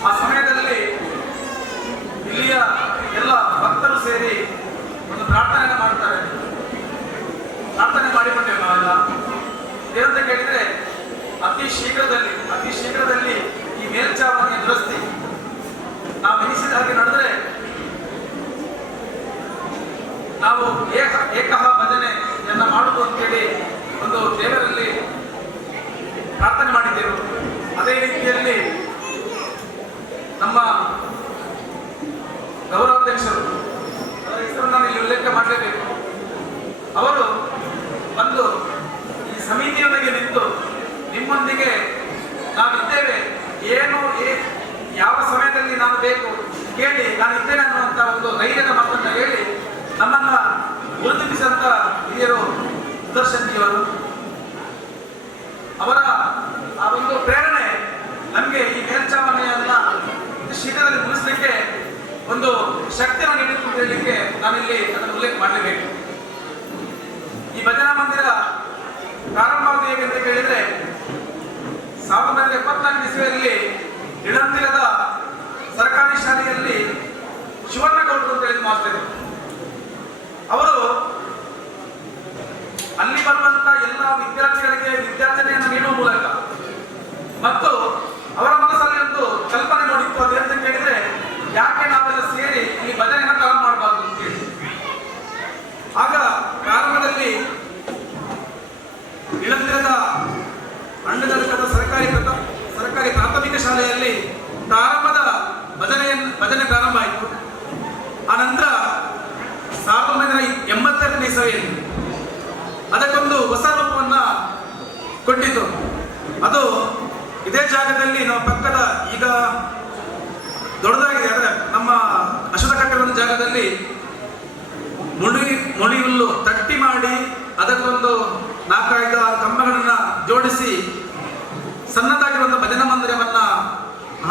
ಆ ಸಮಯದಲ್ಲಿ ಇಲ್ಲಿಯ ಎಲ್ಲ ಭಕ್ತರು ಸೇರಿ ಒಂದು ಪ್ರಾರ್ಥನೆಯನ್ನು ಮಾಡ್ತಾರೆ. ಪ್ರಾರ್ಥನೆ ಮಾಡಿಕೊಂಡೇವೆ ನಾವೆಲ್ಲ. ಏನಂತ ಕೇಳಿದ್ರೆ ಅತಿ ಶೀಘ್ರದಲ್ಲಿ ಈ ಮೇಲ್ಚಾವಣಿಯ ದುರಸ್ತಿ ನಾವು ಎನಿಸಿದ ಹಾಗೆ ನಡೆದ್ರೆ ನಾವು ಏಕಃ ಭಜನೆಯನ್ನ ಮಾಡುವುದು ಅಂತೇಳಿ ಒಂದು ದೇವರಲ್ಲಿ ಪ್ರಾರ್ಥನೆ ಮಾಡಿದ್ದೆವು. ಅದೇ ರೀತಿಯಲ್ಲಿ ನಮ್ಮ ಗೌರವಾಧ್ಯಕ್ಷರು, ಅವರ ಹೆಸರನ್ನು ನಾನು ಇಲ್ಲಿ ಉಲ್ಲೇಖ ಮಾಡಲೇಬೇಕು. ಅವರು ಬಂದು ಈ ಸಮಿತಿಯೊಂದಿಗೆ ನಿಂತು ನಿಮ್ಮೊಂದಿಗೆ ನಾವಿದ್ದೇವೆ, ಯಾವ ಸಮಯದಲ್ಲಿ ನಾನು ಬೇಕು ಕೇಳಿ ನಾನು ಇದ್ದೇನೆ ಅನ್ನುವಂಥ ಒಂದು ಧೈರ್ಯದ ಮಾತನ್ನು ಹೇಳಿ ನಮ್ಮನ್ನ ಗುರುತಿಸಿದಂಥ ಹಿರಿಯರು ಸುದರ್ಶನ್ ಜಿಯವರು. ಅವರ ಆ ಒಂದು ಪ್ರೇರಣೆ ನಮಗೆ ಈ ಮೇಲ್ಚಾವಣೆಯನ್ನ ಶೀಘ್ರದಲ್ಲಿ ಮುಗಿಸಲಿಕ್ಕೆ ಒಂದು ಶಕ್ತಿಯನ್ನು ನೀಡಿತು ಅಂತ ಹೇಳಲಿಕ್ಕೆ ನಾನಿಲ್ಲಿ ಅದನ್ನು ಉಲ್ಲೇಖ ಮಾಡಲೇಬೇಕು. ಈ ಭಜನಾ ಮಂದಿರ ಪ್ರಾರಂಭವಾದ ಹೇಗೆ ಅಂತ ಕೇಳಿದ್ರೆ 1974 ಇಸವಿಯಲ್ಲಿ ಇಳಂದಿರದ ಸರ್ಕಾರಿ ಶಾಲೆಯಲ್ಲಿ ಶಿವಣ್ಣಗೌಡರು ಅಂತ ಹೇಳಿದ ಮಾಸ್ಟರ್. ಅವರು ಅಲ್ಲಿ ಬರುವಂತ ಎಲ್ಲ ವಿದ್ಯಾರ್ಥಿಗಳಿಗೆ ವಿದ್ಯಾರ್ಜನೆಯನ್ನು ನೀಡುವ ಮೂಲಕ ಮತ್ತು ಅವರ ಮನಸ್ಸಲ್ಲಿ ಒಂದು ಕಲ್ಪನೆ ನೋಡಿತ್ತು. ಅದೇಂತ ಕೇಳಿದ್ರೆ ಯಾಕೆ ನಾವೆಲ್ಲ ಸೇರಿ ಈ ಭಜನೆಯನ್ನು ಪ್ರಾರಂಭ ಮಾಡಬಾರ್ದು ಅಂತ ಹೇಳಿ. ಆಗ ಪ್ರಾರಂಭದಲ್ಲಿ ಇಳಂದಿರದ ಅಂಡದರ್ಗದ ಸರ್ಕಾರಿ ಪ್ರಾಥಮಿಕ ಶಾಲೆಯಲ್ಲಿ ಪ್ರಾರಂಭದ ಭಜನೆ ಪ್ರಾರಂಭ ಆಯಿತು. ಆನಂತರ 1982 ಇಸವಿಯಲ್ಲಿ ಅದಕ್ಕೊಂದು ಹೊಸ ರೂಪವನ್ನ ಕೊಟ್ಟಿತು. ಅದು ಇದೇ ಜಾಗದಲ್ಲಿ ನಾವು ಪಕ್ಕದ ಈಗ ದೊಡ್ಡದಾಗಿದೆ, ಅಂದ್ರೆ ನಮ್ಮ ಅಶ್ವಥ ಕಟ್ಟಡ ಜಾಗದಲ್ಲಿ ಮುಳಿ ಹುಲ್ಲು ತಟ್ಟಿ ಮಾಡಿ ಅದಕ್ಕೊಂದು 4-5 ಕಂಬಗಳನ್ನ ಜೋಡಿಸಿ ಸಣ್ಣದಾಗಿರುವಂತಹ ಭಜನಾ ಮಂದಿರವನ್ನ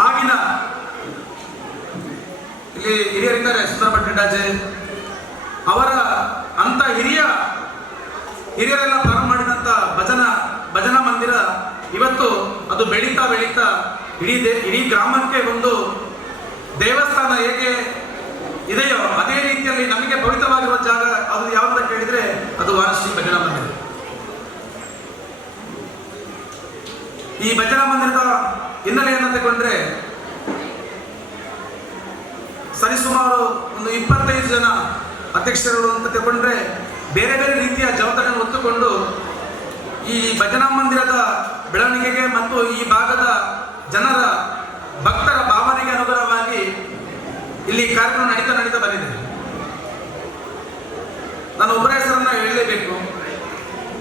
ಆಗಿನ ಇಲ್ಲಿ ಹಿರಿಯರಿದ್ದಾರೆ, ಸುಂದರ ಭಟ್ಟರಾಜೆ ಅವರ ಅಂತ ಹಿರಿಯರೆಲ್ಲ ಪ್ರಾರಂಭ ಮಾಡಿದಂತ ಭಜನಾ ಮಂದಿರ ಇವತ್ತು ಅದು ಬೆಳೀತಾ ಇಡೀ ಗ್ರಾಮಕ್ಕೆ ಒಂದು ದೇವಸ್ಥಾನ ಹೇಗೆ ಇದೆಯೋ ಅದೇ ರೀತಿಯಲ್ಲಿ ನಮಗೆ ಪವಿತ್ರವಾಗಿರುವ ಜಾಗ ಅದು ಯಾವ್ದು ಕೇಳಿದ್ರೆ ಅದು ವಾರಶ್ರೀ ಭಜನಾ ಮಂದಿರ. ಈ ಭಜನಾ ಮಂದಿರದ ಹಿನ್ನೆಲೆಯನ್ನು ತಗೊಂಡ್ರೆ ಸರಿಸುಮಾರು ಒಂದು 25 ಜನ ಅಧ್ಯಕ್ಷರುಗಳು ಅಂತ ತಗೊಂಡ್ರೆ ಬೇರೆ ಬೇರೆ ರೀತಿಯ ಜವಾಬ್ದಾರಿಯನ್ನು ಹೊತ್ತುಕೊಂಡು ಈ ಭಜನಾ ಮಂದಿರದ ಬೆಳವಣಿಗೆಗೆ ಮತ್ತು ಈ ಭಾಗದ ಜನರ ಭಕ್ತರ ಭಾವನೆಗೆ ಅನುಗುಣವಾಗಿ ಇಲ್ಲಿ ಕಾರ್ಯಕ್ರಮ ನಡೀತಾ ಬಂದಿದೆ. ನಾನು ಒಬ್ಬರ ಹೆಸರನ್ನ ಹೇಳಲೇಬೇಕು.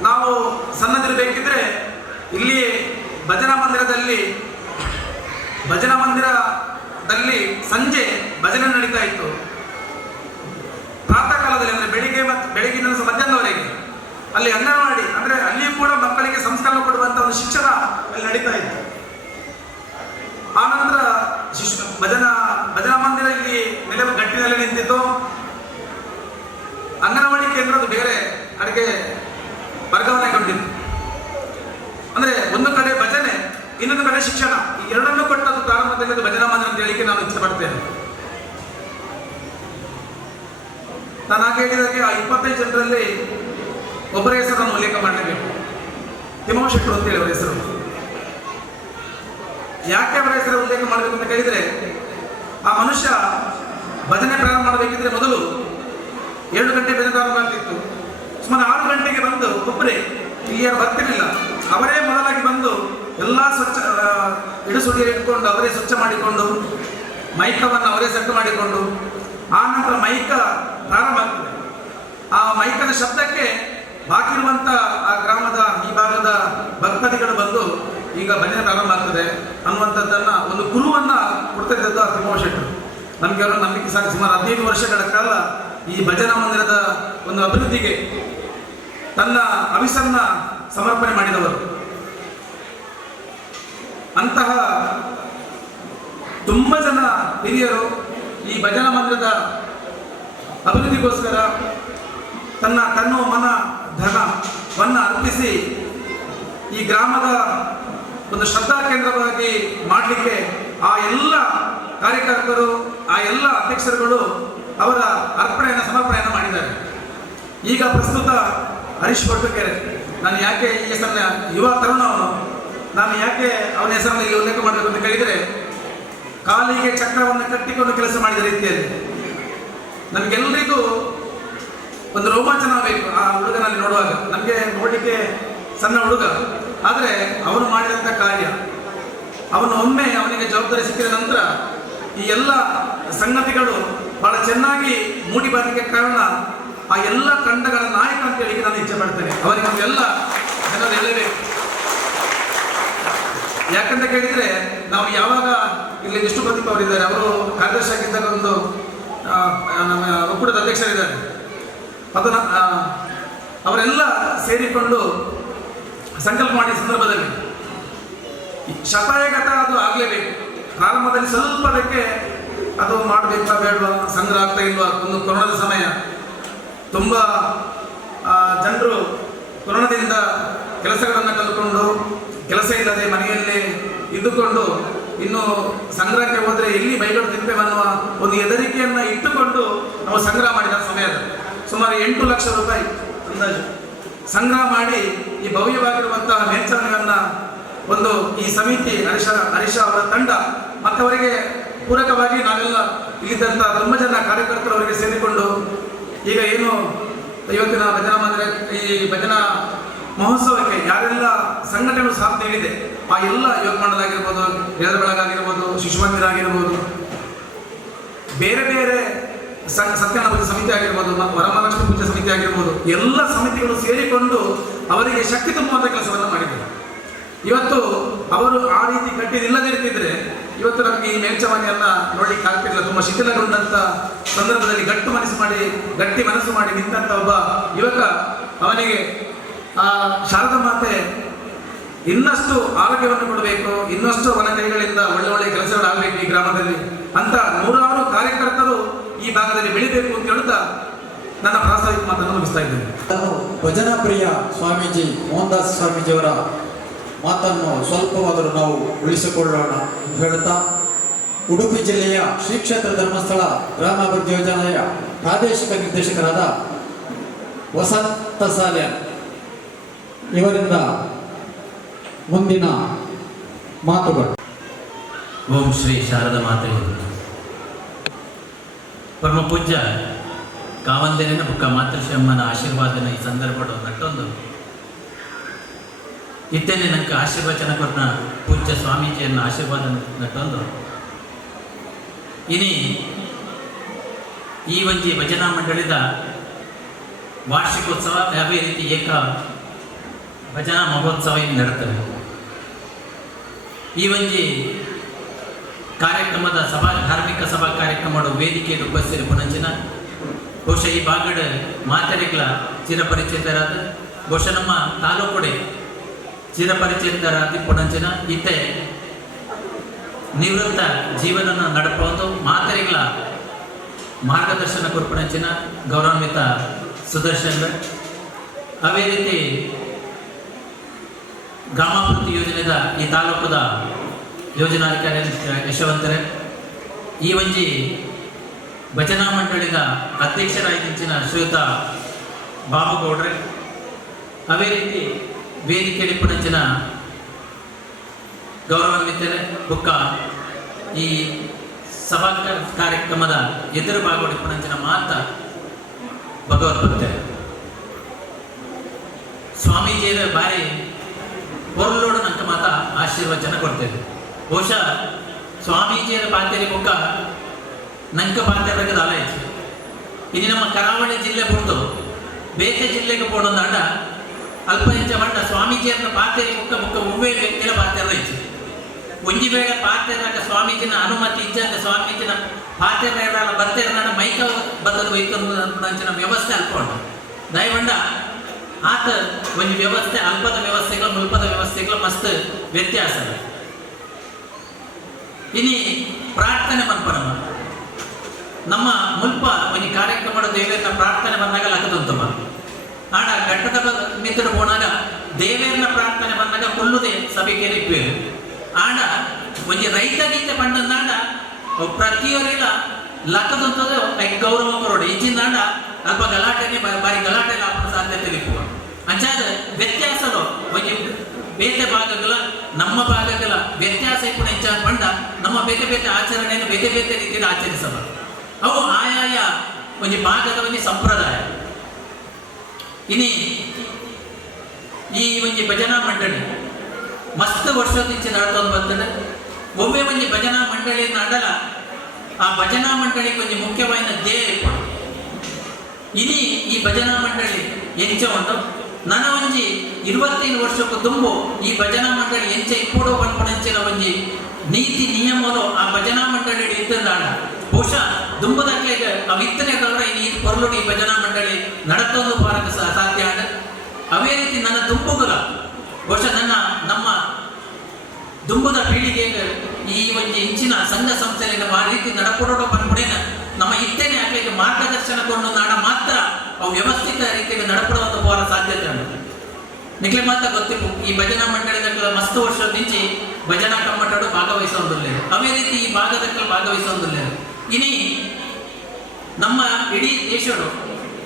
ನಾವು ಸಣ್ಣದಿರಬೇಕಿದ್ರೆ ಇಲ್ಲಿ ಭಜನಾ ಮಂದಿರದಲ್ಲಿ ಸಂಜೆ ಭಜನೆ ನಡೀತಾ ಇತ್ತು. ಪ್ರಾತಃ ಕಾಲದಲ್ಲಿ ಅಂದ್ರೆ ಬೆಳಿಗ್ಗಿನ ಮಧ್ಯಾಹ್ನದವರೆಗೆ ಅಲ್ಲಿ ಅಂಗನವಾಡಿ ಅಂದ್ರೆ ಅಲ್ಲಿಯೂ ಕೂಡ ಮಕ್ಕಳಿಗೆ ಸಂಸ್ಕಾರ ಕೊಡುವಂತ ಒಂದು ಶಿಕ್ಷಣ ಅಲ್ಲಿ ನಡೀತಾ ಇತ್ತು. ಆನಂತರ ಭಜನಾ ಮಂದಿರ ಇಲ್ಲಿ ಗಟ್ಟಿನಲ್ಲಿ ನಿಂತಿತ್ತು. ಅಂಗನವಾಡಿ ಕೇಂದ್ರದ್ದು ಬೇರೆ ಕಡೆಗೆ ವರ್ಗಾವಣೆಗೊಂಡಿತ್ತು. ಅಂದ್ರೆ ಒಂದು ಕಡೆ ಭಜನೆ ಇನ್ನೊಂದು ಕಡೆ ಶಿಕ್ಷಣ. ಈ ಎರಡನ್ನೂ ಕೊಟ್ಟದ್ದು ಪ್ರಾರಂಭದಲ್ಲಿ ಅದು ಭಜನಾ ಮಂದಿರ ಅಂತ ಹೇಳಿಕೆ ನಾನು ಇಚ್ಛೆ ಪಡ್ತೇನೆ. ನಾನು ಆಗ ಹೇಳಿದಾಗೆ ಆ 25 ಜನರಲ್ಲಿ ಒಬ್ಬರ ಹೆಸರನ್ನು ಉಲ್ಲೇಖ ಮಾಡಲೇಬೇಕು. ತಿಮ್ಮವ ಶೆಟ್ಟರು ಅಂತೇಳಿ ಅವರ ಹೆಸರು. ಯಾಕೆ ಅವರ ಹೆಸರು ಉಲ್ಲೇಖ ಮಾಡಬೇಕು ಅಂತ ಕೇಳಿದರೆ, ಆ ಮನುಷ್ಯ ಭಜನೆ ಪ್ರಾರಂಭ ಮಾಡಬೇಕಿದ್ರೆ ಮೊದಲು 7 ಗಂಟೆ ಭಜನೆ ಪ್ರಾರಂಭ ಆಗ್ತಿತ್ತು. ಸುಮಾರು 6 ಗಂಟೆಗೆ ಬಂದು ಒಬ್ಬರೇ, ಇಲ್ಲಿ ಯಾರು ಬರ್ತಿರಲಿಲ್ಲ, ಅವರೇ ಮೊದಲಾಗಿ ಬಂದು ಎಲ್ಲ ಸ್ವಚ್ಛ ಇಡುಸುಡಿ ಇಟ್ಕೊಂಡು ಅವರೇ ಸ್ವಚ್ಛ ಮಾಡಿಕೊಂಡು ಮೈಕವನ್ನು ಅವರೇ ಸೆಟ್ ಮಾಡಿಕೊಂಡು ಆ ನಂತರ ಮೈಕ ಪ್ರಾರಂಭ ಆಗ್ತದೆ. ಆ ಮೈಕನ ಶಬ್ದಕ್ಕೆ ಬಾಕಿ ಇರುವಂಥ ಆ ಗ್ರಾಮದ ಈ ಭಾಗದ ಭಕ್ತಾದಿಗಳು ಬಂದು ಈಗ ಭಜನೆ ಪ್ರಾರಂಭ ಆಗ್ತದೆ ಅನ್ನುವಂಥದ್ದನ್ನು ಒಂದು ಗುರುವನ್ನು ಕೊಡ್ತಿದ್ದದ್ದು ಆ ತಿಮ್ಮವ ಶೆಟ್ಟರು. ನಮಗೆ ಅವರು ನಂಬಿಕೆ ಸಾಕು. ಸುಮಾರು 15 ವರ್ಷಗಳ ಕಾಲ ಈ ಭಜನಾ ಮಂದಿರದ ಒಂದು ಅಭಿವೃದ್ಧಿಗೆ ತನ್ನ ಅವಿಸನ್ನ ಸಮರ್ಪಣೆ ಮಾಡಿದವರು. ಅಂತಹ ತುಂಬ ಜನ ಹಿರಿಯರು ಈ ಭಜನಾ ಮಂದಿರದ ಅಭಿವೃದ್ಧಿಗೋಸ್ಕರ ತನ್ನ ತನ್ನ ಮನ ಧನವನ್ನು ಅರ್ಪಿಸಿ ಈ ಗ್ರಾಮದ ಒಂದು ಶ್ರದ್ಧಾ ಕೇಂದ್ರವಾಗಿ ಮಾಡಲಿಕ್ಕೆ ಆ ಎಲ್ಲ ಕಾರ್ಯಕರ್ತರು, ಆ ಎಲ್ಲ ಅಧ್ಯಕ್ಷರುಗಳು ಅವರ ಅರ್ಪಣೆಯನ್ನು ಸಮರ್ಪಣೆಯನ್ನು ಮಾಡಿದ್ದಾರೆ. ಈಗ ಪ್ರಸ್ತುತ ಹರೀಶ್ ಕೊಟ್ಟಕೆರೆ, ನಾನು ಯಾಕೆ ಈ ಹೆಸರನ್ನ ಯುವ ತರುಣವನು, ನಾನು ಯಾಕೆ ಅವನ ಹೆಸರನ್ನು ಇಲ್ಲಿ ಉಲ್ಲೇಖ ಮಾಡಬೇಕು ಅಂತ ಕೇಳಿದರೆ, ಕಾಲಿಗೆ ಚಕ್ರವನ್ನು ಕಟ್ಟಿಕೊಂಡು ಕೆಲಸ ಮಾಡಿದ ರೀತಿಯಲ್ಲಿ ನಮಗೆಲ್ಲರಿಗೂ ಒಂದು ರೋಮಾಂಚನ ಬೇಕು ಆ ಹುಡುಗನಲ್ಲಿ ನೋಡುವಾಗ. ನಮಗೆ ನೋಡಲಿಕ್ಕೆ ಸಣ್ಣ ಹುಡುಗ, ಆದರೆ ಅವನು ಮಾಡಿದಂಥ ಕಾರ್ಯ, ಅವನು ಒಮ್ಮೆ ಅವನಿಗೆ ಜವಾಬ್ದಾರಿ ಸಿಕ್ಕಿದ ನಂತರ ಈ ಎಲ್ಲ ಸಂಗತಿಗಳು ಬಹಳ ಚೆನ್ನಾಗಿ ಮೂಡಿ ಬರಲಿಕ್ಕೆ ಕಾರಣ ಆ ಎಲ್ಲ ತಂಡಗಳ ನಾಯಕ ಅಂತ ಹೇಳಿ ನಾನು ಇಚ್ಛೆ ಪಡ್ತೇನೆ. ಅವರಿಗೆ ನಮಗೆಲ್ಲ ಜನರು ಎಳ್ಳಬೇಕು. ಯಾಕಂತ ಕೇಳಿದರೆ, ನಾವು ಯಾವಾಗ ಇಲ್ಲಿ ವಿಷ್ಣು ಪ್ರದೀಪ್ ಅವರಿದ್ದಾರೆ, ಅವರು ಕಾರ್ಯದರ್ಶಿ ಆಗಿದ್ದಾಗ ಒಂದು ನಮ್ಮ ಒಕ್ಕೂಟದ ಅಧ್ಯಕ್ಷರಿದ್ದಾರೆ, ಅದನ್ನು ಅವರೆಲ್ಲ ಸೇರಿಕೊಂಡು ಸಂಕಲ್ಪ ಮಾಡಿದ ಸಂದರ್ಭದಲ್ಲಿ ಶತಾಯಗತ ಅದು ಆಗಲೇಬೇಕು. ಪ್ರಾರಂಭದಲ್ಲಿ ಸ್ವಲ್ಪ ಅದಕ್ಕೆ ಅದು ಮಾಡಬೇಕಾ ಬೇಡವಾ, ಸಂಗ್ರಹ ಆಗ್ತಾ ಇಲ್ವಾ, ಒಂದು ಕೊರೋನಾದ ಸಮಯ, ತುಂಬ ಜನರು ಕೊರೋನಾದಿಂದ ಕೆಲಸಗಳನ್ನು ಕಲ್ಕೊಂಡು ಕೆಲಸ ಇಲ್ಲದೆ ಮನೆಯಲ್ಲೇ ಇದ್ದುಕೊಂಡು ಇನ್ನು ಸಂಗ್ರಹಕ್ಕೆ ಹೋದರೆ ಎಲ್ಲಿ ಬೈಗಳು ತಿಂಪೇವನ್ನುವ ಒಂದು ಹೆದರಿಕೆಯನ್ನು ಇಟ್ಟುಕೊಂಡು ನಾವು ಸಂಗ್ರಹ ಮಾಡಿದ ಸಮಯದ ಸುಮಾರು 8 ಲಕ್ಷ ರೂಪಾಯಿ ಅಂದಾಜು ಸಂಗ್ರಹ ಮಾಡಿ ಈ ಭವ್ಯವಾಗಿರುವಂತಹ ಮೇಲ್ಚಾವಣಿಯನ್ನು ಒಂದು ಈ ಸಮಿತಿ ಹರೀಶ ಅವರ ತಂಡ ಮತ್ತವರಿಗೆ ಪೂರಕವಾಗಿ ನಾವೆಲ್ಲ ಇಲ್ಲಿದ್ದಂಥ ತುಂಬ ಜನ ಕಾರ್ಯಕರ್ತರು ಅವರಿಗೆ ಸೇರಿಕೊಂಡು ಈಗ ಏನು ಇವತ್ತಿನ ಭಜನಾ ಮಂದಿರ ಈ ಭಜನಾ ಮಹೋತ್ಸವಕ್ಕೆ ಯಾರೆಲ್ಲ ಸಂಘಟನೆಗಳು ಸಾಥ್ ನೀಡಿದೆ, ಆ ಎಲ್ಲ ಯೋಗ ಮಂಡಲ ಆಗಿರ್ಬೋದು, ಎಳೆದ ಬಳಗ ಆಗಿರ್ಬೋದು, ಶಿಶು ಮಂದಿರ ಆಗಿರ್ಬೋದು, ಬೇರೆ ಬೇರೆ ಸತ್ಯನಾರಾಯಣ ಪೂಜೆ ಸಮಿತಿ ಆಗಿರ್ಬೋದು, ವರಮಹಾಲಕ್ಷ್ಮಿ ಪೂಜೆ ಸಮಿತಿ ಆಗಿರ್ಬೋದು, ಎಲ್ಲ ಸಮಿತಿಗಳು ಸೇರಿಕೊಂಡು ಅವರಿಗೆ ಶಕ್ತಿ ತುಂಬುವಂಥ ಕೆಲಸವನ್ನು ಮಾಡಿದ್ದಾರೆ. ಇವತ್ತು ಅವರು ಆ ರೀತಿ ಗಟ್ಟಿ ನಿಲ್ಲದಿರ್ತಿದ್ರೆ ಇವತ್ತು ನಮಗೆ ಈ ಮೇಲ್ಚಾವಣಿಯನ್ನು ನೋಡ್ಲಿಕ್ಕೆ ಆಗ್ತಿಲ್ಲ. ತುಂಬ ಶಿಥಿಲಗೊಂಡಂಥ ಸಂದರ್ಭದಲ್ಲಿ ಗಟ್ಟಿ ಮನಸ್ಸು ಮಾಡಿ ನಿಂತಂಥ ಒಬ್ಬ ಯುವಕ, ಅವನಿಗೆ ಆ ಶಾರದಾ ಮಾತೆ ಇನ್ನಷ್ಟು ಆರೋಗ್ಯವನ್ನು ಕೊಡಬೇಕು, ಇನ್ನಷ್ಟು ಅವನ ಕೈಗಳಿಂದ ಒಳ್ಳೆ ಒಳ್ಳೆ ಕೆಲಸಗಳಾಗಬೇಕು ಈ ಗ್ರಾಮದಲ್ಲಿ ಅಂತ 100 ಕಾರ್ಯಕರ್ತರು ಈ ಭಾಗದಲ್ಲಿ ಬೆಳಿಬೇಕು ಅಂತ ಹೇಳುತ್ತಾ ನನ್ನ ಪ್ರಾಸ್ತಾವಿಕ ಮಾತನ್ನು ಮುಗಿಸ್ತಾ ಇದ್ದೇನೆ. ಭಜನಾ ಪ್ರಿಯ ಸ್ವಾಮೀಜಿ ಮೋಹನ್ದಾಸ್ ಸ್ವಾಮೀಜಿಯವರ ಮಾತನ್ನು ಸ್ವಲ್ಪವಾದರೂ ನಾವು ಉಳಿಸಿಕೊಳ್ಳೋಣ ಅಂತ ಹೇಳುತ್ತಾ, ಉಡುಪಿ ಜಿಲ್ಲೆಯ ಶ್ರೀ ಕ್ಷೇತ್ರ ಧರ್ಮಸ್ಥಳ ಗ್ರಾಮಾಭಿವೃದ್ಧಿ ಯೋಜನೆಯ ಪ್ರಾದೇಶಿಕ ನಿರ್ದೇಶಕರಾದ ವಸಂತ ಸಾಲ್ಯಾನ್ ಇವರಿಂದ ಮುಂದಿನ ಮಾತುಗಳು. ಓಂ ಶ್ರೀ ಶಾರದಾ ಮಾತೆ. ಪರಮ ಪೂಜ್ಯ ಕಾವಂದೇರಿನ ಬುಕ್ಕ ಮಾತೃಶ್ರೀ ಅಮ್ಮನ ಆಶೀರ್ವಾದನ ಈ ಸಂದರ್ಭಡು ನಟ್ಟೊಂದು ಇತ್ತೇನೆ ನನಗೆ ಆಶೀರ್ವಚನ ಕೊಟ್ಟ ಪೂಜ್ಯ ಸ್ವಾಮೀಜಿಯನ್ನು ಆಶೀರ್ವಾದ ನಟ್ಟೊಂದು ಇನಿ ಈ ಒಂಜಿ ಭಜನಾ ಮಂಡಳಿದ ವಾರ್ಷಿಕೋತ್ಸವ ಯಾವುದೇ ರೀತಿ ಏಕ ಭಜನಾ ಮಹೋತ್ಸವ ಇಲ್ಲಿ ನಡೀತವೆ. ಈ ಒಂಜಿ ಕಾರ್ಯಕ್ರಮದ ಧಾರ್ಮಿಕ ಸಭಾ ಕಾರ್ಯಕ್ರಮದ ವೇದಿಕೆಯಲ್ಲಿ ಉಪಸ್ಥಿತಿ ಪುಣಂಚಿನ ಬಹುಶಃ ಈ ಭಾಗದ ಮಾತೆರೆಗಳ ಚಿರಪರಿಚಿತರಾದ ಬಹುಶಃ ನಮ್ಮ ತಾಲೂಕುಡೆ ಚಿರಪರಿಚಿತರಾದ ಪುಣಂಚಿನ ಇತ್ತೆ ನಿವೃತ್ತ ಜೀವನ ನಡಪೋದು ಮಾತೆರೆಗಳ ಮಾರ್ಗದರ್ಶನ ಕೊರ್ಪಣಂಚಿನ ಗೌರವಾನ್ವಿತ ಸುದರ್ಶನ್ ಅವೇ ರೀತಿ ಗ್ರಾಮಾಭಿವೃದ್ಧಿ ಯೋಜನೆದ ಈ ತಾಲೂಕದ ಯೋಜನಾಧಿಕಾರಿ ಯಶವಂತರೇ, ಈ ಒಂಜಿ ಭಜನಾ ಮಂಡಳಿದ ಅಧ್ಯಕ್ಷರಾಗಿಂಚಿನ ಶ್ರೀಯುತ ಬಾಬುಗೌಡ್ರೆ, ಅವೇ ರೀತಿ ವೇದಿಕೆ ಪುಣಂಚಿನ ಗೌರವಾನ್ವಿತರೆ ಬುಕ್ಕ ಈ ಸಭಾ ಕಾರ್ಯಕ್ರಮದ ಎದುರು ಭಾಗವಹಿಸಿ ಪುಣಂಚಿನ ಮಾತ ಭಗವದ್ಭಕ್ತರೆ ಸ್ವಾಮೀಜಿಯರ ಬಾರಿ ಹೊರಲೋಡು ನಂಕ ಮಾತ ಆಶೀರ್ವಚನ ಕೊಡ್ತೇವೆ. ಬಹುಶಃ ಸ್ವಾಮೀಜಿಯರ ಪಾತ್ರೆ ಬುಕ್ಕ ನಂಕ ಪಾತ್ರೆಗೆ ದಾಲ ಹೆಚ್ಚು. ಇನ್ನು ನಮ್ಮ ಕರಾವಳಿ ಜಿಲ್ಲೆ ಬಿಡ್ತು ಬೇರೆ ಜಿಲ್ಲೆಗೆ ಪೋಡೋದಾಂಡ ಅಲ್ಪ ಇಂಚ ಬಂಡ ಸ್ವಾಮೀಜಿಯರ ಪಾತ್ರೆ ಬುಕ್ಕ ಬುಕ್ಕ ಒವ್ವೇ ವ್ಯಕ್ತಿಯ ಪಾತ್ರೆ ಹೆಚ್ಚು. ಒಂಜಿ ವೇಳೆ ಪಾತ್ರೆದಾಗ ಸ್ವಾಮೀಜಿನ ಅನುಮತಿ ಇದ್ದಂತೆ ಸ್ವಾಮೀಜಿನ ಪಾತ್ರೆ ಬರ್ತೇರ ಮೈಕ ಬತ್ತದ ವೈಕಂಚಿನ ವ್ಯವಸ್ಥೆ ಅಲ್ಕೊಂಡು ದಯವಂಡ ಆತ ಒಂದು ವ್ಯವಸ್ಥೆ ಅಲ್ಪದ ವ್ಯವಸ್ಥೆಗಳು ಮುಲ್ಪದ ವ್ಯವಸ್ಥೆಗಳು ಮಸ್ತ್ ವ್ಯತ್ಯಾಸ. ಇನಿ ಪ್ರಾರ್ಥನೆ ಮನ್ಪನಮ್ಮ ನಮ್ಮ ಮುಲ್ಪ ಒಂದು ಕಾರ್ಯಕ್ರಮದ ದೇವರನ್ನ ಪ್ರಾರ್ಥನೆ ಬಂದಾಗ ಲಕ್ಕದಂತಮ್ಮ ಆಡ ಘಟ್ಟದ ಮಿತ್ರ ಹೋದಾಗ ದೇವರನ್ನ ಪ್ರಾರ್ಥನೆ ಬಂದಾಗ ಕೊಲ್ಲುದೇ ಸಭೆಗೆ ಇಪ್ಪೇರು ಆಡ ಒಂದು ರೈತ ಗೀತೆ ಬಂಡಾಡ ಪ್ರತಿಯೊರಿಲ್ಲ ಲಕ್ಕದಂತದ್ದು ಗೌರವ ಕೊರೋಡು ಹೆಚ್ಚಿನಾಡ ಅಲ್ಪ ಗಲಾಟೆನೆ ಬಾರಿ ಗಲಾಟೆ ಲಾಭ ಸಾಧ್ಯತೆ ಇಪ್ಪುವ ಅಂಚಾದ ವ್ಯತ್ಯಾಸಗಳು ಒಂದು ಬೇತೆ ಭಾಗಗಳ ನಮ್ಮ ಭಾಗಗಳ ವ್ಯತ್ಯಾಸ ಇಪ್ಪು ಹೆಚ್ಚ ಬಂಡ ನಮ್ಮ ಬೇತೆ ಬೇತೆ ಆಚರಣೆಯನ್ನು ಬೇತೆ ಬೇತೆ ರೀತಿಯಲ್ಲಿ ಆಚರಿಸಬಹುದು. ಅವು ಆಯಾಯ ಒಂದು ಭಾಗದ ಒಂದು ಸಂಪ್ರದಾಯ. ಇನಿ ಈ ಒಂದು ಭಜನಾ ಮಂಡಳಿ ಮಸ್ತ್ ವರ್ಷದಿಂದ ನಡ್ಕೊಂಡು ಬರ್ತದೆ. ಒಮ್ಮೆ ಒಂದು ಭಜನಾ ಮಂಡಳಿಯನ್ನು ಅಡಲ ಆ ಭಜನಾ ಮಂಡಳಿಗೆ ಒಂದು ಮುಖ್ಯವಾದ ಧ್ಯೇಯ ಇಪ್ಪಡು. ಇನಿ ಈ ಭಜನಾ ಮಂಡಳಿ ಎಂಚ ಉಂಟು ನನ್ನ ಒಂಜಿ 25 ವರ್ಷಕ್ಕೂ ತುಂಬು ಈ ಭಜನಾ ಮಂಡಳಿ ಎಂಚ ಇಪ್ಪಡು ಪನ್ಪಣಂಚಿನ ಒಂಜಿ ನೀತಿ ನಿಯಮಗಳು ಆ ಭಜನಾ ಮಂಡಳಿ ಇದ್ದಂದಾಡ ಬಹುಶಃ ದುಂಬದಕ್ಕೆ ಅವು ಇತ್ತನೆಗಳ ಈ ಪೊರ್ಲುಡಿ ಭಜನಾ ಮಂಡಳಿ ನಡತೊಂದು ಪಾರಕ ಸಾಧ್ಯ ಆಡ. ಅವೇ ರೀತಿ ನನ್ನ ದುಂಬುಗಳ ಬಹುಶಃ ನಮ್ಮ ದುಂಬದ ಪೀಳಿಗೆಗೆ ಈ ಒಂದು ಇಂಚಿನ ಸಂಘ ಸಂಸ್ಥೆಗಳಿಗೆ ಆ ರೀತಿ ನಡಪಡೋ ಪನ್ಪುಡೇನ ನಮ್ಮ ಇತ್ತೇನೆ ಆಕೆಗೆ ಮಾರ್ಗದರ್ಶನ ಕೊಂಡು ನಾಡ ಮಾತ್ರ ಅವು ವ್ಯವಸ್ಥಿತ ರೀತಿಯಲ್ಲಿ ನಡಪಡುವಂತ ಹೋರ ಸಾಧ್ಯತೆ ಉಂಟು. ನಿಖಲೆ ಮಾತ್ರ ಗೊತ್ತಿಪ್ಪು ಈ ಭಜನಾ ಮಂಡಳಿದ ಮಸ್ತ್ ವರ್ಷ ನಿಂಚಿ ಭಜನಾ ಕಮ್ಮಟಡು ಭಾಗವಹಿಸೋದಿಲ್ಲ. ಅವೇ ರೀತಿ ಈ ಭಾಗದಕ್ಕೆ ಭಾಗವಹಿಸೋದಿಲ್ಲ. ಇನಿ ನಮ್ಮ ಇಡೀ ದೇಶಗಳು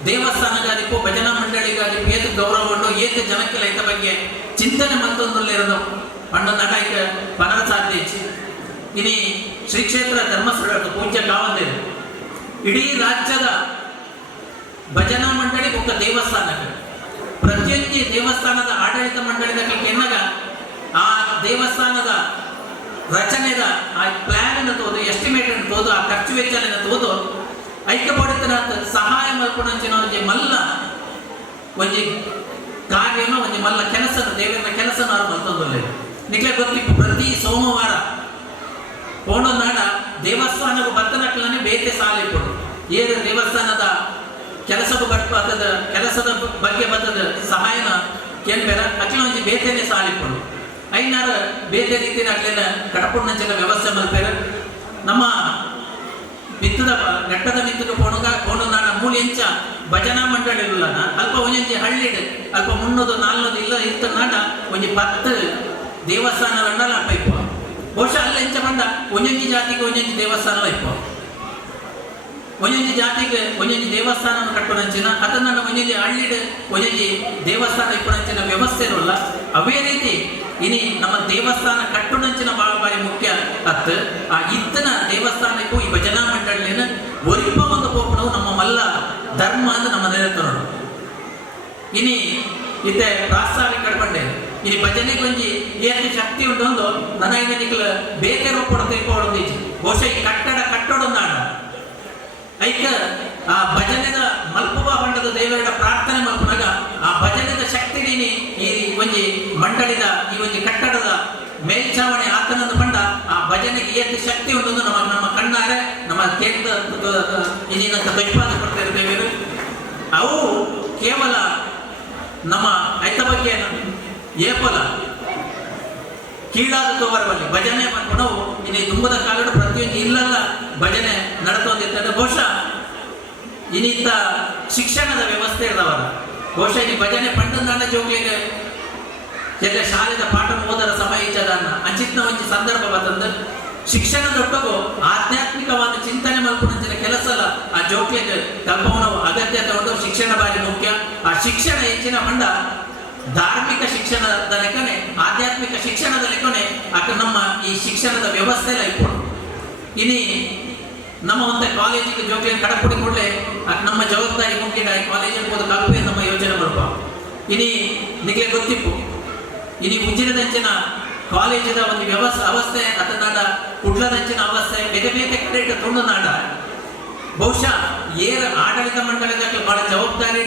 ದೇವಸ್ಥಾನಗಾದಿಪ್ಪು ಭಜನಾ ಮಂಡಳಿಗಾದಿಪ್ಪು ಏತು ಗೌರವಗೊಂಡು ಏತು ಜನಕ್ಕೆ ಲೈತ ಬಗ್ಗೆ ಚಿಂತನೆ ಮತ್ತೊಂದುಲ್ಲ ಇರೋದು ಪಂಡ ನಟಾಯ್ಕ ಪನರ ಸಾಧ್ಯ ಹೆಚ್ಚು. ಇನಿ ಶ್ರೀ ಕ್ಷೇತ್ರ ಧರ್ಮಸ್ಥಳ ಪೂಜ್ಯ ಕಾವಂದೇರು ಇಡೀ ರಾಜ್ಯದ ಭಜನಾ ಮಂಡಳಿ ಒಕ್ಕ ದೇವಸ್ಥಾನಕ್ಕೆ ಪ್ರತಿಯೊಂದು ದೇವಸ್ಥಾನದ ಆಡಳಿತ ಮಂಡಳಿದ ಕೆನ್ನಗ ಆ ದೇವಸ್ಥಾನದ ರಚನೆದ ಆ ಪ್ಲಾನ್ ತೋದು ಎಸ್ಟಿಮೇಟ್ ತೋದು ಆ ಖರ್ಚು ವೆಚ್ಚನ ತೋದು ಐಕ್ಯಪಡಿತನ ಸಹಾಯ ಮಲ್ಪುಣಂಚಿನ ಒಂದು ಮಲ್ಲ ಒಂದು ಕಾರ್ಯನ ಒಂದು ಮಲ್ಲ ಕೆಲಸದ ದೇವರ ಕೆಲಸನ ಅವ್ರು ಮಲ್ತೊಂದಿಲ್ಲ. ನಿಖಲೆ ಗೊತ್ತಿಪ್ಪು ಪ್ರತಿ ಸೋಮವಾರ ಪೋಣನಾಡ ದೇವಸ್ಥಾನಕ್ಕೂ ಬರ್ತನಕ್ಕಲೇ ಬೇತೆ ಸಾಲ ಇಪ್ಪಡು ಏದು ದೇವಸ್ಥಾನದ ಕೆಲಸಕ್ಕೂ ಬರ್ತದ ಕೆಲಸದ ಬಗ್ಗೆ ಬರ್ತದ ಸಹಾಯನ ಕೇಳ್ಬೇರ ಅಕ್ಲ ಒಂಜಿ ಬೇತೆನೆ ಸಾಲ ಇಪ್ಪಡು ಐನಾರ ಬೇತೆ ರೀತಿಯ ಅಕ್ಲೇನ ಕಡಪುಣ್ಣಂಚಿನ ವ್ಯವಸ್ಥೆ ಮಲ್ಪೇರ. ನಮ್ಮ ಮಿತ್ತದ ಘಟ್ಟದ ಮಿತ್ತದ ಪೋಣನಾಡ ಮೂಲ ಎಂಚ ಭಜನಾ ಮಂಡಳಿ ಇಲ್ಲನ ಅಲ್ಪ ಒಂಜಿ ಹಳ್ಳಿಡ್ ಅಲ್ಪ 300-400 ಇಲ್ಲ ಇತ್ತ ನಾಡ ಒಂಜಿ 10 ದೇವಸ್ಥಾನ ರಂಡಲ ಅಪ್ಪ ಇಪ್ಪ ಬಹುಶಃ ಅಲ್ಲಿ ಎಂಚ ಬಂದ ಒಂಜೊಂಜಿ ಜಾತಿಗೆ ಒಂಜೊಂಜಿ ದೇವಸ್ಥಾನ ಇಪ್ಪ ಒಂಜೊಂಜಿ ಜಾತಿಗೆ ಒಂಜೊಂಜಿ ದೇವಸ್ಥಾನ ಕಟ್ಟುನಂಚಿನ ಅದನ್ನ ಒಂಜೊಂಜಿ ಹಳ್ಳಿಡ್ ಒಂಜೊಂಜಿ ದೇವಸ್ಥಾನ ಇಪ್ಪುನಂಚಿನ ವ್ಯವಸ್ಥೆ ಇರೋಲ್ಲ. ಅವೇ ರೀತಿ ಇನಿ ನಮ್ಮ ದೇವಸ್ಥಾನ ಕಟ್ಟುನಂಚಿನ ಬಾರಿ ಮುಖ್ಯ ಅತ್ತು ಆ ಇತ್ತನ ದೇವಸ್ಥಾನಕ್ಕೂ ಈ ಭಜನಾ ಮಂಡಳಿನ ಒರಿಪ ಒಂದು ಪೋಪಣವು ನಮ್ಮ ಮಲ್ಲ ಧರ್ಮ ಅಂತ ನಮ್ಮ ನೆರೆತರೋಣ. ಇನಿ ಇತ್ತೆ ಪ್ರಾಸ್ತಾವಿಕ ಕಡ್ಬಂಡೆ ಇನಿ ಭಜನೆಗೆ ಒಂಜಿ ಏಕೆ ಶಕ್ತಿ ಉಂಟು ನನ್ನ ನಿಖಲ ಬೇಕೆ ರೋಪಡ ತಿಳ್ಕೊಳ್ಳೋದು ಬಹುಶಃ ಈ ಕಟ್ಟಡೊಂದಾಡ ಐಕ ಆ ಭಜನೆದ ಮಲ್ಪುವ ಬಂಡದ ದೇವರ ಪ್ರಾರ್ಥನೆ ಮಲ್ಪನಾಗ ಆ ಭಜನೆದ ಶಕ್ತಿಡೀನಿ ಈ ಒಂಜಿ ಮಂಡಳಿದ ಈ ಒಂಜಿ ಕಟ್ಟಡದ ಮೇಲ್ಛಾವಣಿ ಆತನದ ಬಂಡ ಆ ಭಜನೆಗೆ ಏಕೆ ಶಕ್ತಿ ಉಂಟು ನಮ್ಮ ಕಣ್ಣಾರೆ ನಮ್ಮ ಕೇಂದ್ರ ಇನ್ನಿನಂತ ದೈಪಾದ ಕೊಡ್ತಾರೆ ದೇವರು. ಅವು ಕೇವಲ ನಮ್ಮ ಐತ ಬಗ್ಗೆ ಏಪಲ ಕೀಳಾದ ತೋವರವಲ್ಲಿ ಭಜನೆ ಮಾಡ್ಕೊಂಡವು ಇನ್ನು ತುಂಬದ ಕಾಲದ ಪ್ರತಿಯೊಂದು ಇಲ್ಲಲ್ಲ ಭಜನೆ ನಡ್ಕೊಂಡಿರ್ತಾರೆ. ಬಹುಶಃ ಇನ್ನಿತ್ತ ಶಿಕ್ಷಣದ ವ್ಯವಸ್ಥೆ ಇರದವರ ಬಹುಶಃ ಈ ಭಜನೆ ಪಂಡನಾಡ ಜೋಗ್ಲಿಗೆ ಎಲ್ಲ ಶಾಲೆದ ಪಾಠ ಓದರ ಸಮಯ ಇದ್ದದನ್ನ ಅಂಚಿತ್ನ ಒಂಜಿ ಸಂದರ್ಭ ಬಂತಂದು ಶಿಕ್ಷಣದೊಟ್ಟಗೂ ಆಧ್ಯಾತ್ಮಿಕವಾದ ಚಿಂತನೆ ಮಲ್ಪುನಂಚಿನ ಕೆಲಸ ಅಲ್ಲ ಆ ಜೋಕ್ಲೆಗೆ ಕಲ್ಪವನ ಅಗತ್ಯತೆ ಉಂಟು. ಶಿಕ್ಷಣ ಬಾರಿ ಮುಖ್ಯ. ಆ ಶಿಕ್ಷಣ ಹೆಚ್ಚಿನ ಮಂಡ ಧಾರ್ಮಿಕ ಶಿಕ್ಷಣದ ಲೆಕ್ಕನೆ ಆಧ್ಯಾತ್ಮಿಕ ಶಿಕ್ಷಣದ ಲೆಕ್ಕನೆ ಅಕ್ಕ ನಮ್ಮ ಈ ಶಿಕ್ಷಣದ ವ್ಯವಸ್ಥೆ ಇಟ್ಕೊಂಡು ಇನಿ ನಮ್ಮ ಒಂದು ಕಾಲೇಜಿಗೆ ಜೋಕ್ಲೆ ಕಡಪುಡಿ ಕೂಡಲೇ ನಮ್ಮ ಜವಾಬ್ದಾರಿ ಮುಖ್ಯ ಕಾಲೇಜಿಗೆ ಹೋದ ಕಲ್ಪೆ ನಮ್ಮ ಯೋಜನೆ ಬರುವ ಇನಿ ನಿಮಗೆ ಗೊತ್ತಿಪ್ಪು ಇನಿ ಉಜಿರದಂಚಿನ ಕಾಲೇಜಿನ ಒಂದು ಅವಸ್ಥೆ ಅದನ್ನಾಡ ಕುಡ್ಲದಂಚಿನ ಅವಸ್ಥೆ ಬೇರೆ ಬೇರೆ ಕಡೆ ತುಂಡು ನಾಡ ಬಹುಶಃ ಏರ ಆಡಳಿತ ಮಂಡಳಿದ ಬಹಳ ಜವಾಬ್ದಾರಿ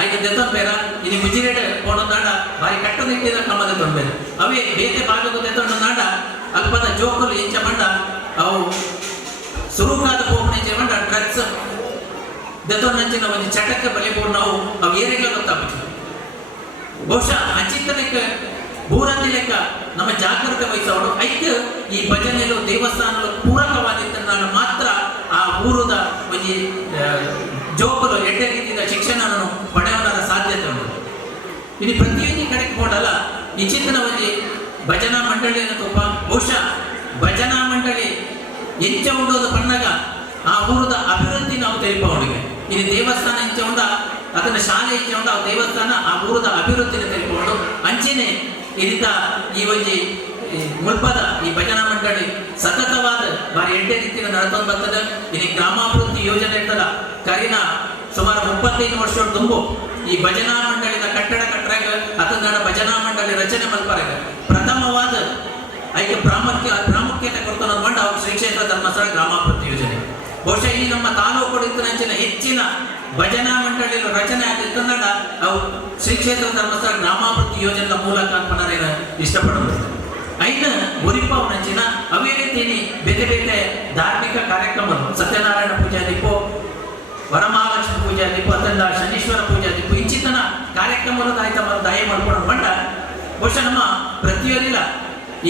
ಆಯ್ಕೆ ದೆತ್ತಂಬೇರ ಇನಿ ಉಜಿರೆಡ್ ನಾಡ ಬಾರಿ ಕಟ್ಟದಿಟ್ಟಿದ ಕ್ರಮದ ತೊಂಬೇರ ಅವೇ ಬೇತೆ ಭಾಗದ ದೆತ್ತೊಂಡು ನಾಡ ಅಲ್ಪದ ಜೋಕಲು ಎಂಚ ಮಂಡ ಅವು ಸುರುಕಾದ ಪೋಪಣೆ ಮಂಡ ಡ್ರಗ್ಸ್ ದೆತ್ತೊಂದಂಚಿನ ಒಂದು ಚಟಕ್ಕೆ ಬಲಿಪೂರ್ ನಾವು ಅವು ಏರಿಗಳ ಗೊತ್ತಾಗ್ಬಿಟ್ಟು ಬಹುಶಃ ಅಂಚಿತ ಲೆಕ್ಕ ಭೂರಂತಿ ಲೆಕ್ಕ ನಮ್ಮ ಜಾಗೃತಿ ವಹಿಸೋಡು ಐಕ್ಯ ಈ ಭಜನೆಲು ದೇವಸ್ಥಾನಗಳು ಪೂರಕವಾಗಿದ್ದ ಮಾತ್ರ ಆ ಊರದ ಒಂದು ಜೋಕಲು ಎಡ್ಡೆ ರೀತಿಯ ಶಿಕ್ಷಣವನ್ನು ಪಡೆಯುವ ಸಾಧ್ಯತೆ ಉಂಟು. ಇನ್ನು ಪ್ರತಿಯೊಂದು ಕಡೆಗೆ ಹೋಡಲ್ಲ ಈ ಚಿಂತನ ಒಂದು ಭಜನಾ ಮಂಡಳಿಯನ್ನು ತುಪ್ಪ ಬಹುಶಃ ಭಜನಾ ಮಂಡಳಿ ಎಂಚ ಉಂಡೋದು ಪಣ್ಣಗ ಆ ಊರದ ಅಭಿವೃದ್ಧಿ ನಾವು ತಿಳಿಪವನಿಗೆ ಇದು ದೇವಸ್ಥಾನ ಎಂಚ ಉಂಡ ಅದನ್ನ ಶಾಲೆ ಎಂಚ ಉಂಡ ಆ ದೇವಸ್ಥಾನ ಆ ಊರದ ಅಭಿವೃದ್ಧಿನ ತಿಳಿಪಕೊಂಡು ಅಂಚೆನೆ ಇದರಿಂದ ಈ ಒಂದು ಮುಲ್ಪದ ಈ ಭಜನಾ ಮಂಡಳಿ ಸತತವಾದ ಬಾರಿ ಎಡ್ಡೆ ರೀತಿಯ ನಡ್ಕೊಂಡು ಬರ್ತದೆ. ಇಲ್ಲಿ ಗ್ರಾಮಾಭಿವೃದ್ಧಿ ಯೋಜನೆ ಇರ್ತದ ಕರಿನ ಸುಮಾರು 35 ವರ್ಷ ತುಂಬು ಈ ಭಜನಾ ಮಂಡಳಿದ ಕಟ್ಟಡ ಕಟ್ಟರಾಗ ಅದನ್ನ ಭಜನಾ ಮಂಡಳಿ ರಚನೆ ಮಲ್ಪರಾಗ ಪ್ರಥಮವಾದ ಐಕೆ ಪ್ರಾಮುಖ್ಯತೆ ಕೊಡ್ತಾನ ಮಂಡ ಅವ್ರು ಶ್ರೀ ಕ್ಷೇತ್ರ ಧರ್ಮಸ್ಥಳ ಗ್ರಾಮಾಭಿವೃದ್ಧಿ ಯೋಜನೆ. ಬಹುಶಃ ಈ ನಮ್ಮ ತಾಲೂಕು ಇತ್ತಿನ ಹೆಚ್ಚಿನ ಭಜನಾ ಮಂಡಳಿಯ ರಚನೆ ಆಗಿತ್ತಂದ ಅವು ಶ್ರೀ ಕ್ಷೇತ್ರ ಧರ್ಮಸ್ಥಳ ಗ್ರಾಮಾಭಿವೃದ್ಧಿ ಯೋಜನೆ ಮೂಲಕ ಪುನರೇನ ಇಷ್ಟಪಡಬಹುದು. ಐದು ಗುರಿಪವನಂಚಿನ ಅವೇ ರೀತಿಯಲ್ಲಿ ಬೇರೆ ಬೇರೆ ಧಾರ್ಮಿಕ ಕಾರ್ಯಕ್ರಮಗಳು ಸತ್ಯನಾರಾಯಣ ಪೂಜಾ ದೀಪೋ ವರಮಹಾಲಕ್ಷ್ಮಿ ಪೂಜಾ ದೀಪೋ ಅದರಿಂದ ಶನೀಶ್ವರ ಪೂಜಾ ದೀಪೋ ಇಂಚಿತನ ಕಾರ್ಯಕ್ರಮಗಳು ದಯ ಮಾಡ್ಕೊಂಡು ಬಂಡ ಬಹುಶಃ ನಮ್ಮ ಪ್ರತಿಯೊಂದಿಲ್ಲ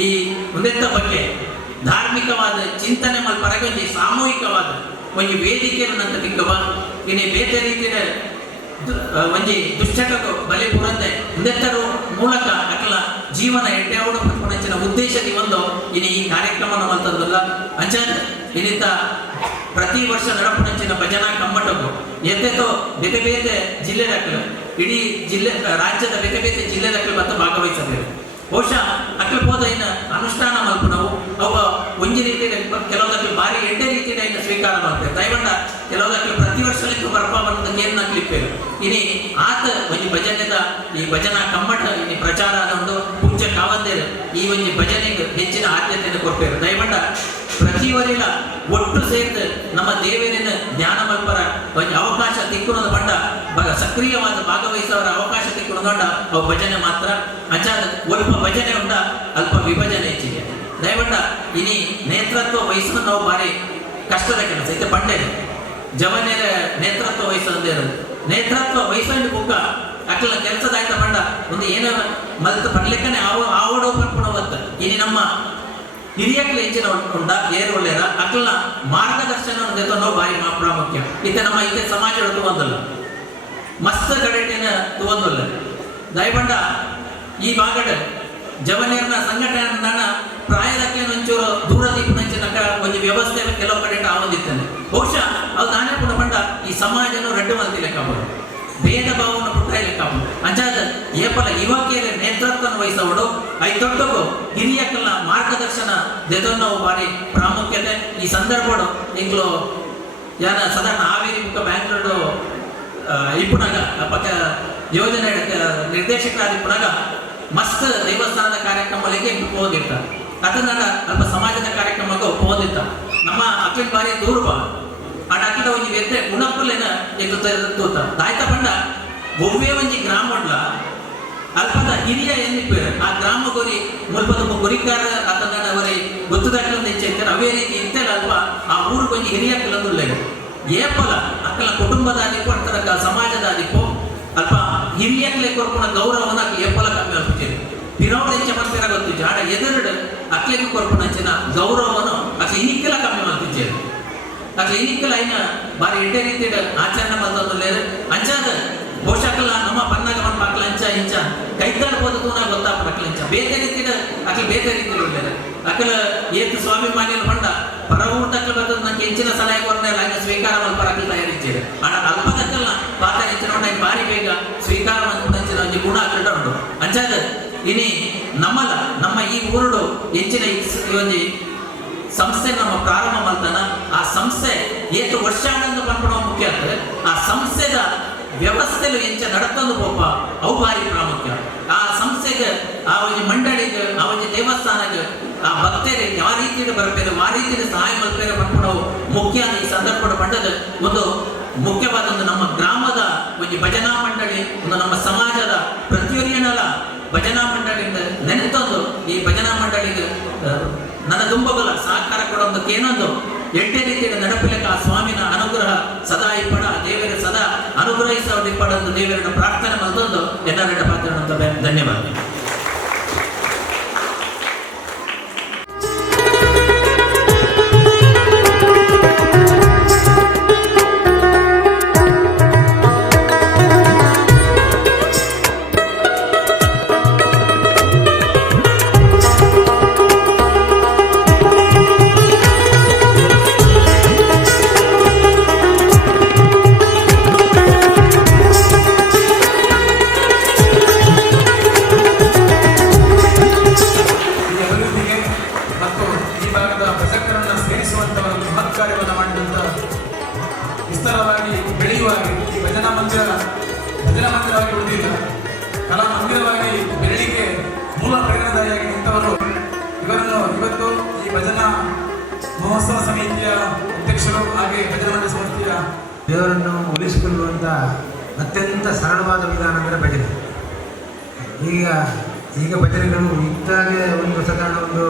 ಈ ಉನ್ನತ ಬಗ್ಗೆ ಧಾರ್ಮಿಕವಾದ ಚಿಂತನೆ ಮಲ್ಪರಗೊಂದು ಸಾಮೂಹಿಕವಾದ ಒಂದು ವೇದಿಕೆಯನ್ನು ನಂತ ತಿಕ್ಕವ ಇನ್ನು ಬೇರೆ ರೀತಿಯ ಒಂಜಿ ದುಶ್ಚಟಕ್ಕೂ ಬಲಿ ಪುರಂದೆ ಉನ್ನತರು ಮೂಲಕ ಅಕಲ ಜೀವನ ಎಡ್ಡೆಯೋಡು ಪಂಚಿನ ಉದ್ದೇಶದಿ ಒಂದು ಇನ್ನು ಈ ಕಾರ್ಯಕ್ರಮ ಮಲ್ತದಲ್ಲ ಅಂಚನ್ ಇನ್ನಿತ ಪ್ರತಿ ವರ್ಷ ನಡಪುಣಂಚಿನ ಭಜನಾ ಕಮ್ಮಟಕ್ಕೂ ಎದ್ದೆತೋ ಬೇರೆ ಬೇರೆ ಜಿಲ್ಲೆ ದಾಖಲು ಇಡೀ ಜಿಲ್ಲೆ ರಾಜ್ಯದ ಬೇರೆ ಬೇರೆ ಜಿಲ್ಲೆ ದಾಖಲು ಮತ್ತು ಭಾಗವಹಿಸಬೇಕು. ಬಹುಶಃ ಅಕ್ಕಲು ಹೋದ ಇನ್ನು ಅನುಷ್ಠಾನ ಮಲ್ಪು ನಾವು ಅವ ಒಂಜಿ ರೀತಿಯ ಕೆಲವುದಕ್ಕೆ ಭಾರಿ ಎಡ್ಡೆ ರೀತಿಯ ಇನ್ನು ಸ್ವೀಕಾರ ಮಾಡ್ತೇವೆ ದಯವಂಡ ಕೆಲವುದಕ್ಕೆ ಪ್ರತಿ ವರ್ಷಲಿಕ್ಕೂ ಬರ್ಪಾವಂತ ಕೇರ್ನ ಕ್ಲಿಪ್ಪೇರು ಇನಿ ಆತ ಒಂದು ಭಜನೆದ ಈ ಭಜನಾ ಕಮ್ಮಟ ಇನ್ನು ಪ್ರಚಾರ ಆದೊಂದು ಪೂಜ್ಯ ಕಾವಂದೇರು ಈ ಒಂದು ಭಜನೆಗೆ ಹೆಚ್ಚಿನ ಆದ್ಯತೆಯನ್ನು ಕೊಡ್ತೇವೆ ದಯವಂಡ ಪ್ರತಿಯೊರಿಲ್ಲ ಒಟ್ಟು ಸೇರಿದ ನಮ್ಮ ದೇವರಿನ ಜ್ಞಾನ ಮಲ್ಪರ ಒಂದು ಅವಕಾಶ ತಿಕ್ಕುನದ ಬಂಡ ಸಕ್ರಿಯವಾದ ಭಾಗವಹಿಸುವವರ ಅವಕಾಶ ತಿಕ್ಕುನದ ಅವು ಭಜನೆ ಮಾತ್ರ ಅಂಚಾದ ಅಲ್ಪ ಭಜನೆ ಉಂಡ ಅಲ್ಪ ವಿಭಜನೆ ಹೆಚ್ಚಿಗೆ ದಯವಂಡ ಇನಿ ನೇತೃತ್ವ ವಹಿಸುವ ನಾವು ಭಾರಿ ಕಷ್ಟದ ಕೆಲಸ ಇದು ಬಂಡೆ ಜವನ್ಯರ ನೇತೃತ್ವ ವಹಿಸೋದೇ ನೇತೃತ್ವ ವಹಿಸೋದು ಬುಕ್ಕ ಅಕ್ಕಲ ಕೆಲಸದಾಯ್ತ ಬಂಡ ಒಂದು ಏನೋ ಮಲ್ತು ಬರ್ಲಿಕ್ಕನೆ ಆವಡೋ ಪಡ್ಕೊಳವತ್ತ ಇನಿ ನಮ್ಮ ಹಿರಿಯಕ್ಕೆ ಹೆಚ್ಚಿನ ಉಂಡ ಏರು ಒಳ್ಳೆಯದ ಅಕ್ಕಲ ಮಾರ್ಗದರ್ಶನ ನಾವು ಭಾರಿ ಪ್ರಾಮುಖ್ಯ ಇತ್ತೆ ನಮ್ಮ ಇತ್ತೆ ಸಮಾಜ ತುವಂದಲ್ಲ ಮಸ್ತ್ ಗಡೆಟೇನ ತುವಂದಲ್ಲ ದಯಬಂಡ ಈ ಭಾಗಡ ಜವನಿಯರ್ನ ಸಂಘಟನೆ ಪ್ರಾಯದಕ್ಕೆ ಒಂಚೂರು ದೂರದೀಪನಂಚಿನ ಒಂದು ವ್ಯವಸ್ಥೆ ಕೆಲವು ಕಡೆ ಆವಂದಿದ್ದಾನೆ ಬಹುಶಃ ಅದು ನಾನೇ ಕೂಡ ಬಂಡ ಈ ಸಮಾಜನ ರಡ್ಡು ಮಂದಿ ಲೆಕ್ಕಬಹುದು ಭೇದ ಭಾವವನ್ನು ಪುಟ್ಟ ಲೆಕ್ಕಬಹುದು ಅಂಚಾದ ಏಪಲ ಯುವಕಿಯರ ನೇತೃತ್ವವನ್ನು ವಹಿಸೋಡು ಐದೊಡ್ಡಗೂ ಹಿರಿಯಕ್ಕಲ್ಲ ಮಾರ್ಗದರ್ಶನ ನಾವು ಭಾರಿ ಪ್ರಾಮುಖ್ಯತೆ ಈ ಸಂದರ್ಭಗಳು ಈಗಲೂ ಯಾನ ಸಾಧಾರಣ ಹಾವೇರಿ ಮುಖ ಬ್ಯಾಂಗ್ಳೂರು ಇಪ್ಪುನಾಗ ಪಕ್ಕ ಯೋಜನೆ ನಿರ್ದೇಶಕರಾದ ಇಪ್ಪುನಾಗ ಮಸ್ತ್ ದೇವಸ್ಥಾನದ ಕಾರ್ಯಕ್ರಮಗಳಿಗೆ ಹೋಗಿರ್ತಾರೆ ಅದನ್ನ ಅಲ್ಪ ಸಮಾಜದ ಕಾರ್ಯಕ್ರಮಕ್ಕೆ ಹೋದಿತ್ತ ನಮ್ಮ ಅಕ್ಕಿನ ಬಾರಿ ದೂರ್ಬ ಆಟ ಅಕ್ಕಿದ ಒಂದು ವ್ಯಕ್ತಿ ಗುಣಪಲ್ಲೇನ ತೂತ ದಾಯ್ತ ಬಂಡ ಒವ್ವೇ ಒಂಜಿ ಗ್ರಾಮ ಅಲ್ಪದ ಹಿರಿಯ ಎನ್ನಿಪ್ಪೇರು ಆ ಗ್ರಾಮ ಗೊರಿ ಮುಲ್ಪದ ಗೊರಿಕಾರ ಅದನ್ನ ಅವರಿ ಗೊತ್ತುದಾಟೊಂದು ಹೆಚ್ಚಿರ್ತಾರೆ ಅವೇ ರೀತಿ ಇಂತೆಲ್ಲ ಅಲ್ಪ ಆ ಊರು ಕೊಂಚ ಹಿರಿಯ ಕೆಲವೊಂದು ಏಪಲ ಅಕ್ಕಲ ಕುಟುಂಬದ ಆದಿಪ್ಪು ಅಂತರ ಸಮಾಜದ ಆದಿಪ್ಪು ಅಲ್ಪ ಹಿರಿಯಕ್ಕೆ ಕೊರ್ಪುಣ ಗೌರವನ ಏಪಲ ಕಮ್ಮಿ ಅಲ್ಪಿಸಿರಿ ತಿರೋಡ್ ಹೆಚ್ಚ ಮಂದಿರ ಗೊತ್ತು ಜಾಡ ಎದುರುಡು ಅಕ್ಲೆಗೆ ಕೊರ್ಪುಣಂಚಿನ ಗೌರವನು ಅಕ್ಲೆ ಇನಿಕ್ಕೆಲ್ಲ ಕಮ್ಮಿ ಮಾಡ್ತಿದ್ದೇವೆ ಅಕ್ಲೆ ಇನಿಕ್ಕೆಲ್ಲ ಐನ ಬಾರಿ ಎಡ್ಡೆ ರೀತಿಯ ಆಚರಣೆ ಮಾಡ್ತಂದು ಅಂಚಾದ ಬಹುಶಃ ನಮ್ಮ ಪನ್ನಾಗ ಮಕ್ಕಳ ಅಂಚ ಇಂಚ ಕೈತಾಡ್ಬೋದು ನಾ ಗೊತ್ತಾಗ್ಬಿಡಕ್ಲೆ ಬೇತೆ ರೀತಿಯ ಅಕಲ್ ಬೇತೆ ರೀತಿಯಲ್ಲಿ ಒಳ್ಳೆಯದು ಅಕಲ ಏತು ಸ್ವಾಭಿಮಾನಿಯನ್ನು ಹೊಂಡ ಪರವೂಟಕ್ಕೆ ಬರ್ತದೆ ನಂಗೆ ಹೆಚ್ಚಿನ ಸಲಹೆ ಕೊರನೆಲ್ಲ ಹಂಗೆ ಸ್ವೀಕಾರ ಮಲ್ಪರ ಅಕಲ್ ತಯಾರಿಸಿದೆ ಆಡ ಅಲ್ಪದಕ್ಕಲ್ಲ ಪಾತ ಹೆಚ್ಚಿನ ಹೊಂಡ ಭಾರಿ ಬೇಗ ಸ್ವೀಕಾರ ಮಂಚಿನ ಒಂದು ಗುಣ ಅಕಲ್ಡ ಉಂಟು ಅಂಚಾದ ಇನಿ ನಮ್ಮಲ್ಲ ನಮ್ಮ ಈ ಊರುಡು ಹೆಚ್ಚಿನ ಒಂದು ಸಂಸ್ಥೆ ನಮ್ಮ ಪ್ರಾರಂಭ ಮಾಡ್ತಾನ ಆ ಸಂಸ್ಥೆ ಏತು ವರ್ಷಾಂಗಂದು ಪಂಪಣವ ಮುಖ್ಯ ಆಗ್ತದೆ ಆ ಸಂಸ್ಥೆದ ವ್ಯವಸ್ಥೆಲು ಎಂಚ ನಡತಂದು ಪೋಪ ಅವು ಭಾರಿ ಪ್ರಾಮುಖ್ಯ ಆ ಸಂಸ್ಥೆಗೆ ಆ ಒಂದು ಮಂಡಳಿಗೆ ಆ ಒಂದು ದೇವಸ್ಥಾನಕ್ಕೆ ಆ ಭಕ್ತರಿಗೆ ಯಾವ ರೀತಿಯಲ್ಲಿ ಬರಬೇಕು ಆ ರೀತಿಯಲ್ಲಿ ಸಹಾಯ ಮಲ್ಪೇರೆ ಪಂಪಣವು ಮುಖ್ಯ ಈ ಸಂದರ್ಭದ ಪಂಡದ ಒಂದು ಮುಖ್ಯವಾದ ಒಂದು ನಮ್ಮ ಗ್ರಾಮದ ಒಂದು ಭಜನಾ ಮಂಡಳಿ ಒಂದು ನಮ್ಮ ಸಮಾಜದ ಪ್ರತಿಯೊರಿಯನಲ್ಲ ಭಜನಾ ಮಂಡಳಿಯಿಂದ ನೆನೆತಂದು ಈ ಭಜನಾ ಮಂಡಳಿಗೆ ನನ್ನ ದುಂಬಬಲ ಸಹಕಾರ ಕೊಡೋದು ಏನೊಂದು ಎಟ್ಟೆ ರೀತಿಯ ನಡಪಲಿಕ್ಕೆ ಆ ಸ್ವಾಮಿನ ಅನುಗ್ರಹ ಸದಾ ಇಪ್ಪಡ ದೇವರ ಸದಾ ಅನುಗ್ರಹಿಸೋದು ಇಪ್ಪಡೊಂದು ದೇವರನ್ನ ಪ್ರಾರ್ಥನೆ ಮತ್ತೊಂದು ಎಲ್ಲರ ಪಾತ್ರ ಧನ್ಯವಾದ. ವಿಸ್ತಾರವಾಗಿ ಬೆಳೆಯುವಾಗಿ ಈ ಭಜನಾ ಮಂದಿರವಾಗಿ ಉಳಿದಿಲ್ಲ, ಕಲಾ ಮಂದಿರವಾಗಿ ಬೆರಳಿಗೆ ಮೂಲ ಪ್ರೇರಣಾದಾಯಿಯಾಗಿ ನಿಂತವರು ಇವರನ್ನು ಇವತ್ತು ಈ ಭಜನಾ ಮಹೋತ್ಸವ ಸಮಿತಿಯ ಅಧ್ಯಕ್ಷರು ಹಾಗೆ ಭಜನಾ ಮಂಡಳಿ ಸಮಿತಿಯ ದೇವರನ್ನು ಉಳಿಸಿಕೊಳ್ಳುವಂಥ ಅತ್ಯಂತ ಸರಳವಾದ ವಿಧಾನ ಅಂದರೆ ಭಜನೆ. ಈಗ ಭಜನೆಗಳು ಇದ್ದಾಗೆ ಒಂದು ಸಾಧಾರಣ ಒಂದು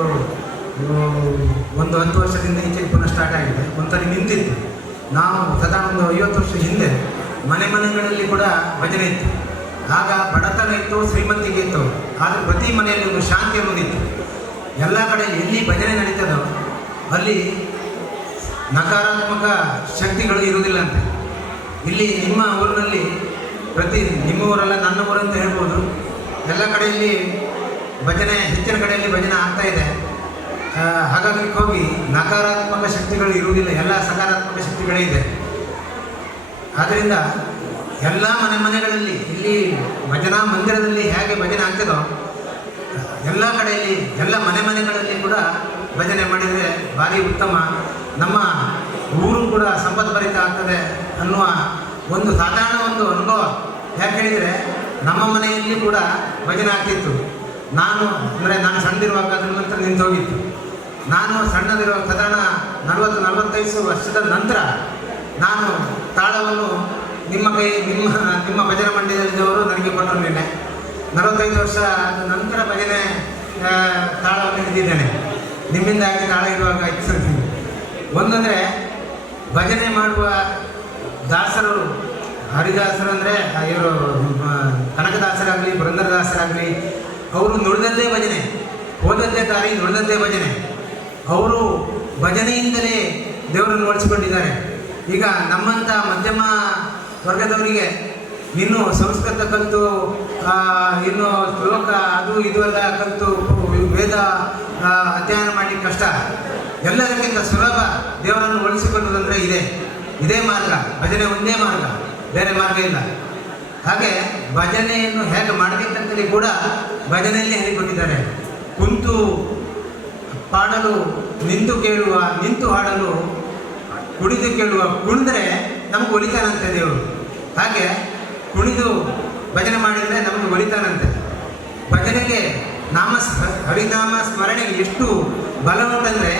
10 ವರ್ಷದಿಂದ ಈಚೆಗೆ ಪುನಃ ಸ್ಟಾರ್ಟ್ ಆಗಿದೆ. ಒಂದ್ಸರಿ ನಿಂತಿತ್ತು. ನಾವು ಸಾಧಾರಣ ಒಂದು 50 ವರ್ಷ ಹಿಂದೆ ಮನೆಗಳಲ್ಲಿ ಕೂಡ ಭಜನೆ ಇತ್ತು. ಆಗ ಬಡತನ ಇತ್ತು, ಶ್ರೀಮಂತಿಗೆ ಇತ್ತು, ಆದರೆ ಪ್ರತಿ ಮನೆಯಲ್ಲಿ ಒಂದು ಶಾಂತಿ ಅನ್ನೋದಿತ್ತು. ಎಲ್ಲ ಕಡೆ ಎಲ್ಲಿ ಭಜನೆ ನಡೀತದೋ ಅಲ್ಲಿ ನಕಾರಾತ್ಮಕ ಶಕ್ತಿಗಳು ಇರುವುದಿಲ್ಲ ಅಂತೆ. ಇಲ್ಲಿ ನಿಮ್ಮ ಊರಿನಲ್ಲಿ ನಿಮ್ಮ ಊರಲ್ಲ ನನ್ನ ಊರಂತ ಹೇಳ್ಬೋದು, ಎಲ್ಲ ಕಡೆಯಲ್ಲಿ ಭಜನೆ ಹೆಚ್ಚಿನ ಕಡೆಯಲ್ಲಿ ಭಜನೆ ಆಗ್ತಾ ಇದೆ. ಹಾಗಾಗಿ ಹೋಗಿ ನಕಾರಾತ್ಮಕ ಶಕ್ತಿಗಳು ಇರುವುದಿಲ್ಲ, ಎಲ್ಲ ಸಕಾರಾತ್ಮಕ ಶಕ್ತಿಗಳೇ ಇದೆ. ಆದ್ದರಿಂದ ಎಲ್ಲ ಮನೆಗಳಲ್ಲಿ ಇಲ್ಲಿ ಭಜನಾ ಮಂದಿರದಲ್ಲಿ ಹೇಗೆ ಭಜನೆ ಆಗ್ತದೋ ಎಲ್ಲ ಕಡೆಯಲ್ಲಿ ಎಲ್ಲ ಮನೆಗಳಲ್ಲಿ ಕೂಡ ಭಜನೆ ಮಾಡಿದರೆ ಭಾರಿ ಉತ್ತಮ, ನಮ್ಮ ಊರು ಕೂಡ ಸಂಪದ್ಭರಿತ ಆಗ್ತದೆ ಅನ್ನುವ ಒಂದು ಸಾಧಾರಣ ಒಂದು ಅನುಭವ. ಯಾಕೆ ಹೇಳಿದರೆ ನಮ್ಮ ಮನೆಯಲ್ಲಿ ಕೂಡ ಭಜನೆ ಆಗ್ತಿತ್ತು. ನಾನು ಸಣ್ಣದಿರುವಾಗ ಅದ್ರ ನಂತರ ನಿಂತು ಹೋಗಿತ್ತು. ನಾನು ಸಣ್ಣದಿರುವ ಸಾಧಾರಣ 40-45 ವರ್ಷದ ನಂತರ ನಾನು ತಾಳವನ್ನು ನಿಮ್ಮ ಭಜನಾ ಮಂಡಳಿಯಲ್ಲಿದ್ದವರು ನನಗೆ ಕೊಟ್ಟರು. ನಿನ್ನೆ 45 ವರ್ಷ ನಂತರ ಭಜನೆ ತಾಳವನ್ನು ಹಿಡಿದಿದ್ದೇನೆ. ನಿಮ್ಮಿಂದಾಗಿ ತಾಳ ಇರುವಾಗ ಇಚ್ಛಿಸ್ತೀನಿ. ಒಂದಂದರೆ ಭಜನೆ ಮಾಡುವ ದಾಸರು, ಹರಿದಾಸರು ಅಂದರೆ ಇವರು ಕನಕದಾಸರಾಗಲಿ ಪುರಂದರದಾಸರಾಗಲಿ, ಅವರು ನುಡಿದದ್ದೇ ಭಜನೆ, ಹೋದದ್ದೇ ದಾರಿ, ನುಡಿದದ್ದೇ ಭಜನೆ. ಅವರು ಭಜನೆಯಿಂದಲೇ ದೇವರನ್ನು ಒಲಿಸಿಕೊಂಡಿದ್ದಾರೆ. ಈಗ ನಮ್ಮಂಥ ಮಧ್ಯಮ ವರ್ಗದವರಿಗೆ ಇನ್ನು ಸಂಸ್ಕೃತ ಕಲಿತು ಇನ್ನು ಶ್ಲೋಕ ಅದು ಇದು ಎಲ್ಲ ಕಲಿತು ವೇದ ಅಧ್ಯಯನ ಮಾಡಲಿಕ್ಕೆ ಕಷ್ಟ. ಎಲ್ಲದಕ್ಕಿಂತ ಸುಲಭ ದೇವರನ್ನು ಒಲಿಸಿಕೊಳ್ಳುವುದಂದರೆ ಇದೇ ಮಾರ್ಗ. ಭಜನೆ ಒಂದೇ ಮಾರ್ಗ, ಬೇರೆ ಮಾರ್ಗ ಇಲ್ಲ. ಹಾಗೆ ಭಜನೆಯನ್ನು ಹೇಗೆ ಮಾಡಬೇಕಂತಲೇ ಕೂಡ ಭಜನೆಯಲ್ಲೇ ಹೇಳಿಕೊಟ್ಟಿದ್ದಾರೆ. ಕುಂತು ಪಾಡಲು, ನಿಂತು ಕೇಳುವ, ನಿಂತು ಹಾಡಲು, ಕುಣಿದು ಕೇಳುವ. ಕುಣಿದ್ರೆ ನಮಗೆ ಒಲಿತಾನಂತೆ ದೇವರು. ಹಾಗೆ ಕುಣಿದು ಭಜನೆ ಮಾಡಿದರೆ ನಮಗೆ ಒಲಿತಾನಂತೆ. ಭಜನೆಗೆ ಹರಿನಾಮ ಸ್ಮರಣೆಗೆ ಎಷ್ಟು ಬಲ ಉಂಟಂದರೆ,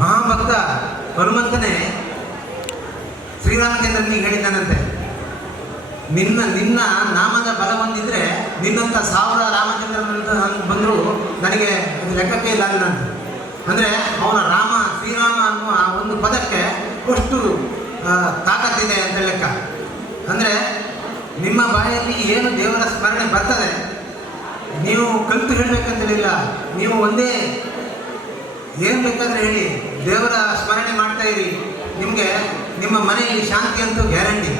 ಮಹಾಭಕ್ತ ಹನುಮಂತನೇ ಶ್ರೀರಾಮಚಂದ್ರನಿಗೆ ಹೇಳಿದ್ದಾನಂತೆ, ನಿನ್ನ ನಾಮದ ಬಲ ಹೊಂದಿದ್ರೆ ನಿನ್ನಂಥ 1000 ರಾಮಚಂದ್ರನಂತ ಬಂದರೂ ನನಗೆ ಅದು ಲೆಕ್ಕಕ್ಕೆ ಇಲ್ಲ ಅಂತ. ಅಂದರೆ ಅವನ ಶ್ರೀರಾಮ ಅನ್ನುವ ಒಂದು ಪದಕ್ಕೆ ಅಷ್ಟು ತಾಕತ್ತಿದೆ ಅಂತ ಲೆಕ್ಕ. ಅಂದರೆ ನಿಮ್ಮ ಬಾಯಲ್ಲಿ ಏನು ದೇವರ ಸ್ಮರಣೆ ಬರ್ತದೆ, ನೀವು ಕಲಿತು ಹೇಳಬೇಕಂತಲಿಲ್ಲ, ನೀವು ಒಂದೇ ಏನು ಬೇಕಾದರೆ ಹೇಳಿ ದೇವರ ಸ್ಮರಣೆ ಮಾಡ್ತಾ ಇರಿ, ನಿಮಗೆ ನಿಮ್ಮ ಮನೆಯಲ್ಲಿ ಶಾಂತಿ ಅಂತೂ ಗ್ಯಾರಂಟಿ.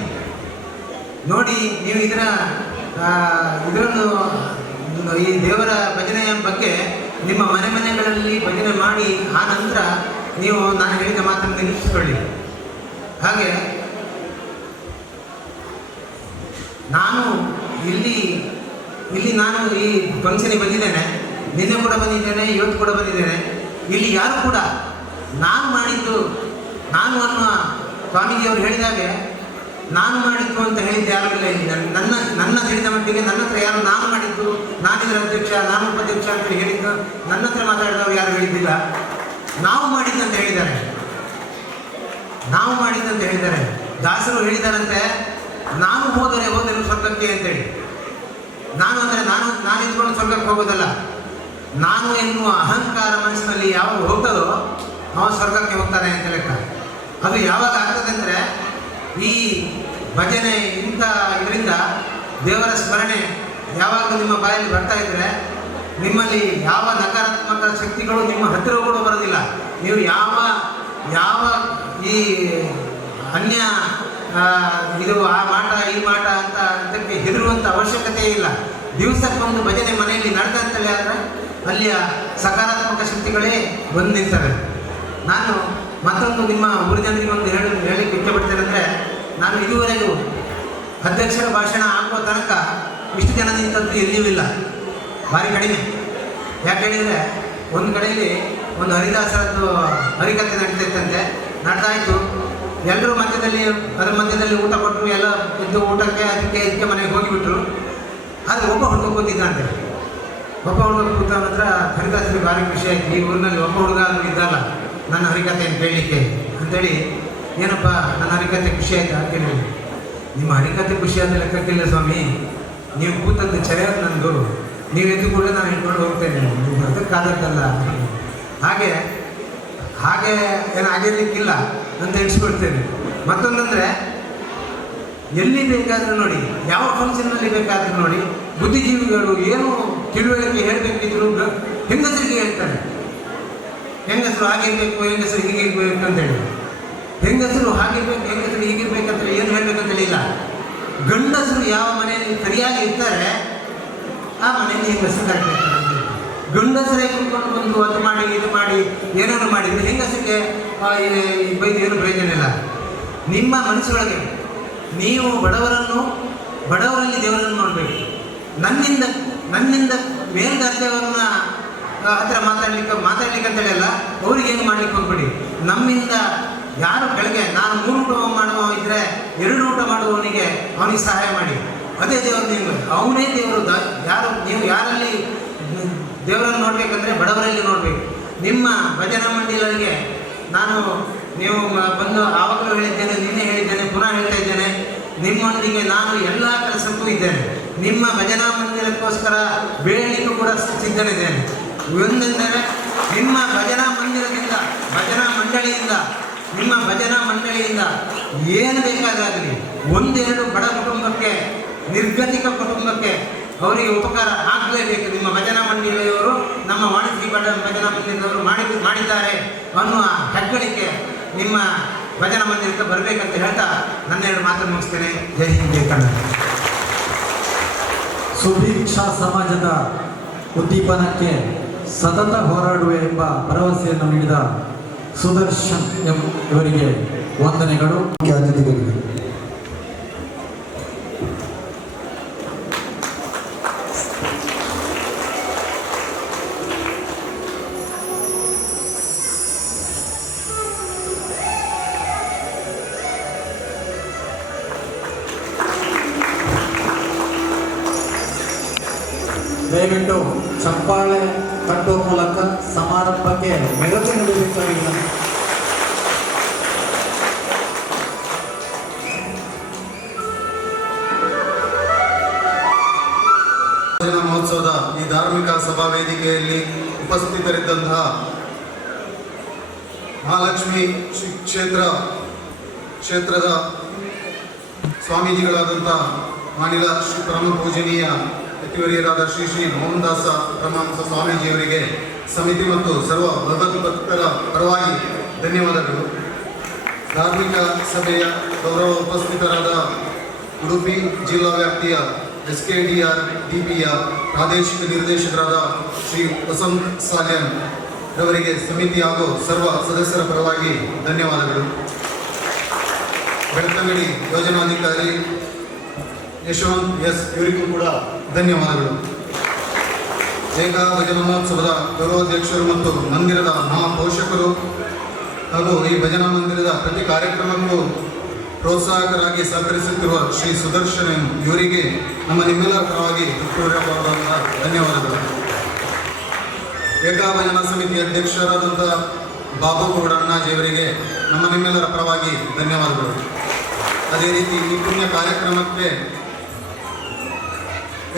ನೋಡಿ, ನೀವು ಇದನ್ನು ಈ ದೇವರ ಭಜನೆಯ ಬಗ್ಗೆ ನಿಮ್ಮ ಮನೆ ಮನೆಗಳಲ್ಲಿ ಭಜನೆ ಮಾಡಿ ಆ ನಂತರ ನೀವು ನಾನು ಹೇಳಿದ ಮಾತನ್ನು ನಿಲ್ಲಿಸಿಕೊಳ್ಳಿ. ಹಾಗೆ ನಾನು ಇಲ್ಲಿ ನಾನು ಈ ಫಂಕ್ಷನಿಗೆ ಬಂದಿದ್ದೇನೆ, ನಿನ್ನೆ ಕೂಡ ಬಂದಿದ್ದೇನೆ, ಇವತ್ತು ಕೂಡ ಬಂದಿದ್ದೇನೆ. ಇಲ್ಲಿ ಯಾರು ಕೂಡ ನಾನು ಮಾಡಿದ್ದು ನಾನು ಅನ್ನುವ ಸ್ವಾಮೀಜಿಯವರು ಹೇಳಿದಾಗೆ ನಾನು ಮಾಡಿದ್ದು ಅಂತ ಹೇಳಿದ್ದು ಯಾರು ಇಲ್ಲ. ಇಲ್ಲಿ ನನ್ನ ತಿಳಿದ ಮಟ್ಟಿಗೆ ನನ್ನ ಹತ್ರ ಯಾರು ನಾನು ಮಾಡಿದ್ದು, ನಾನಿದರ ಅಧ್ಯಕ್ಷ, ನಾನು ಉಪಾಧ್ಯಕ್ಷ ಅಂತ ಹೇಳಿದ್ದು ನನ್ನ ಹತ್ರ ಮಾತಾಡಿದವರು ಯಾರು ಹೇಳಿದ್ದಿಲ್ಲ. ನಾವು ಮಾಡಿದ್ದಂತ ಹೇಳಿದ್ದಾರೆ, ನಾವು ಮಾಡಿದ್ದಂತ ಹೇಳಿದ್ದಾರೆ. ದಾಸರು ಹೇಳಿದಾರಂತೆ, ನಾನು ಹೋದರೆ ಸ್ವರ್ಗಕ್ಕೆ ಅಂತೇಳಿ. ನಾನು ಅಂದರೆ ನಾನು ಇದ್ಕೊಂಡು ಸ್ವರ್ಗಕ್ಕೆ ಹೋಗೋದಲ್ಲ, ನಾನು ಎನ್ನುವ ಅಹಂಕಾರ ಮನಸ್ಸಿನಲ್ಲಿ ಯಾವಾಗ ಹೋಗ್ತದೋ ಅವ ಸ್ವರ್ಗಕ್ಕೆ ಹೋಗ್ತಾನೆ ಅಂತ ಲೆಕ್ಕ. ಅದು ಯಾವಾಗ ಆಗ್ತದೆ ಅಂದರೆ ಈ ಭಜನೆ ಇಂಥ ಇದರಿಂದ ದೇವರ ಸ್ಮರಣೆ ಯಾವಾಗ ನಿಮ್ಮ ಬಾಯಲ್ಲಿ ಬರ್ತಾ ಇದ್ದರೆ ನಿಮ್ಮಲ್ಲಿ ಯಾವ ನಕಾರಾತ್ಮಕ ಶಕ್ತಿಗಳು ನಿಮ್ಮ ಹತ್ತಿರ ಕೂಡ ಬರೋದಿಲ್ಲ. ನೀವು ಯಾವ ಈ ಅನ್ಯ ಇದು ಆ ಮಾಟ ಈ ಮಾಟ ಅಂತ ಅದಕ್ಕೆ ಹೆದರುವಂಥ ಅವಶ್ಯಕತೆ ಇಲ್ಲ. ದಿವಸಕ್ಕೊಂದು ಭಜನೆ ಮನೆಯಲ್ಲಿ ನಡೆದಂತಲೇ ಆದರೆ ಅಲ್ಲಿಯ ಸಕಾರಾತ್ಮಕ ಶಕ್ತಿಗಳೇ ಬಂದು ನಿಲ್ತವೆ. ನಾನು ಮತ್ತೊಂದು ನಿಮ್ಮ ಊರಿನವರಿಗೆ ಒಂದು ಹೇಳಲಿಕ್ಕೆ ಇಷ್ಟಪಡ್ತೇನೆ ಅಂದರೆ, ನಾನು ಇದುವರೆಗೂ ಅಧ್ಯಕ್ಷರ ಭಾಷಣ ಆಗುವ ತನಕ ಇಷ್ಟು ಜನ ನಿಂತದ್ದು ಎಲ್ಲಿಯೂ ಇಲ್ಲ, ಭಾರಿ ಕಡಿಮೆ. ಯಾಕೆ ಹೇಳಿದರೆ, ಒಂದು ಕಡೆಯಲ್ಲಿ ಒಂದು ಹರಿದಾಸರದ್ದು ಹರಿಕಥೆ ನಡೀತೈತಂತೆ, ನಡೆದಾಯಿತು. ಎಲ್ಲರೂ ಅದರ ಮಧ್ಯದಲ್ಲಿ ಊಟ ಕೊಟ್ಟರು, ಎಲ್ಲ ಇದ್ದು ಊಟಕ್ಕೆ ಇದಕ್ಕೆ ಮನೆಗೆ ಹೋಗಿಬಿಟ್ರು. ಆದರೆ ಒಬ್ಬ ಹುಡುಗ ಕೂತಿದ್ದಂತೆ. ಒಬ್ಬ ಹುಡುಗ ಕೂತವನ ಹತ್ರ ಹರಿದಾಸರಿಗೆ ಭಾರಿ ಖುಷಿ ಆಯ್ತು. ಈ ಊರಿನಲ್ಲಿ ಒಬ್ಬ ಹುಡುಗ ಇದ್ದಲ್ಲ ನನ್ನ ಹರಿಕಥೆಯನ್ನು ಕೇಳಲಿಕ್ಕೆ ಅಂತೇಳಿ. ಏನಪ್ಪ ನನ್ನ ಹರಿಕಥೆ ಖುಷಿ ಆಯ್ತಾ ಅಂತ ಕೇಳಿ. ನಿಮ್ಮ ಹರಿಕಥೆ ಖುಷಿ ಆದ ಲೆಕ್ಕಕ್ಕಿಲ್ಲ ಸ್ವಾಮಿ, ನೀವು ಕೂತದ್ದು ಚರ್ಯಾದ ನಂದು, ನೀವು ಎದ್ದು ಕೂಡ ನಾನು ಇಟ್ಕೊಂಡು ಹೋಗ್ತೇನೆ, ಅದಕ್ಕಾದದ್ದಲ್ಲ. ಹಾಗೆ ಏನಾಗಿರ್ಲಿಕ್ಕಿಲ್ಲ ಅಂತ ಎಣಿಸ್ಕೊಳ್ತೇನೆ. ಮತ್ತೊಂದಂದರೆ, ಎಲ್ಲಿ ಬೇಕಾದರೂ ನೋಡಿ, ಯಾವ ಫಂಕ್ಷನ್ನಲ್ಲಿ ಬೇಕಾದರೂ ನೋಡಿ, ಬುದ್ಧಿಜೀವಿಗಳು ಏನು ತಿಳುವಳಿಕೆ ಹೇಳಬೇಕಿದ್ರು ಹೆಂಗಸರಿಗೆ ಹೇಳ್ತಾರೆ. ಹೆಂಗಸರು ಹಾಗಿರ್ಬೇಕು, ಹೆಂಗಸರು ಹೀಗಿರ್ಬೇಕು ಅಂತೇಳಿ. ಹೆಂಗಸರು ಹಾಗಿರ್ಬೇಕು, ಹೆಂಗಸರು ಹೀಗಿರ್ಬೇಕಂತೇಳಿ ಏನು ಹೇಳ್ಬೇಕಂತೇಳಿ ಇಲ್ಲ. ಗಂಡಸರು ಯಾವ ಮನೆಯಲ್ಲಿ ಸರಿಯಾಗಿ ಇರ್ತಾರೆ ಆ ಮನೆಯಲ್ಲಿ ಹೆಂಗಸರು ಕರೆಕ್ಟ್ ಇರ್ತಾರೆ. ಗಂಡಸರೇ ಕುತ್ಕೊಂಡು ಬಂದು ಅದು ಮಾಡಿ ಇದು ಮಾಡಿ ಏನೇನು ಮಾಡಿದರೆ ಹೆಂಗಸರಿಗೆ ಬೈದು ಏನು ಪ್ರಯೋಜನ ಇಲ್ಲ. ನಿಮ್ಮ ಮನಸ್ಸೊಳಗೆ ನೀವು ಬಡವರಲ್ಲಿ ದೇವರನ್ನು ನೋಡಬೇಕು. ನನ್ನಿಂದ ಮೇಲ್ದರ್ಜೆಯವರನ್ನ ಹತ್ರ ಮಾತಾಡ್ಲಿಕ್ಕೆ ಅಂತೇಳಿ ಅಲ್ಲ, ಅವ್ರಿಗೇನು ಮಾಡ್ಲಿಕ್ಕೆ ಹೋಗ್ಬೇಡಿ. ನಮ್ಮಿಂದ ಯಾರು ಕೆಳಗೆ, ನಾನು 3 ಊಟ ಮಾಡುವ ಇದ್ದರೆ 2 ಊಟ ಮಾಡುವವನಿಗೆ ಅವನಿಗೆ ಸಹಾಯ ಮಾಡಿ. ಅದೇ ದೇವರು ನಿಮಗೆ, ಅವನೇ ದೇವರು. ನೀವು ಯಾರಲ್ಲಿ ದೇವರನ್ನು ನೋಡಬೇಕಂದ್ರೆ ಬಡವರಲ್ಲಿ ನೋಡಬೇಕು. ನಿಮ್ಮ ಭಜನಾ ಮಂಡಳಿಗಳಿಗೆ ನೀವು ಬಂದು ಆವಾಗಲೂ ಹೇಳಿದ್ದೇನೆ, ನಿನ್ನೆ ಹೇಳಿದ್ದೇನೆ, ಪುನಃ ಹೇಳ್ತಾ ಇದ್ದೇನೆ, ನಿಮ್ಮೊಂದಿಗೆ ನಾನು ಎಲ್ಲ ಕೆಲಸಕ್ಕೂ ಇದ್ದೇನೆ. ನಿಮ್ಮ ಭಜನಾ ಮಂದಿರಕ್ಕೋಸ್ಕರ ಬೇಡಲಿಕ್ಕೂ ಕೂಡ ಸಿದ್ಧನಿದ್ದೇನೆ. ಒಂದೆಂದರೆ ನಿಮ್ಮ ಭಜನಾ ಮಂದಿರದಿಂದ, ನಿಮ್ಮ ಭಜನಾ ಮಂಡಳಿಯಿಂದ ಏನು ಬೇಕಾದಾಗಲಿ 1-2 ಬಡ ಕುಟುಂಬಕ್ಕೆ, ನಿರ್ಗತಿಕ ಕುಟುಂಬಕ್ಕೆ ಅವರಿಗೆ ಉಪಕಾರ ಆಗಲೇಬೇಕು. ನಿಮ್ಮ ಭಜನಾ ಮಂಡಳಿಯವರು ನಮ್ಮ ವಾಣಿಜ್ಯ ಭಜನಾ ಮಂದಿರದವರು ಮಾಡಿದ್ದಾರೆ ಅನ್ನುವ ಹೆಗ್ಗಳಿಕೆ ನಿಮ್ಮ ಭಜನಾ ಮಂದಿರಕ್ಕೆ ಬರಬೇಕಂತ ಹೇಳ್ತಾ ನನ್ನ 2 ಮಾತನ್ನು ಮುಗಿಸ್ತೇನೆ. ಜೈ ಹಿಂದ್, ಜೈ ಕನ್ನಡ. ಸುಭಿಕ್ಷಾ ಸಮಾಜದ ಉದ್ದೀಪನಕ್ಕೆ ಸತತ ಹೋರಾಡುವೆ ಎಂಬ ಭರವಸೆಯನ್ನು ನೀಡಿದ ಸುದರ್ಶನ್ ಇವರಿಗೆ ವಂದನೆಗಳು. ಮುಖ್ಯ ಅತಿಥಿಗಳಿಗೆ ದಯವಿಟ್ಟು ಚಪ್ಪಾಳೆ ತಟ್ಟುವ ಮೂಲಕ ಸಮಾರಂಭಕ್ಕೆ ಮೆರುಗು ನೀಡಬೇಕಾಗಿದೆ. ಮಹೋತ್ಸವದ ಈ ಧಾರ್ಮಿಕ ಸಭಾ ವೇದಿಕೆಯಲ್ಲಿ ಉಪಸ್ಥಿತರಿದ್ದಂತಹ ಮಹಾಲಕ್ಷ್ಮಿ ಕ್ಷೇತ್ರದ ಸ್ವಾಮೀಜಿಗಳಾದಂಥ ಮಾನಿಲ ಶ್ರೀ ಪರಮ ಪೂಜನೀಯ ಯತಿವರಿಯರಾದ ಶ್ರೀ ಶ್ರೀ ಮೋಹನದಾಸ ಪರಮಹಂಸ ಸ್ವಾಮೀಜಿಯವರಿಗೆ ಸಮಿತಿ ಮತ್ತು ಸರ್ವ ಭಕ್ತರ ಪರವಾಗಿ ಧನ್ಯವಾದಗಳು. ಧಾರ್ಮಿಕ ಸಭೆಯ ಗೌರವ ಉಪಸ್ಥಿತರಾದ ಉಡುಪಿ ಜಿಲ್ಲಾ ವ್ಯಾಪ್ತಿಯ SKDR DPಯ ಪ್ರಾದೇಶಿಕ ನಿರ್ದೇಶಕರಾದ ಶ್ರೀ ವಸಂತ್ ಸಾಲ್ಯನ್ ರವರಿಗೆ ಸಮಿತಿ ಹಾಗೂ ಸರ್ವ ಸದಸ್ಯರ ಪರವಾಗಿ ಧನ್ಯವಾದಗಳು. ಬೆಳ್ತಂಗಡಿ ಯೋಜನಾಧಿಕಾರಿ ಯಶವಂತ್ ಎಸ್ ಇವರಿಗೂ ಕೂಡ ಧನ್ಯವಾದಗಳು. ಏಕ ಭಜನಾ ಮಹೋತ್ಸವದ ಗೌರವಾಧ್ಯಕ್ಷರು ಮತ್ತು ಮಂದಿರದ ಮಹಾಪೋಷಕರು ಹಾಗೂ ಈ ಭಜನಾ ಮಂದಿರದ ಪ್ರತಿ ಕಾರ್ಯಕ್ರಮಕ್ಕೂ ಪ್ರೋತ್ಸಾಹಕರಾಗಿ ಸಹಕರಿಸುತ್ತಿರುವ ಶ್ರೀ ಸುದರ್ಶನ್ ಇವರಿಗೆ ನಮ್ಮ ನಿಮ್ಮೆಲ್ಲರ ಪರವಾಗಿ ಹೃತ್ಪೂರ್ವಕವಾದ ಧನ್ಯವಾದಗಳು. ಏಕಾ ಭಜನಾ ಸಮಿತಿ ಅಧ್ಯಕ್ಷರಾದಂಥ ಬಾಬು ಗೌಡ ಅಣ್ಣಾಜಿಯವರಿಗೆ ನಮ್ಮ ನಿಮ್ಮೆಲ್ಲರ ಪರವಾಗಿ ಧನ್ಯವಾದಗಳು. ಅದೇ ರೀತಿ ಈ ಪುಣ್ಯ ಕಾರ್ಯಕ್ರಮಕ್ಕೆ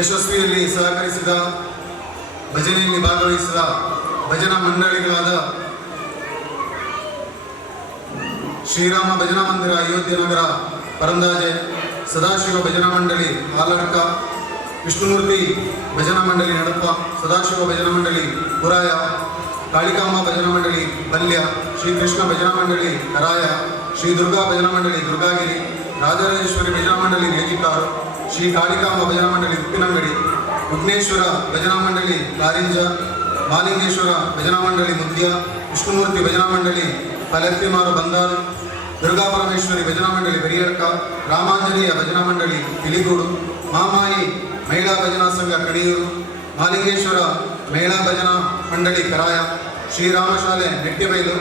ಯಶಸ್ವಿಯಲ್ಲಿ ಸಹಕರಿಸಿದ, ಭಜನೆಯಲ್ಲಿ ಭಾಗವಹಿಸಿದ ಭಜನಾ ಮಂಡಳಿಗಳಾದ ಶ್ರೀರಾಮ ಭಜನಾ ಮಂದಿರ ಅಯೋಧ್ಯ ನಗರ ಪರಂದಾಜೆ, ಸದಾಶಿವ ಭಜನಾ ಮಂಡಳಿ ಆಲಡ್ಕ, ವಿಷ್ಣುಮೂರ್ತಿ ಭಜನಾ ಮಂಡಳಿ ನಡಪ, ಸದಾಶಿವ ಭಜನಾ ಮಂಡಳಿ ಪುರಾಯ, ಕಾಳಿಕಾಂಬ ಭಜನಾ ಮಂಡಳಿ ಬಲ್ಯ, ಶ್ರೀಕೃಷ್ಣ ಭಜನಾ ಮಂಡಳಿ ಕರಾಯ, ಶ್ರೀ ದುರ್ಗಾ ಭಜನಾ ಮಂಡಳಿ ದುರ್ಗಾಗಿರಿ, ರಾಜರಾಜೇಶ್ವರಿ ಭಜನಾ ಮಂಡಳಿ ನೇಗಿಕಾರು, ಶ್ರೀ ಕಾಳಿಕಾಂಬ ಭಜನಾ ಮಂಡಳಿ ಉಪ್ಪಿನಂಗಡಿ, ವಿಘ್ನೇಶ್ವರ ಭಜನಾ ಮಂಡಳಿ ಕಾರಿಂಜ, ಮಾಲಿಂಗೇಶ್ವರ ಭಜನಾ ಮಂಡಳಿ ಮುದ್ಯ, ವಿಷ್ಣುಮೂರ್ತಿ ಭಜನಾ ಮಂಡಳಿ ಪಲೆತ್ತಿಮಾರು ಬಂದಾರ್, ದುರ್ಗಾ ಪರಮೇಶ್ವರಿ ಭಜನಾ ಮಂಡಳಿ ಬೆರಿಯಡ್ಕ, ರಾಮಾಂಜನೇಯ ಭಜನಾ ಮಂಡಳಿ ಪಿಲಿಗೂಡು, ಮಾಮಾಯಿ ಮಹಿಳಾ ಭಜನಾ ಸಂಘ ಕಣಿಯೂರು, ಮಾಲಿಂಗೇಶ್ವರ ಮಹಿಳಾ ಭಜನಾ ಮಂಡಳಿ ಕರಾಯ, ಶ್ರೀರಾಮಶಾಲೆ ಮೆಟ್ಟೆಬೈಲು,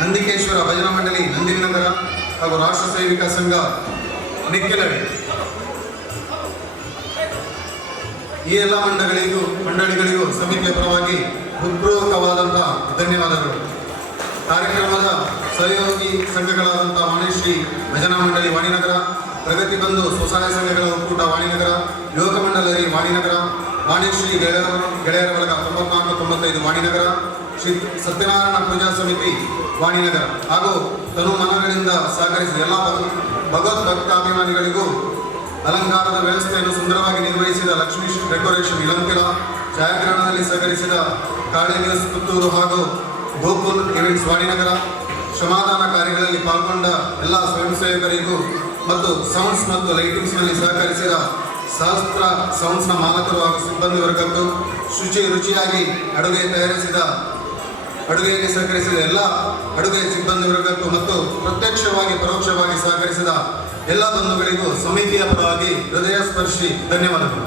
ನಂದಿಕೇಶ್ವರ ಭಜನಾ ಮಂಡಳಿ ನಂದಿನಗರ ಹಾಗೂ ರಾಷ್ಟ್ರ ಸೈನಿಕ ಸಂಘ ನಿಕ್ಕೆಲಡಿ. ಈ ಎಲ್ಲ ಮಂಡಳಿಗಳಿಗೂ ಸಮಿತಿಯ ಪರವಾಗಿ ಹೃತ್ಪೂರ್ವಕವಾದಂಥ ಧನ್ಯವಾದಗಳು. ಕಾರ್ಯಕ್ರಮದ ಸಹಯೋಗಿ ಸಂಘಗಳಾದಂಥ ವಾಣಿಶ್ರೀ ಭಜನಾ ಮಂಡಳಿ ವಾಣಿನಗರ, ಪ್ರಗತಿ ಬಂಧು ಸ್ವಸಹಾಯ ಸಂಘಗಳ ಒಕ್ಕೂಟ ವಾಣಿನಗರ, ಯೋಗ ಮಂಡಳಿ ವಾಣಿನಗರ, ವಾಣಿಶ್ರೀ ಗೆಳೆಯರ ಬಳಗ 94-95 ವಾಣಿನಗರ, ಶ್ರೀ ಸತ್ಯನಾರಾಯಣ ಪೂಜಾ ಸಮಿತಿ ವಾಣಿನಗರ ಹಾಗೂ ತನು ಮನಗಳಿಂದ ಸಹಕರಿಸಿದ ಎಲ್ಲ ಭಗವದ್ ಭಕ್ತಾಭಿಮಾನಿಗಳಿಗೂ ಅಲಂಕಾರದ ವ್ಯವಸ್ಥೆಯನ್ನು ಸುಂದರವಾಗಿ ನಿರ್ವಹಿಸಿದ ಲಕ್ಷ್ಮೀ ಡೆಕೋರೇಷನ್ ಇಳಂಕೆಲ, ಛಾಯಾಗ್ರಹಣದಲ್ಲಿ ಸಹಕರಿಸಿದ ಕಾಳಿ ನ್ಯೂಸ್ ಪುತ್ತೂರು ಹಾಗೂ ಗೋಕುಲ್ ಇವೆಂಟ್ಸ್ ವಾಣಿನಗರ, ಶ್ರಮದಾನ ಕಾರ್ಯಗಳಲ್ಲಿ ಪಾಲ್ಗೊಂಡ ಎಲ್ಲ ಸ್ವಯಂ ಸೇವಕರಿಗೂ ಮತ್ತು ಸೌಂಡ್ಸ್ ಮತ್ತು ಲೈಟಿಂಗ್ಸ್ನಲ್ಲಿ ಸಹಕರಿಸಿದ ಸಹಸ್ರ ಸೌಂಡ್ಸ್ನ ಮಾಲಕರು ಹಾಗೂ ಸಿಬ್ಬಂದಿ ವರ್ಗಕ್ಕೂ, ರುಚಿಯಾಗಿ ಅಡುಗೆಯಲ್ಲಿ ಸಹಕರಿಸಿದ ಎಲ್ಲ ಅಡುಗೆ ಸಿಬ್ಬಂದಿ ವರ್ಗಕ್ಕೂ ಮತ್ತು ಪ್ರತ್ಯಕ್ಷವಾಗಿ ಪರೋಕ್ಷವಾಗಿ ಸಹಕರಿಸಿದ ಎಲ್ಲ ಬಂಧುಗಳಿಗೂ ಸಮಿತಿಯ ಪರವಾಗಿ ಹೃದಯ ಸ್ಪರ್ಶಿ ಧನ್ಯವಾದಗಳು.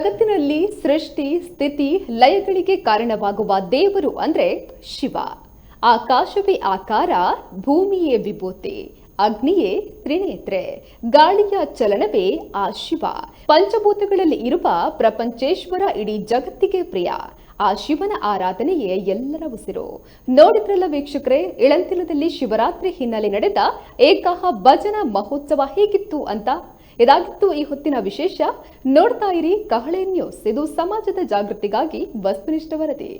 ಜಗತ್ತಿನಲ್ಲಿ ಸೃಷ್ಟಿ ಸ್ಥಿತಿ ಲಯಗಳಿಗೆ ಕಾರಣವಾಗುವ ದೇವರು ಅಂದ್ರೆ ಶಿವ. ಆಕಾಶವೇ ಆಕಾರ, ಭೂಮಿಯೇ ವಿಭೂತಿ, ಅಗ್ನಿಯೇ ತ್ರಿನೇತ್ರೆ, ಗಾಳಿಯ ಚಲನವೇ ಆ ಶಿವ. ಪಂಚಭೂತಗಳಲ್ಲಿ ಇರುವ ಪ್ರಪಂಚೇಶ್ವರ ಇಡೀ ಜಗತ್ತಿಗೆ ಪ್ರಿಯ. ಆ ಶಿವನ ಆರಾಧನೆಯೇ ಎಲ್ಲರ ಉಸಿರು. ನೋಡಿದ್ರಲ್ಲ ವೀಕ್ಷಕರೇ, ಇಳಂತಿಲದಲ್ಲಿ ಶಿವರಾತ್ರಿ ಹಿನ್ನೆಲೆ ನಡೆದ ಏಕಾಹ ಭಜನಾ ಮಹೋತ್ಸವ ಹೇಗಿತ್ತು ಅಂತ. ಇದಾಗಿತ್ತು ಈ ಹೊತ್ತಿನ ವಿಶೇಷ. ನೋಡ್ತಾ ಇರಿ ಕಹಳೆ ನ್ಯೂಸ್. ಇದು ಸಮಾಜದ ಜಾಗೃತಿಗಾಗಿ ವಸ್ತುನಿಷ್ಠ ವರದಿ.